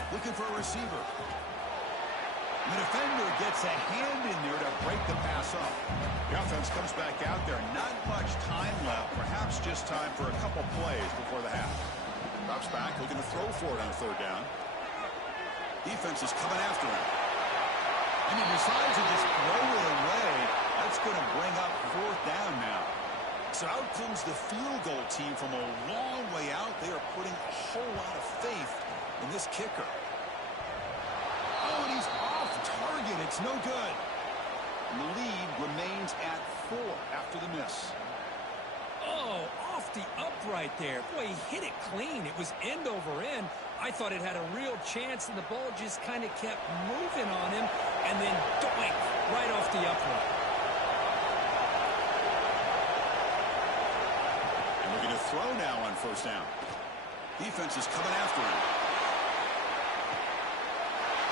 Looking for a receiver. The defender gets a hand in there to break the pass up. The offense comes back out there. Not much time left. Perhaps just time for a couple plays before the half. Drops back, looking to throw for it on third down. Defense is coming after him. And he decides to just throw it away. That's going to bring up fourth down now. So out comes the field goal team from a long way out. They are putting a whole lot of faith in this kicker. Oh, and he's off target. It's no good. And the lead remains at 4 after the miss. Oh, off the upright there. Boy, he hit it clean. It was end over end. I thought it had a real chance, and the ball just kind of kept moving on him, and then doink, right off the upright. And looking to throw now on first down. Defense is coming after him.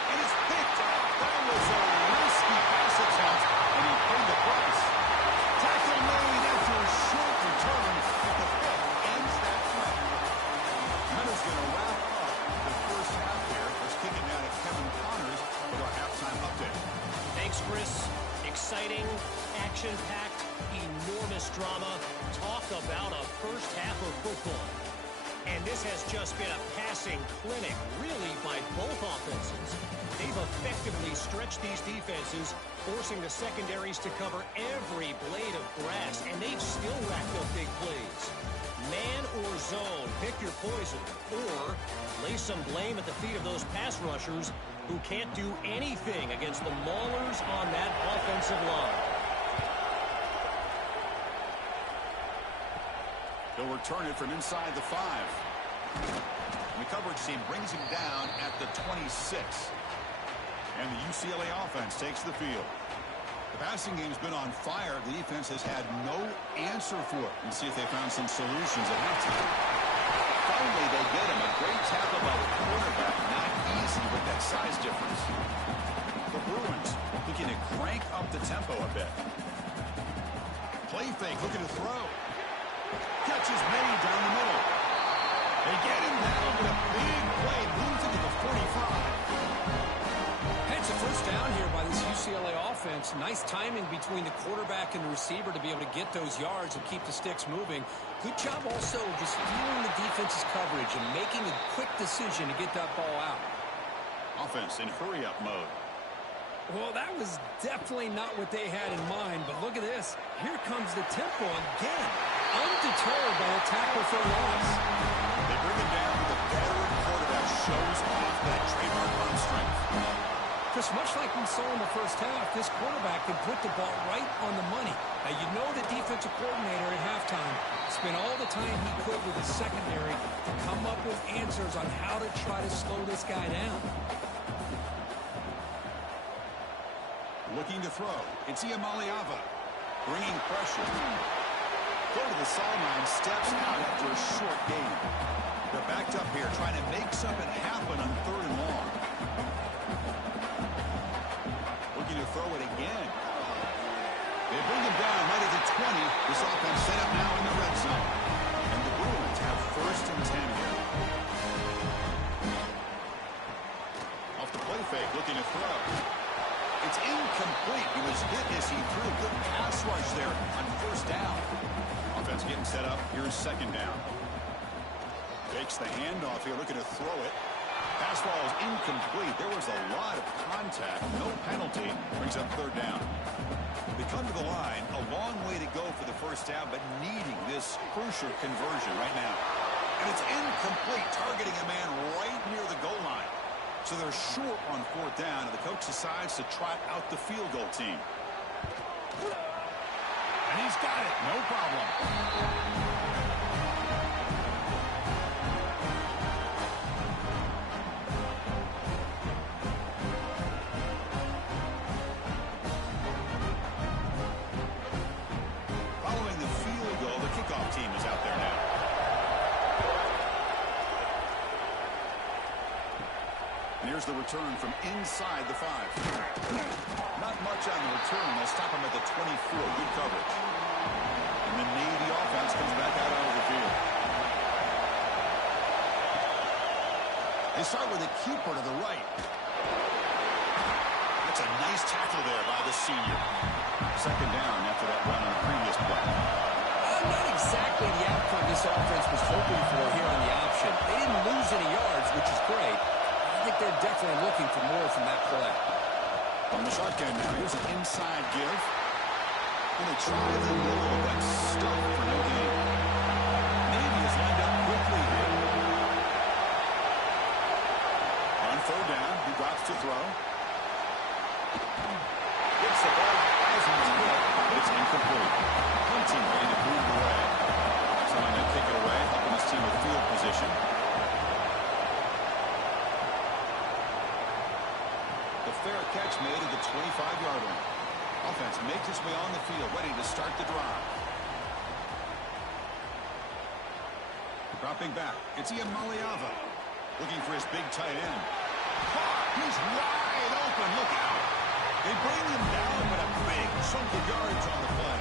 And it's picked up. That was a risky pass attempt, and he paid the price. Tackle made after a short return, but the pick ends that play. Meadows going to wrap up the first half here. Let's kick it down to Kevin Connors with our halftime update. Thanks, Chris. Exciting, action-packed, enormous drama. Talk about a first half of football. And this has just been a passing clinic, really, by both offenses. They've effectively stretched these defenses, forcing the secondaries to cover every blade of grass, and they've still racked up big plays. Man or zone, pick your poison, or lay some blame at the feet of those pass rushers who can't do anything against the maulers on that offensive line. They'll return it from inside the 5. And the coverage team brings him down at the 26. And the UCLA offense takes the field. The Passing game's been on fire. The defense has had no answer for it. And see if they found some solutions at halftime. Finally, they get him. A great tackle by the quarterback. Not easy with that size difference. The Bruins looking to crank up the tempo a bit. Play fake, looking to throw. Catch is made down the middle. They get him down with a big play. Moves into the 45. It's a first down here by this UCLA offense. Nice timing between the quarterback and the receiver to be able to get those yards and keep the sticks moving. Good job also just feeling the defense's coverage and making a quick decision to get that ball out. Offense in hurry-up mode. Well, that was definitely not what they had in mind, but look at this. Here comes the tempo again. Undeterred by a tackle for a loss. They bring him down with a veteran quarterback shows off that trademark arm strength. Chris, much like we saw in the first half, this quarterback can put the ball right on the money. Now, you know the defensive coordinator at halftime spent all the time he could with his secondary to come up with answers on how to try to slow this guy down. Looking to throw. It's Iamaleava. Bringing pressure. Go to the sideline, steps out after a short gain. They're backed up here, trying to make something happen on 3rd and long. Looking to throw it again. They bring him down right at the 20. This offense set up now in the red zone. And the Bruins have 1st and 10 here. Off the play fake, looking to throw. It's incomplete. He was hit as he threw. Good pass rush there on 1st down. Offense getting set up. Here's 2nd down. Fakes the handoff here, looking to throw it. Pass ball is incomplete. There was a lot of contact. No penalty. Brings up 3rd down. They come to the line. A long way to go for the 1st down, but needing this crucial conversion right now. And it's incomplete, targeting a man right near the goal line. So they're short on 4th down, and the coach decides to trot out the field goal team. And he's got it. No problem. Here's the return from inside the 5. Not much on the return. They'll stop him at the 24. Good coverage. And the Navy offense comes back out onto the field. They start with a keeper to the right. That's a nice tackle there by the senior. 2nd down after that run on the previous play. Not exactly the outcome this offense was hoping for here on the option. They didn't lose any yards, which is great. I think they're definitely looking for more from that play. On the shotgun now, here's an inside give. Going to try the middle, but stuck for no gain. Navy is lined up quickly here. On 3rd down, he drops to throw. Gets the ball as he's hit, but it's incomplete. Hunting getting it moved away. Trying to kick it away, helping his team with field position. Fair catch made at the 25-yard line. Offense makes its way on the field, ready to start the drive. Dropping back, it's Iamaleava. Looking for his big tight end. He's wide open, look out. They bring him down, but a big chunk of yards on the play.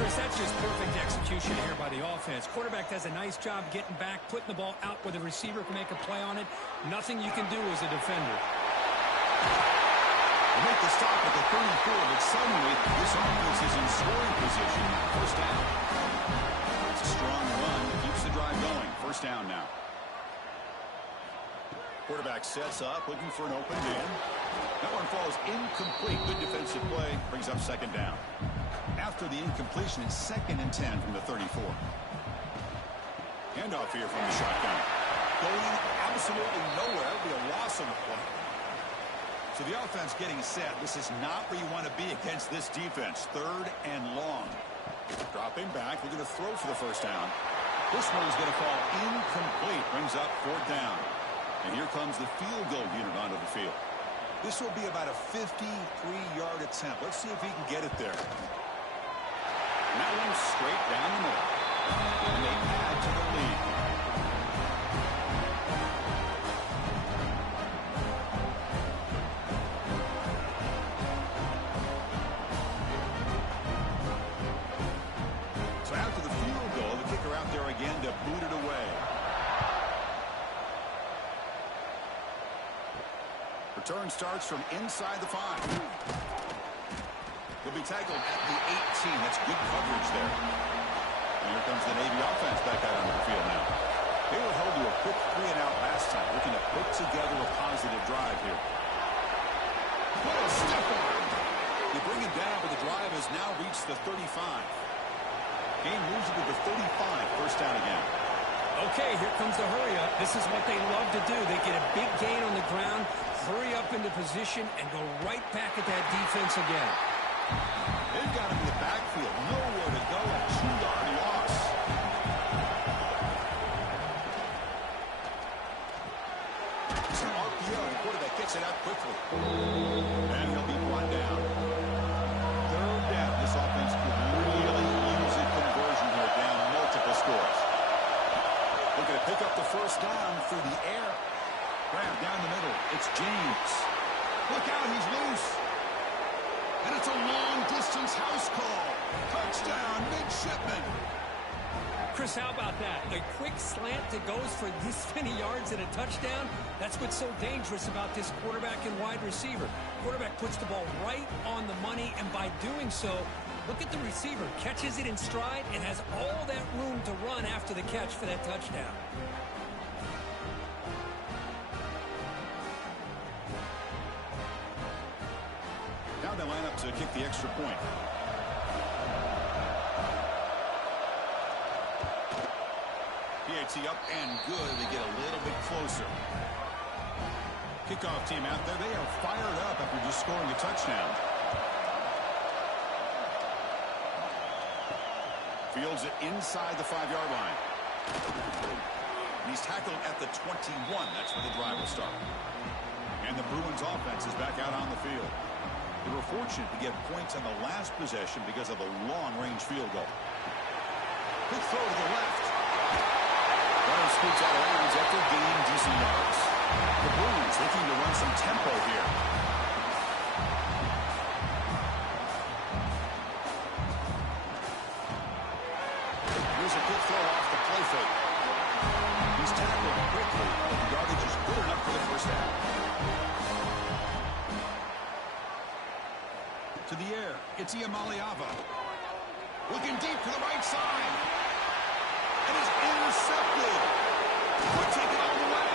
Chris, that's just perfect execution here by the offense. Quarterback does a nice job getting back, putting the ball out where the receiver can make a play on it. Nothing you can do as a defender. They make the stop at the 34, but suddenly this offense is in scoring position. 1st down. It's a strong run. Keeps the drive going. 1st down now. Quarterback sets up, looking for an open man. That one falls incomplete. Good defensive play. Brings up 2nd down. After the incompletion, it's 2nd and 10 from the 34. Handoff here from the shotgun. Going absolutely nowhere. It'll be a loss on the play. So the offense getting set. This is not where you want to be against this defense. 3rd and long. Dropping back, looking to throw for the 1st down. This one's going to fall incomplete. Brings up 4th down. And here comes the field goal unit onto the field. This will be about a 53-yard attempt. Let's see if he can get it there. And that one's straight down the middle. And they add to the lead. So after the field goal, the kicker out there again to boot it away. Return starts from inside the 5. He'll be tackled at the 18. That's good coverage there. And here comes the Navy offense back out onto the field now. They were held to a quick 3-and-out last time, looking to put together a positive drive here. What a step on! They bring it down, but the drive has now reached the 35. Game moves it to the 35. First down again. Okay, here comes the hurry up. This is what they love to do. They get a big gain on the ground, hurry up into position, and go right back at that defense again. They've got him in the backfield. Nowhere to go. A 2-yard loss. It's an RPO. The quarterback gets it out quickly. And he'll be brought down. Third down. This offense could really use a conversion here, down multiple scores. Looking to pick up the first down through the air. Grab down the middle. It's James. Look out, he's loose. And it's a long-distance house call. Touchdown, midshipman. Chris, how about that? A quick slant that goes for this many yards and a touchdown. That's what's so dangerous about this quarterback and wide receiver. Quarterback puts the ball right on the money, and by doing so, look at the receiver. Catches it in stride and has all that room to run after the catch for that touchdown. Now they line up to kick the extra point. PAT up and good. They get a little bit closer. Kickoff team out there. They are fired up after just scoring a touchdown. Fields it inside the 5-yard line. He's tackled at the 21. That's where the drive will start. And the Bruins offense is back out on the field. They were fortunate to get points on the last possession because of a long-range field goal. Good throw to the left. Runner scoots out of bounds after gaining decent yards. The Bruins looking to run some tempo here. Here's a good throw off the play fake. He's tackled quickly, but the yardage is good enough for the first down. To the air, it's Iamaleava. Looking deep to the right side. And it's intercepted. We'll take it all the way.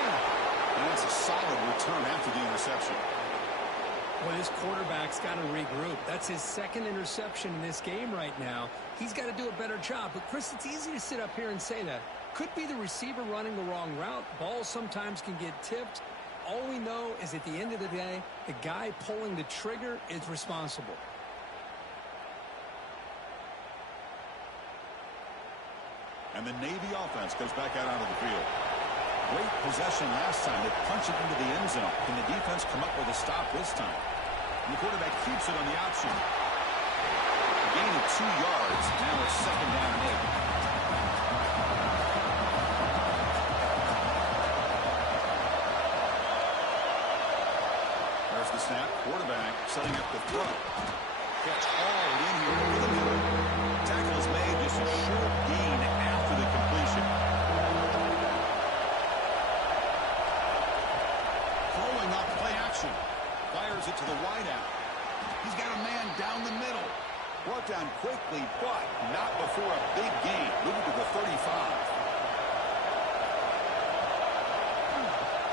And that's a solid return after the interception. Well, this quarterback's got to regroup. That's his second interception in this game right now. He's got to do a better job. But, Chris, it's easy to sit up here and say that. Could be the receiver running the wrong route. Balls sometimes can get tipped. All we know is at the end of the day, the guy pulling the trigger is responsible. And the Navy offense goes back out onto the field. Great possession last time. They punch it into the end zone. Can the defense come up with a stop this time? And the quarterback keeps it on the option. A gain of 2 yards. Now it's second down and 8. The snap, quarterback setting up the throw. Catch hauled in here over the middle. Tackle is made, just a short gain after the completion. Throwing up play action. Fires it to the wideout. He's got a man down the middle. Brought down quickly, but not before a big gain. Moving to the 35.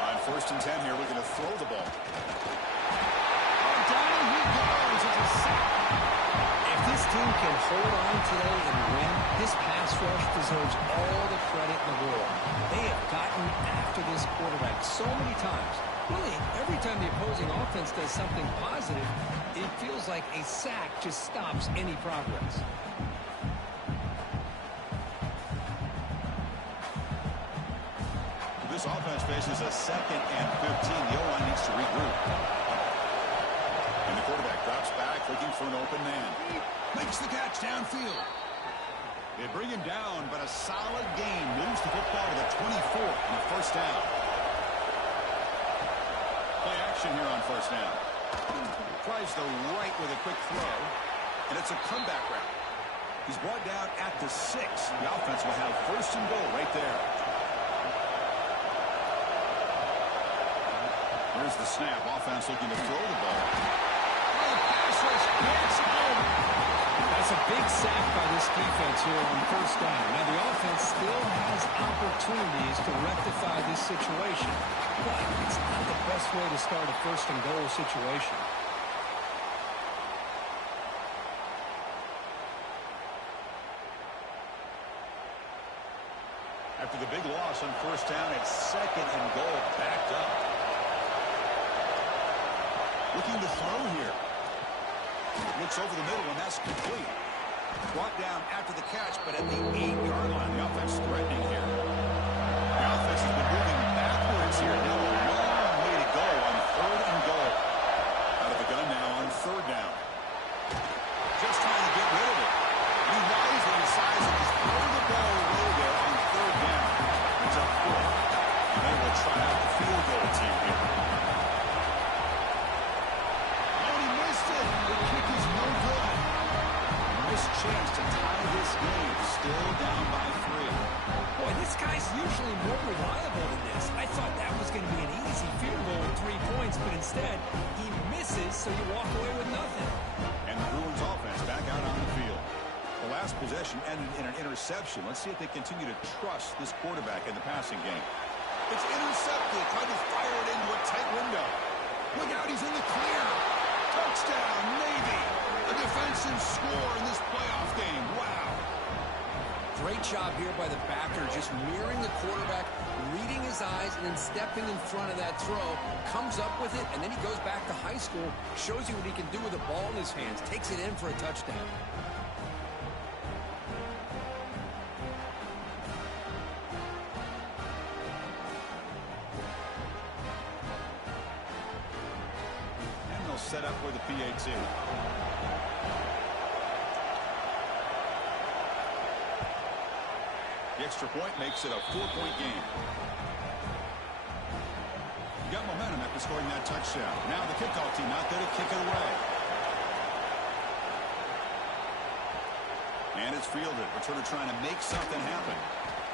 On first and 10 here, we're going to throw the ball. Down he goes. It's a sack. If this team can hold on today and win, this pass rush deserves all the credit in the world. They have gotten after this quarterback so many times. Really, every time the opposing offense does something positive, it feels like a sack just stops any progress. This offense faces a 2nd and 15. The O-line needs to regroup. Drops back, looking for an open man. Makes the catch downfield. They bring him down, but a solid gain moves the football to the 24 and a first down. Play action here on first down. Tries the right with a quick throw, and it's a comeback route. He's brought down at the 6. The offense will have first and goal right there. Here's the snap. Offense looking to throw the ball. Oh, pass rush gets home. That's a big sack by this defense here on first down. Now, the offense still has opportunities to rectify this situation, but it's not the best way to start a first and goal situation. After the big loss on first down, it's second and goal, backed up. Looking to throw here. Looks over the middle, and that's complete. Brought down after the catch, but at the 8-yard line. The offense threatening here. The offense has been moving backwards here. Now a long way to go on third and goal. Out of the gun now on third down. Just trying to get rid of it. He wisely decides to just throw the ball away there on third down. It's up 4. And they will try out the field goal team here. Chance to tie this game, still down by 3. Boy, this guy's usually more reliable than this. I thought that was going to be an easy field goal with 3 points, but instead, he misses, so you walk away with nothing. And the Bruins offense back out on the field. The last possession ended in an interception. Let's see if they continue to trust this quarterback in the passing game. It's intercepted, trying to fire it into a tight window. Look out, he's in the clear. Touchdown, Navy. A defensive score in this playoff game. Wow. Great job here by the backer, just mirroring the quarterback, reading his eyes, and then stepping in front of that throw. Comes up with it, and then he goes back to high school, shows you what he can do with the ball in his hands, takes it in for a touchdown. And they'll set up with a PAT. The extra point makes it a 4-point game. You got momentum after scoring that touchdown. Now the kickoff team out there to kick it away. And it's fielded. Returner trying to make something happen.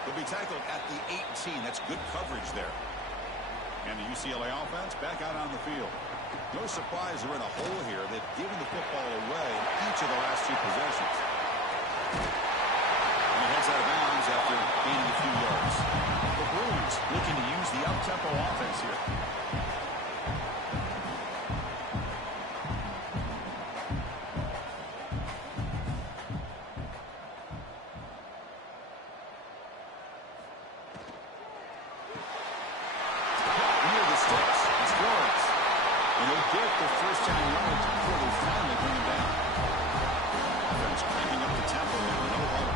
They'll be tackled at the 18. That's good coverage there. And the UCLA offense back out on the field. No surprise they're in a hole here. They've given the football away in each of the last 2 possessions. He heads out of bounds after gaining a few yards. The Bruins looking to use the up-tempo offense here. Near the sticks, it's Flores. And they'll get their first down yards before they finally bring him down. Offense cranking up the tempo now, no huddle.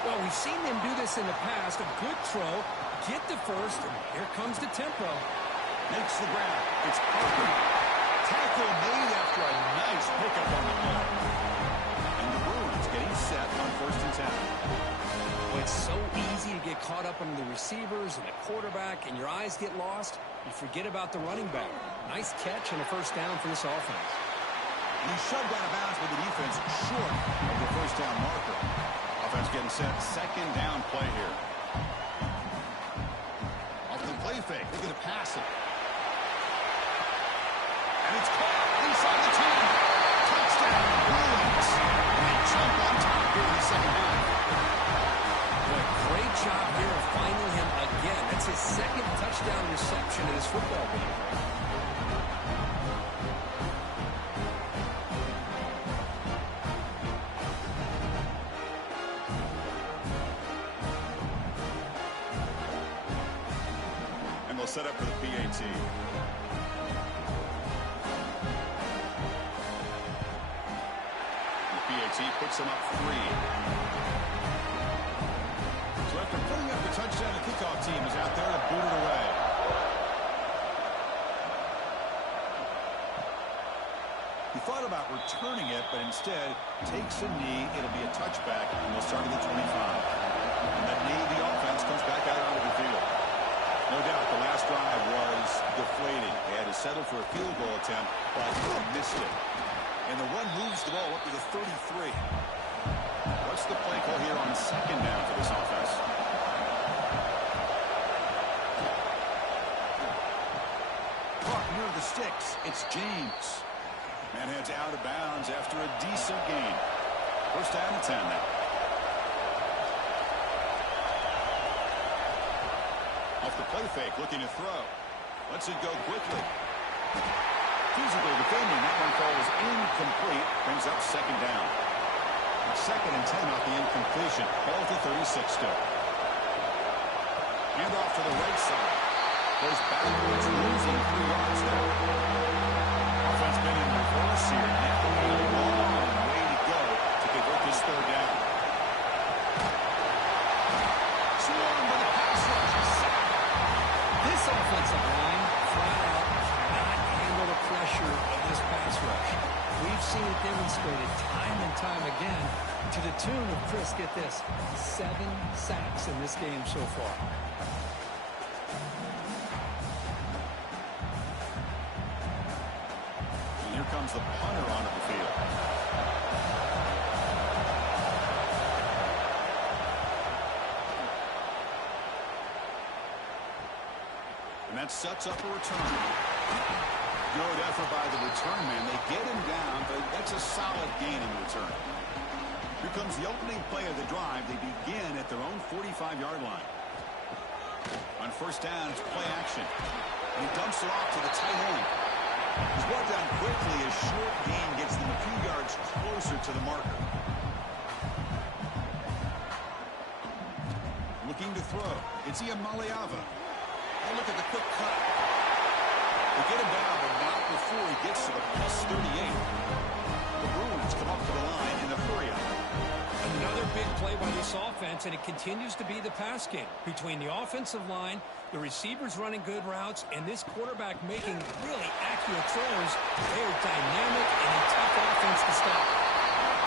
Well, we've seen them do this in the past. A good throw, get the first, and here comes the tempo. Makes the grab. It's Parker. Tackle made after a nice pickup on the play. And the Bruins getting set on first and 10. Well, it's so easy to get caught up on the receivers and the quarterback, and your eyes get lost. You forget about the running back. Nice catch and a first down for this offense. He shoved out of bounds with the defense short of the first down marker. Offense getting set. Second down play here. Off the play fake. Looking to pass it. And it's caught inside the 10. Touchdown, Bruins. And they jump on top here in the second half. Boy, great job here of finding him again. That's his second touchdown reception in his football game. Set up for the PAT. The PAT puts them up 3. So after putting up the touchdown, the kickoff team is out there to boot it away. He thought about returning it, but instead takes a knee. It'll be a touchback, and we'll start at the 25. And that knee, the offense comes back out onto the field. No doubt the last drive was deflating. They had to settle for a field goal attempt, but missed it. And the run moves the ball up to the 33. What's the play call here on second down for this offense? Caught near the sticks. It's James. Man heads out of bounds after a decent gain. First down and 10 now. Off the play fake, looking to throw. Lets it go quickly. Physical defending. That one falls incomplete. Brings up second down. Second and 10 off the incompletion. Ball to 36 still. Hand off to the right side. Goes backwards, losing 3 yards there. Offense been in reverse here. Now a long way to go to convert this third down. Swarmed by the pass rush. This offensive line flat out cannot handle the pressure of this pass rush. We've seen it demonstrated time and time again to the tune of, Chris, get this, 7 sacks in this game so far. And here comes the punter onto the field. And that sets up a return. Good effort by the return man. They get him down, but that's a solid gain in the return. Here comes the opening play of the drive. They begin at their own 45-yard line. On first down, it's play action. And he dumps it off to the tight end. He's brought down quickly. A short gain gets them a few yards closer to the marker. Looking to throw. It's Iamaleava. And look at the quick cut. They get him down, but not before he gets to the plus 38. The Bruins come up to the line in a hurry-up. Another big play by this offense, and it continues to be the pass game. Between the offensive line, the receivers running good routes, and this quarterback making really accurate throws, they are dynamic and a tough offense to stop.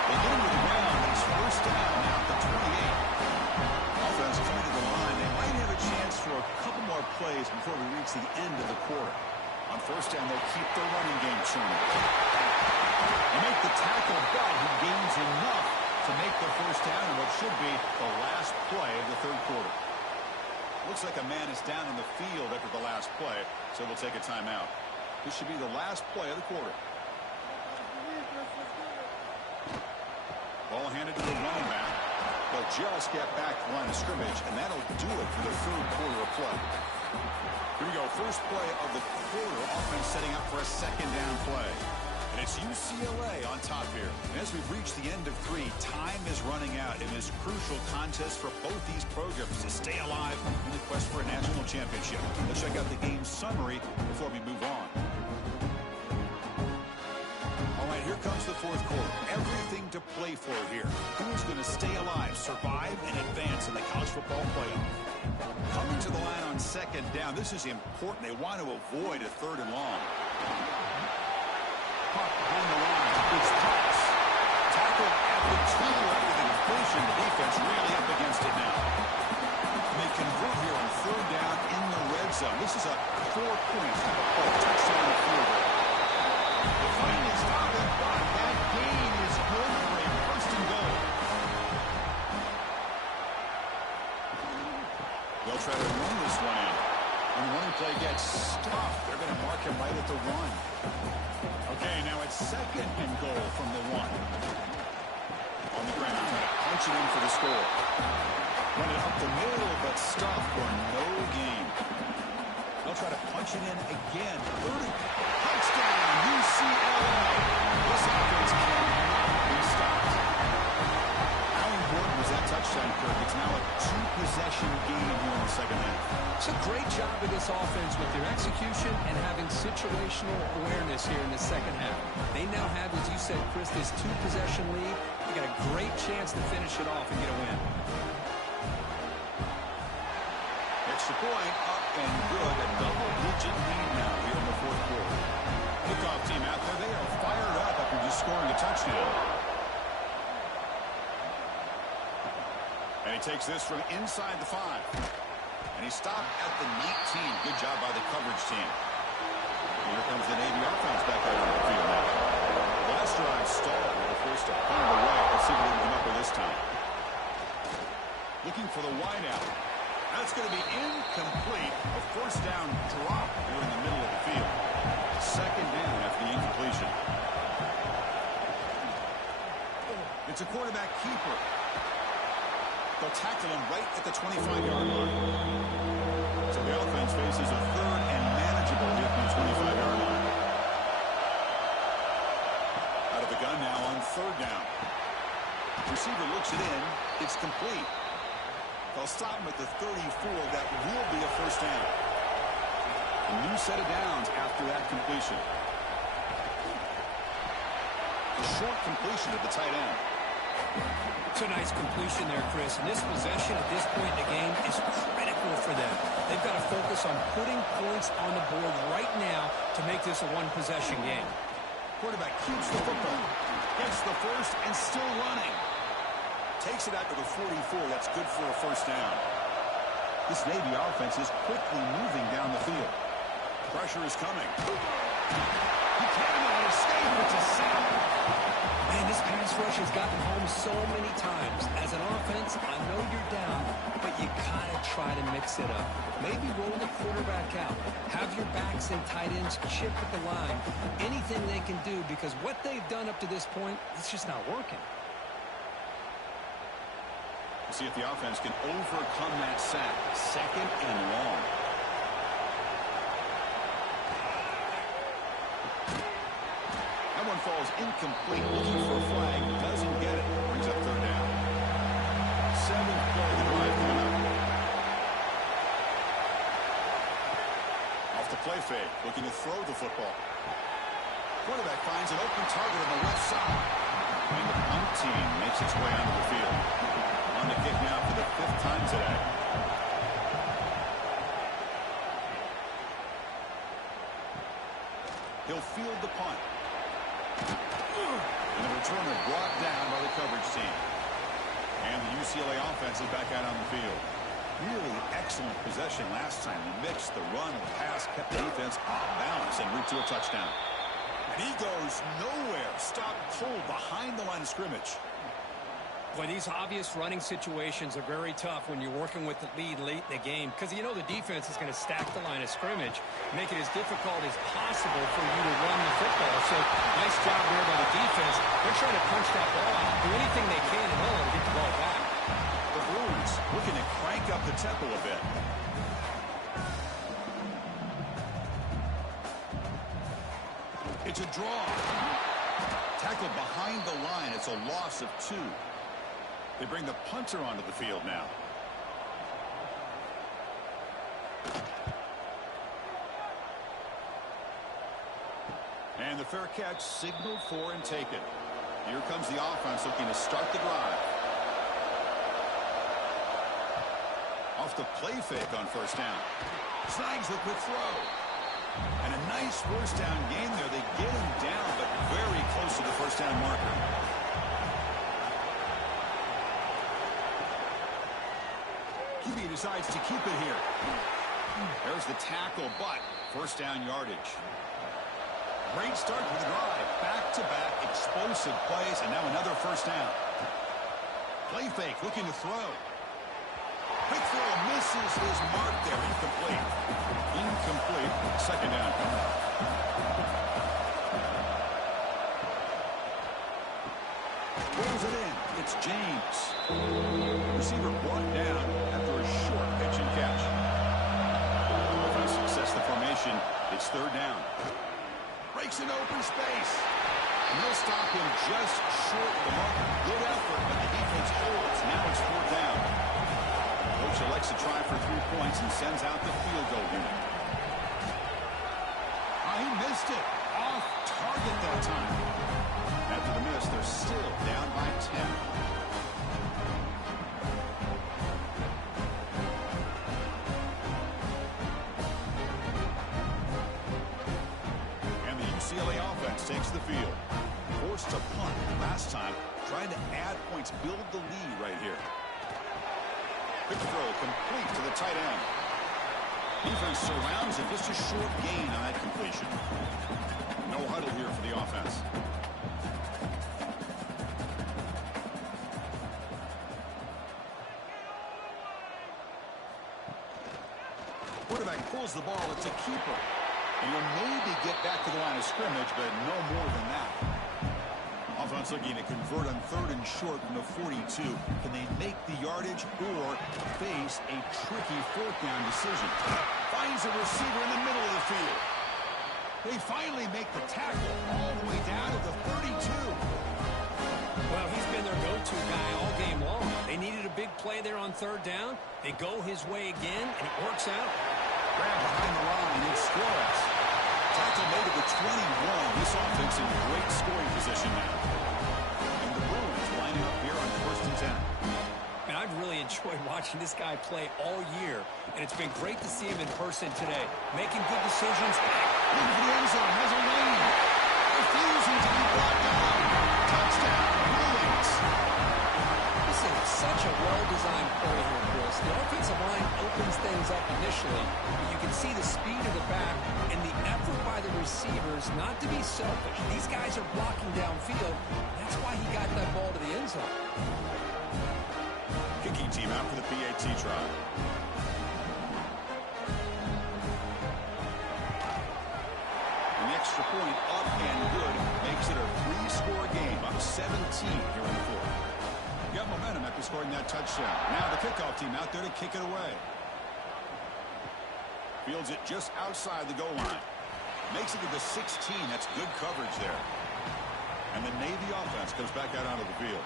They get him to the ground, and it's first down now at the 28. Offense coming to the line. They might have a chance for a couple more plays before we reach the end of the quarter. On first down, they'll keep their running game churning. They make the tackle, but he gains enough to make the first down in what should be the last play of the third quarter. Looks like a man is down in the field after the last play, so we'll take a timeout. This should be the last play of the quarter. Ball handed to the running back. They'll just get back to the line of scrimmage, and that'll do it for the third quarter of play. Here we go, first play of the quarter. Offense setting up for a second down play. And it's UCLA on top here. And as we've reached the end of 3, time is running out in this crucial contest for both these programs to stay alive in the quest for a national championship. Let's check out the game summary before we move on. All right, here comes the fourth quarter. Everything to play for here. Who's going to stay alive, survive, and advance in the college football playoff? Coming to the line on second down. This is important. They want to avoid a third and long. Puck behind the line. It's toss. Tackle at the 2 after the completion. The defense really up against it now. And they convert here on third down in the red zone. This is a 4-point touchdown field goal. They finally stop it, but that gain is good for a first and goal. They'll try to run this one in. When the running play gets stuffed, they're going to mark him right at the 1. Okay, now it's second and goal from the 1. On the ground, trying to punch it in for the score. Run it up the middle, but stuffed for no gain. They'll try to punch it in again. 30. Touchdown, UCLA. This offense cannot be stopped. How important was that touchdown, Kirk? It's now a 2-possession game here in the second half. It's a great job of this offense with their execution and having situational awareness here in the second half. They now have, as you said, Chris, this 2-possession lead. They got a great chance to finish it off and get a win. Extra point up and good. A double-digit lead now here in the fourth quarter. Kickoff team out there. They are fired up scoring a touchdown. And he takes this from inside the 5. And he stopped at the 19. Good job by the coverage team. Here comes the Navy offense back out on the field now. Last drive stalled with the first to pull it away. Let's see what they can come up with this time. Looking for the wideout. That's going to be incomplete. A first down drop here in the middle of the field. Second down after the incompletion. It's a quarterback keeper. They'll tackle him right at the 25-yard line. So the offense faces a third and manageable here from the 25-yard line. Out of the gun now on third down. Receiver looks it in. It's complete. They'll stop him at the 34. That will be a first down. A new set of downs after that completion. A short completion at the tight end. It's a nice completion there, Chris. And this possession at this point in the game is critical for them. They've got to focus on putting points on the board right now to make this a one-possession game. Quarterback keeps the football. Gets the first and still running. Takes it out to the 44. That's good for a first down. This Navy offense is quickly moving down the field. Pressure is coming. He cannot escape. It's a sack. Man, this pass rush has gotten home so many times. As an offense, I know you're down, but you gotta try to mix it up. Maybe roll the quarterback out. Have your backs and tight ends chip at the line. Anything they can do, because what they've done up to this point, it's just not working. See if the offense can overcome that sack. Second and long. That one falls incomplete. Looking for a flag. Doesn't get it. Brings up third down. Seventh play of the drive coming up. Off the play fake. Looking to throw the football. Quarterback finds an open target on the left side. And the punt team makes its way onto the field. On the kick now for the 5th time today. He'll field the punt. And the returner brought down by the coverage team. And the UCLA offense is back out on the field. Really excellent possession last time. He mixed the run and the pass, kept the defense off balance and route to a touchdown. And he goes nowhere. Stopped cold behind the line of scrimmage. Boy, these obvious running situations are very tough when you're working with the lead late in the game, because you know the defense is going to stack the line of scrimmage, make it as difficult as possible for you to run the football. So nice job there by the defense. They're trying to punch that ball out, do anything they can in order to get the ball back. The Bruins looking to crank up the tempo a bit. It's a draw. Tackled behind the line. It's a loss of 2. They bring the punter onto the field now. And the fair catch signaled for and taken. Here comes the offense looking to start the drive. Off the play fake on first down. Snags the quick throw. And a nice first down game there. They get him down, but very close to the first down marker. QB decides to keep it here. There's the tackle, but first down yardage. Great start to the drive. Back-to-back explosive plays, and now another first down. Play fake, looking to throw. Quick throw misses his mark there. Incomplete. Incomplete. Second down. Rolls it in. It's James. Receiver brought down after a short pitch and catch. Offense success the formation. It's third down. Breaks an open space. And they'll stop him just short of the mark. Good effort, but the defense holds. Now it's fourth down. Coach elects to try for 3 points and sends out the field goal unit. He missed it. Off target that time. After the miss, they're still down by 10. And the UCLA offense takes the field. forced to punt last time, trying to add points, build the lead right here. Quick throw, complete to the tight end. Defense surrounds it, just a short gain on that completion. No huddle here for the offense. Quarterback pulls the ball. It's a keeper. And he'll maybe get back to the line of scrimmage, but no more than that. Offense looking to convert on 3rd and short from the 42. Can they make the yardage or face a tricky 4th down decision? Finds a receiver in the middle of the field. They finally make the tackle all the way down to the 32. Well, he's been their go-to guy all game long. They needed a big play there on 3rd down. They go his way again, and it works out. Grab behind the line, it scores. Tackle made at the 21. This offense in great scoring position now. And the Bruins lining up here on 1st and 10. And I've really enjoyed watching this guy play all year, and it's been great to see him in person today, making good decisions. Into the end zone, has a lane. Refusing to be brought down. Touchdown, Bruins. This is such a well-designed play here, Chris. The offensive line opens things up initially, but you can see the speed of the back and the effort by the receivers not to be selfish. These guys are blocking downfield. That's why he got that ball to the end zone. Kicking team out for the PAT try. An extra point up and good makes it a 3-score game. Up 17 here in the 4th. Got momentum after scoring that touchdown. Now the kickoff team out there to kick it away. Fields it just outside the goal line. Makes it to the 16. That's good coverage there. And the Navy offense comes back out onto the field.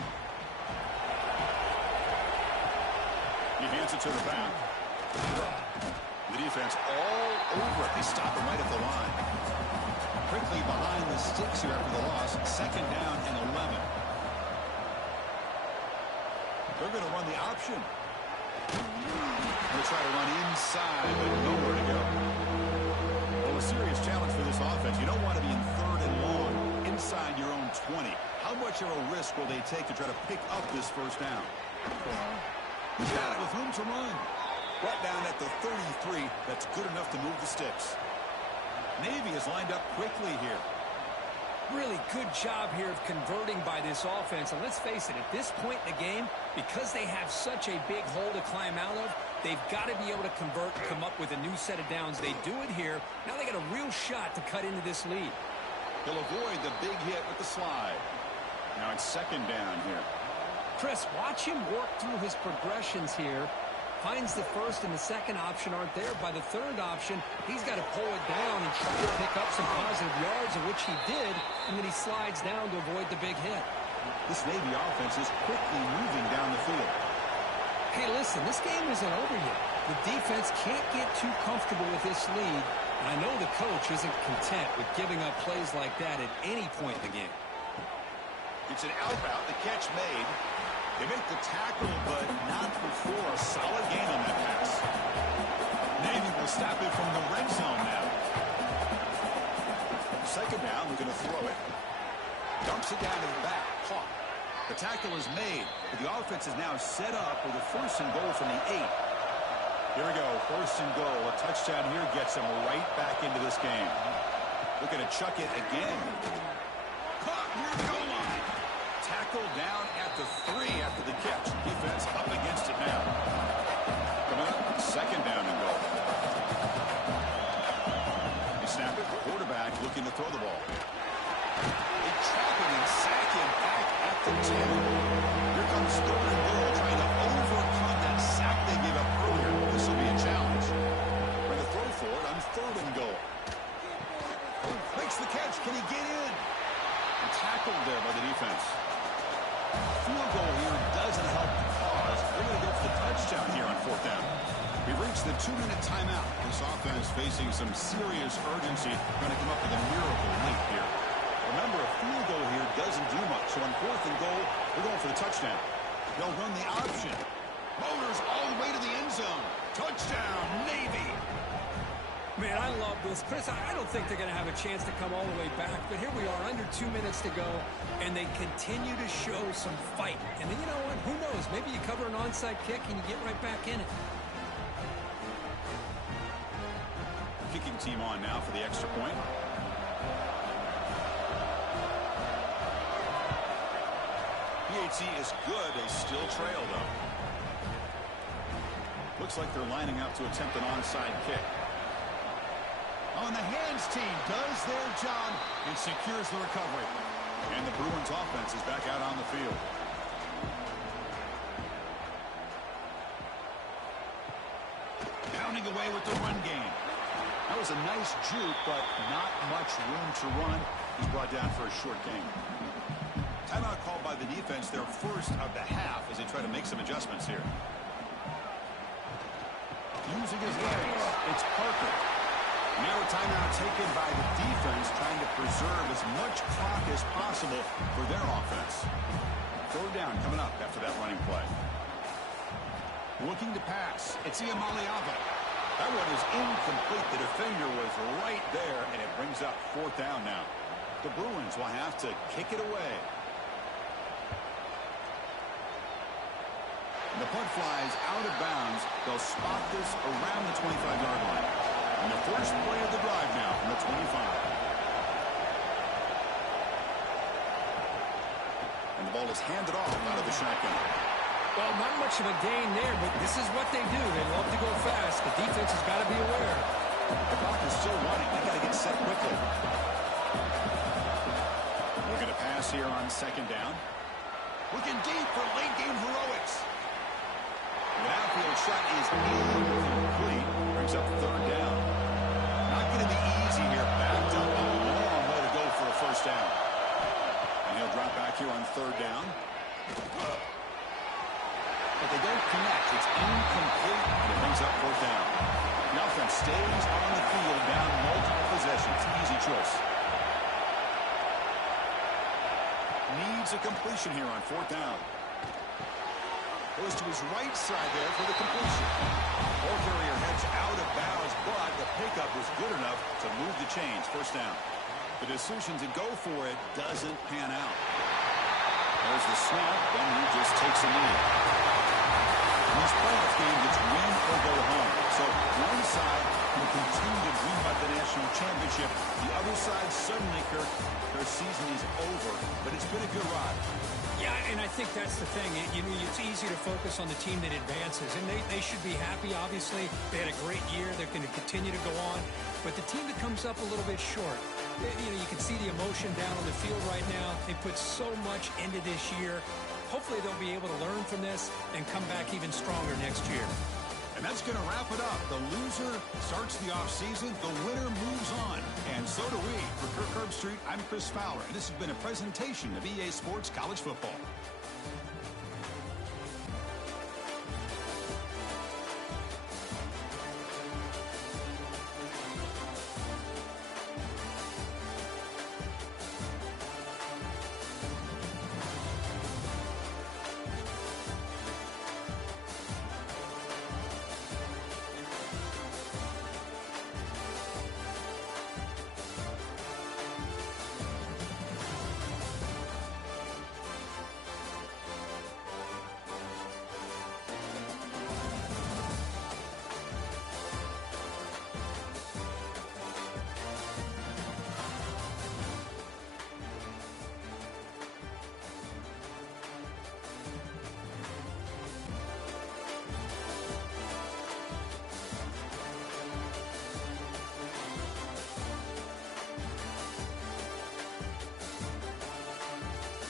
He hands it to the back. The defense all over it. They stop him right at the line. Quickly behind the sticks here after the loss. 2nd down and 11. They're going to run the option. They'll try to run inside, but nowhere to go. Well, a serious challenge for this offense. You don't want to be in 3rd and long inside your own 20. How much of a risk will they take to try to pick up this 1st down? He's got it with room to run. Brought down at the 33. That's good enough to move the sticks. Navy is lined up quickly here. Really good job here of converting by this offense. And let's face it, at this point in the game, because they have such a big hole to climb out of, they've got to be able to convert and come up with a new set of downs. They do it here. Now they got a real shot to cut into this lead. He'll avoid the big hit with the slide. Now it's 2nd down here. Chris, watch him work through his progressions here. Finds the 1st and the 2nd option aren't there. By the 3rd option, he's got to pull it down and try to pick up some positive yards, of which he did, and then he slides down to avoid the big hit. This Navy offense is quickly moving down the field. Hey, listen, this game isn't over yet. The defense can't get too comfortable with this lead, and I know the coach isn't content with giving up plays like that at any point in the game. It's an out route, the catch made. They make the tackle, but not before a solid gain on that pass. Navy will stop it from the red zone now. 2nd down, we're going to throw it. Dumps it down to the back, caught. The tackle is made, but the offense is now set up with a 1st and goal from the 8. Here we go, 1st and goal. A touchdown here gets them right back into this game. Looking to chuck it again. Caught near the goal line. Tackled down at the 3 after the catch. Defense up against it now. Coming up, 2nd down and goal. They snap it. Quarterback looking to throw the ball. They trap him and sack him back at the 10. Here comes 3rd and goal, trying to overcome that sack they gave up earlier. This will be a challenge. Trying to throw for it on 3rd and goal. Makes the catch. Can he get in? And tackled there by the defense. Field goal here doesn't help the cause. They're going to go for the touchdown here on 4th down. We've reached the 2-minute timeout. This offense facing some serious urgency, trying to come up with a miracle late here. Remember, a field goal here doesn't do much. So on 4th and goal, we're going for the touchdown. They'll run the option. Motors all the way to the end zone. Touchdown, Navy. Man, I love this. Chris, I don't think they're going to have a chance to come all the way back, but here we are, under 2 minutes to go, and they continue to show some fight. And then, you know what? Who knows? Maybe you cover an onside kick and you get right back in it. Kicking team on now for the extra point. PAT is good. They still trail, though. Looks like they're lining up to attempt an onside kick. On the hands team does their job and secures the recovery. And the Bruins offense is back out on the field. Pounding away with the run game. That was a nice juke, but not much room to run. He's brought down for a short gain. Timeout called by the defense, their first of the half, as they try to make some adjustments here. Using his legs, it's Parker. Now a timeout taken by the defense, trying to preserve as much clock as possible for their offense. Third down coming up after that running play. Looking to pass. It's Iamaleava. That one is incomplete. The defender was right there, and it brings up fourth down now. The Bruins will have to kick it away. The punt flies out of bounds. They'll spot this around the 25-yard line. And the first play of the drive now from the 25. And the ball is handed off out of the shotgun. Well, not much of a gain there, but this is what they do. They love to go fast. The defense has got to be aware. The clock is still running. They got to get set quickly. Looking to pass here on second down. Looking deep for late game heroics. The outfield shot is incomplete. Brings up third down. Not going to be easy here. Backed up a long way to go for a first down. And he'll drop back here on third down. But they don't connect. It's incomplete, and it brings up fourth down. The offense stays on the field down multiple possessions. Easy choice. Needs a completion here on fourth down. Goes to his right side there for the completion. Ball carrier heads out of bounds, but the pickup was good enough to move the chains. First down. The decision to go for it doesn't pan out. There's the snap, then he just takes a knee. In these playoff games, it's win or go home. So one side can continue to dream about the national championship. The other side, suddenly, Kirk, their season is over. But it's been a good ride. Yeah, and I think that's the thing. It's easy to focus on the team that advances, and they should be happy, obviously. They had a great year. They're going to continue to go on. But the team that comes up a little bit short, you can see the emotion down on the field right now. They put so much into this year. Hopefully they'll be able to learn from this and come back even stronger next year. And that's going to wrap it up. The loser starts the offseason. The winner moves on. And so do we. For Kirk Herbstreit, I'm Chris Fowler. And this has been a presentation of EA Sports College Football.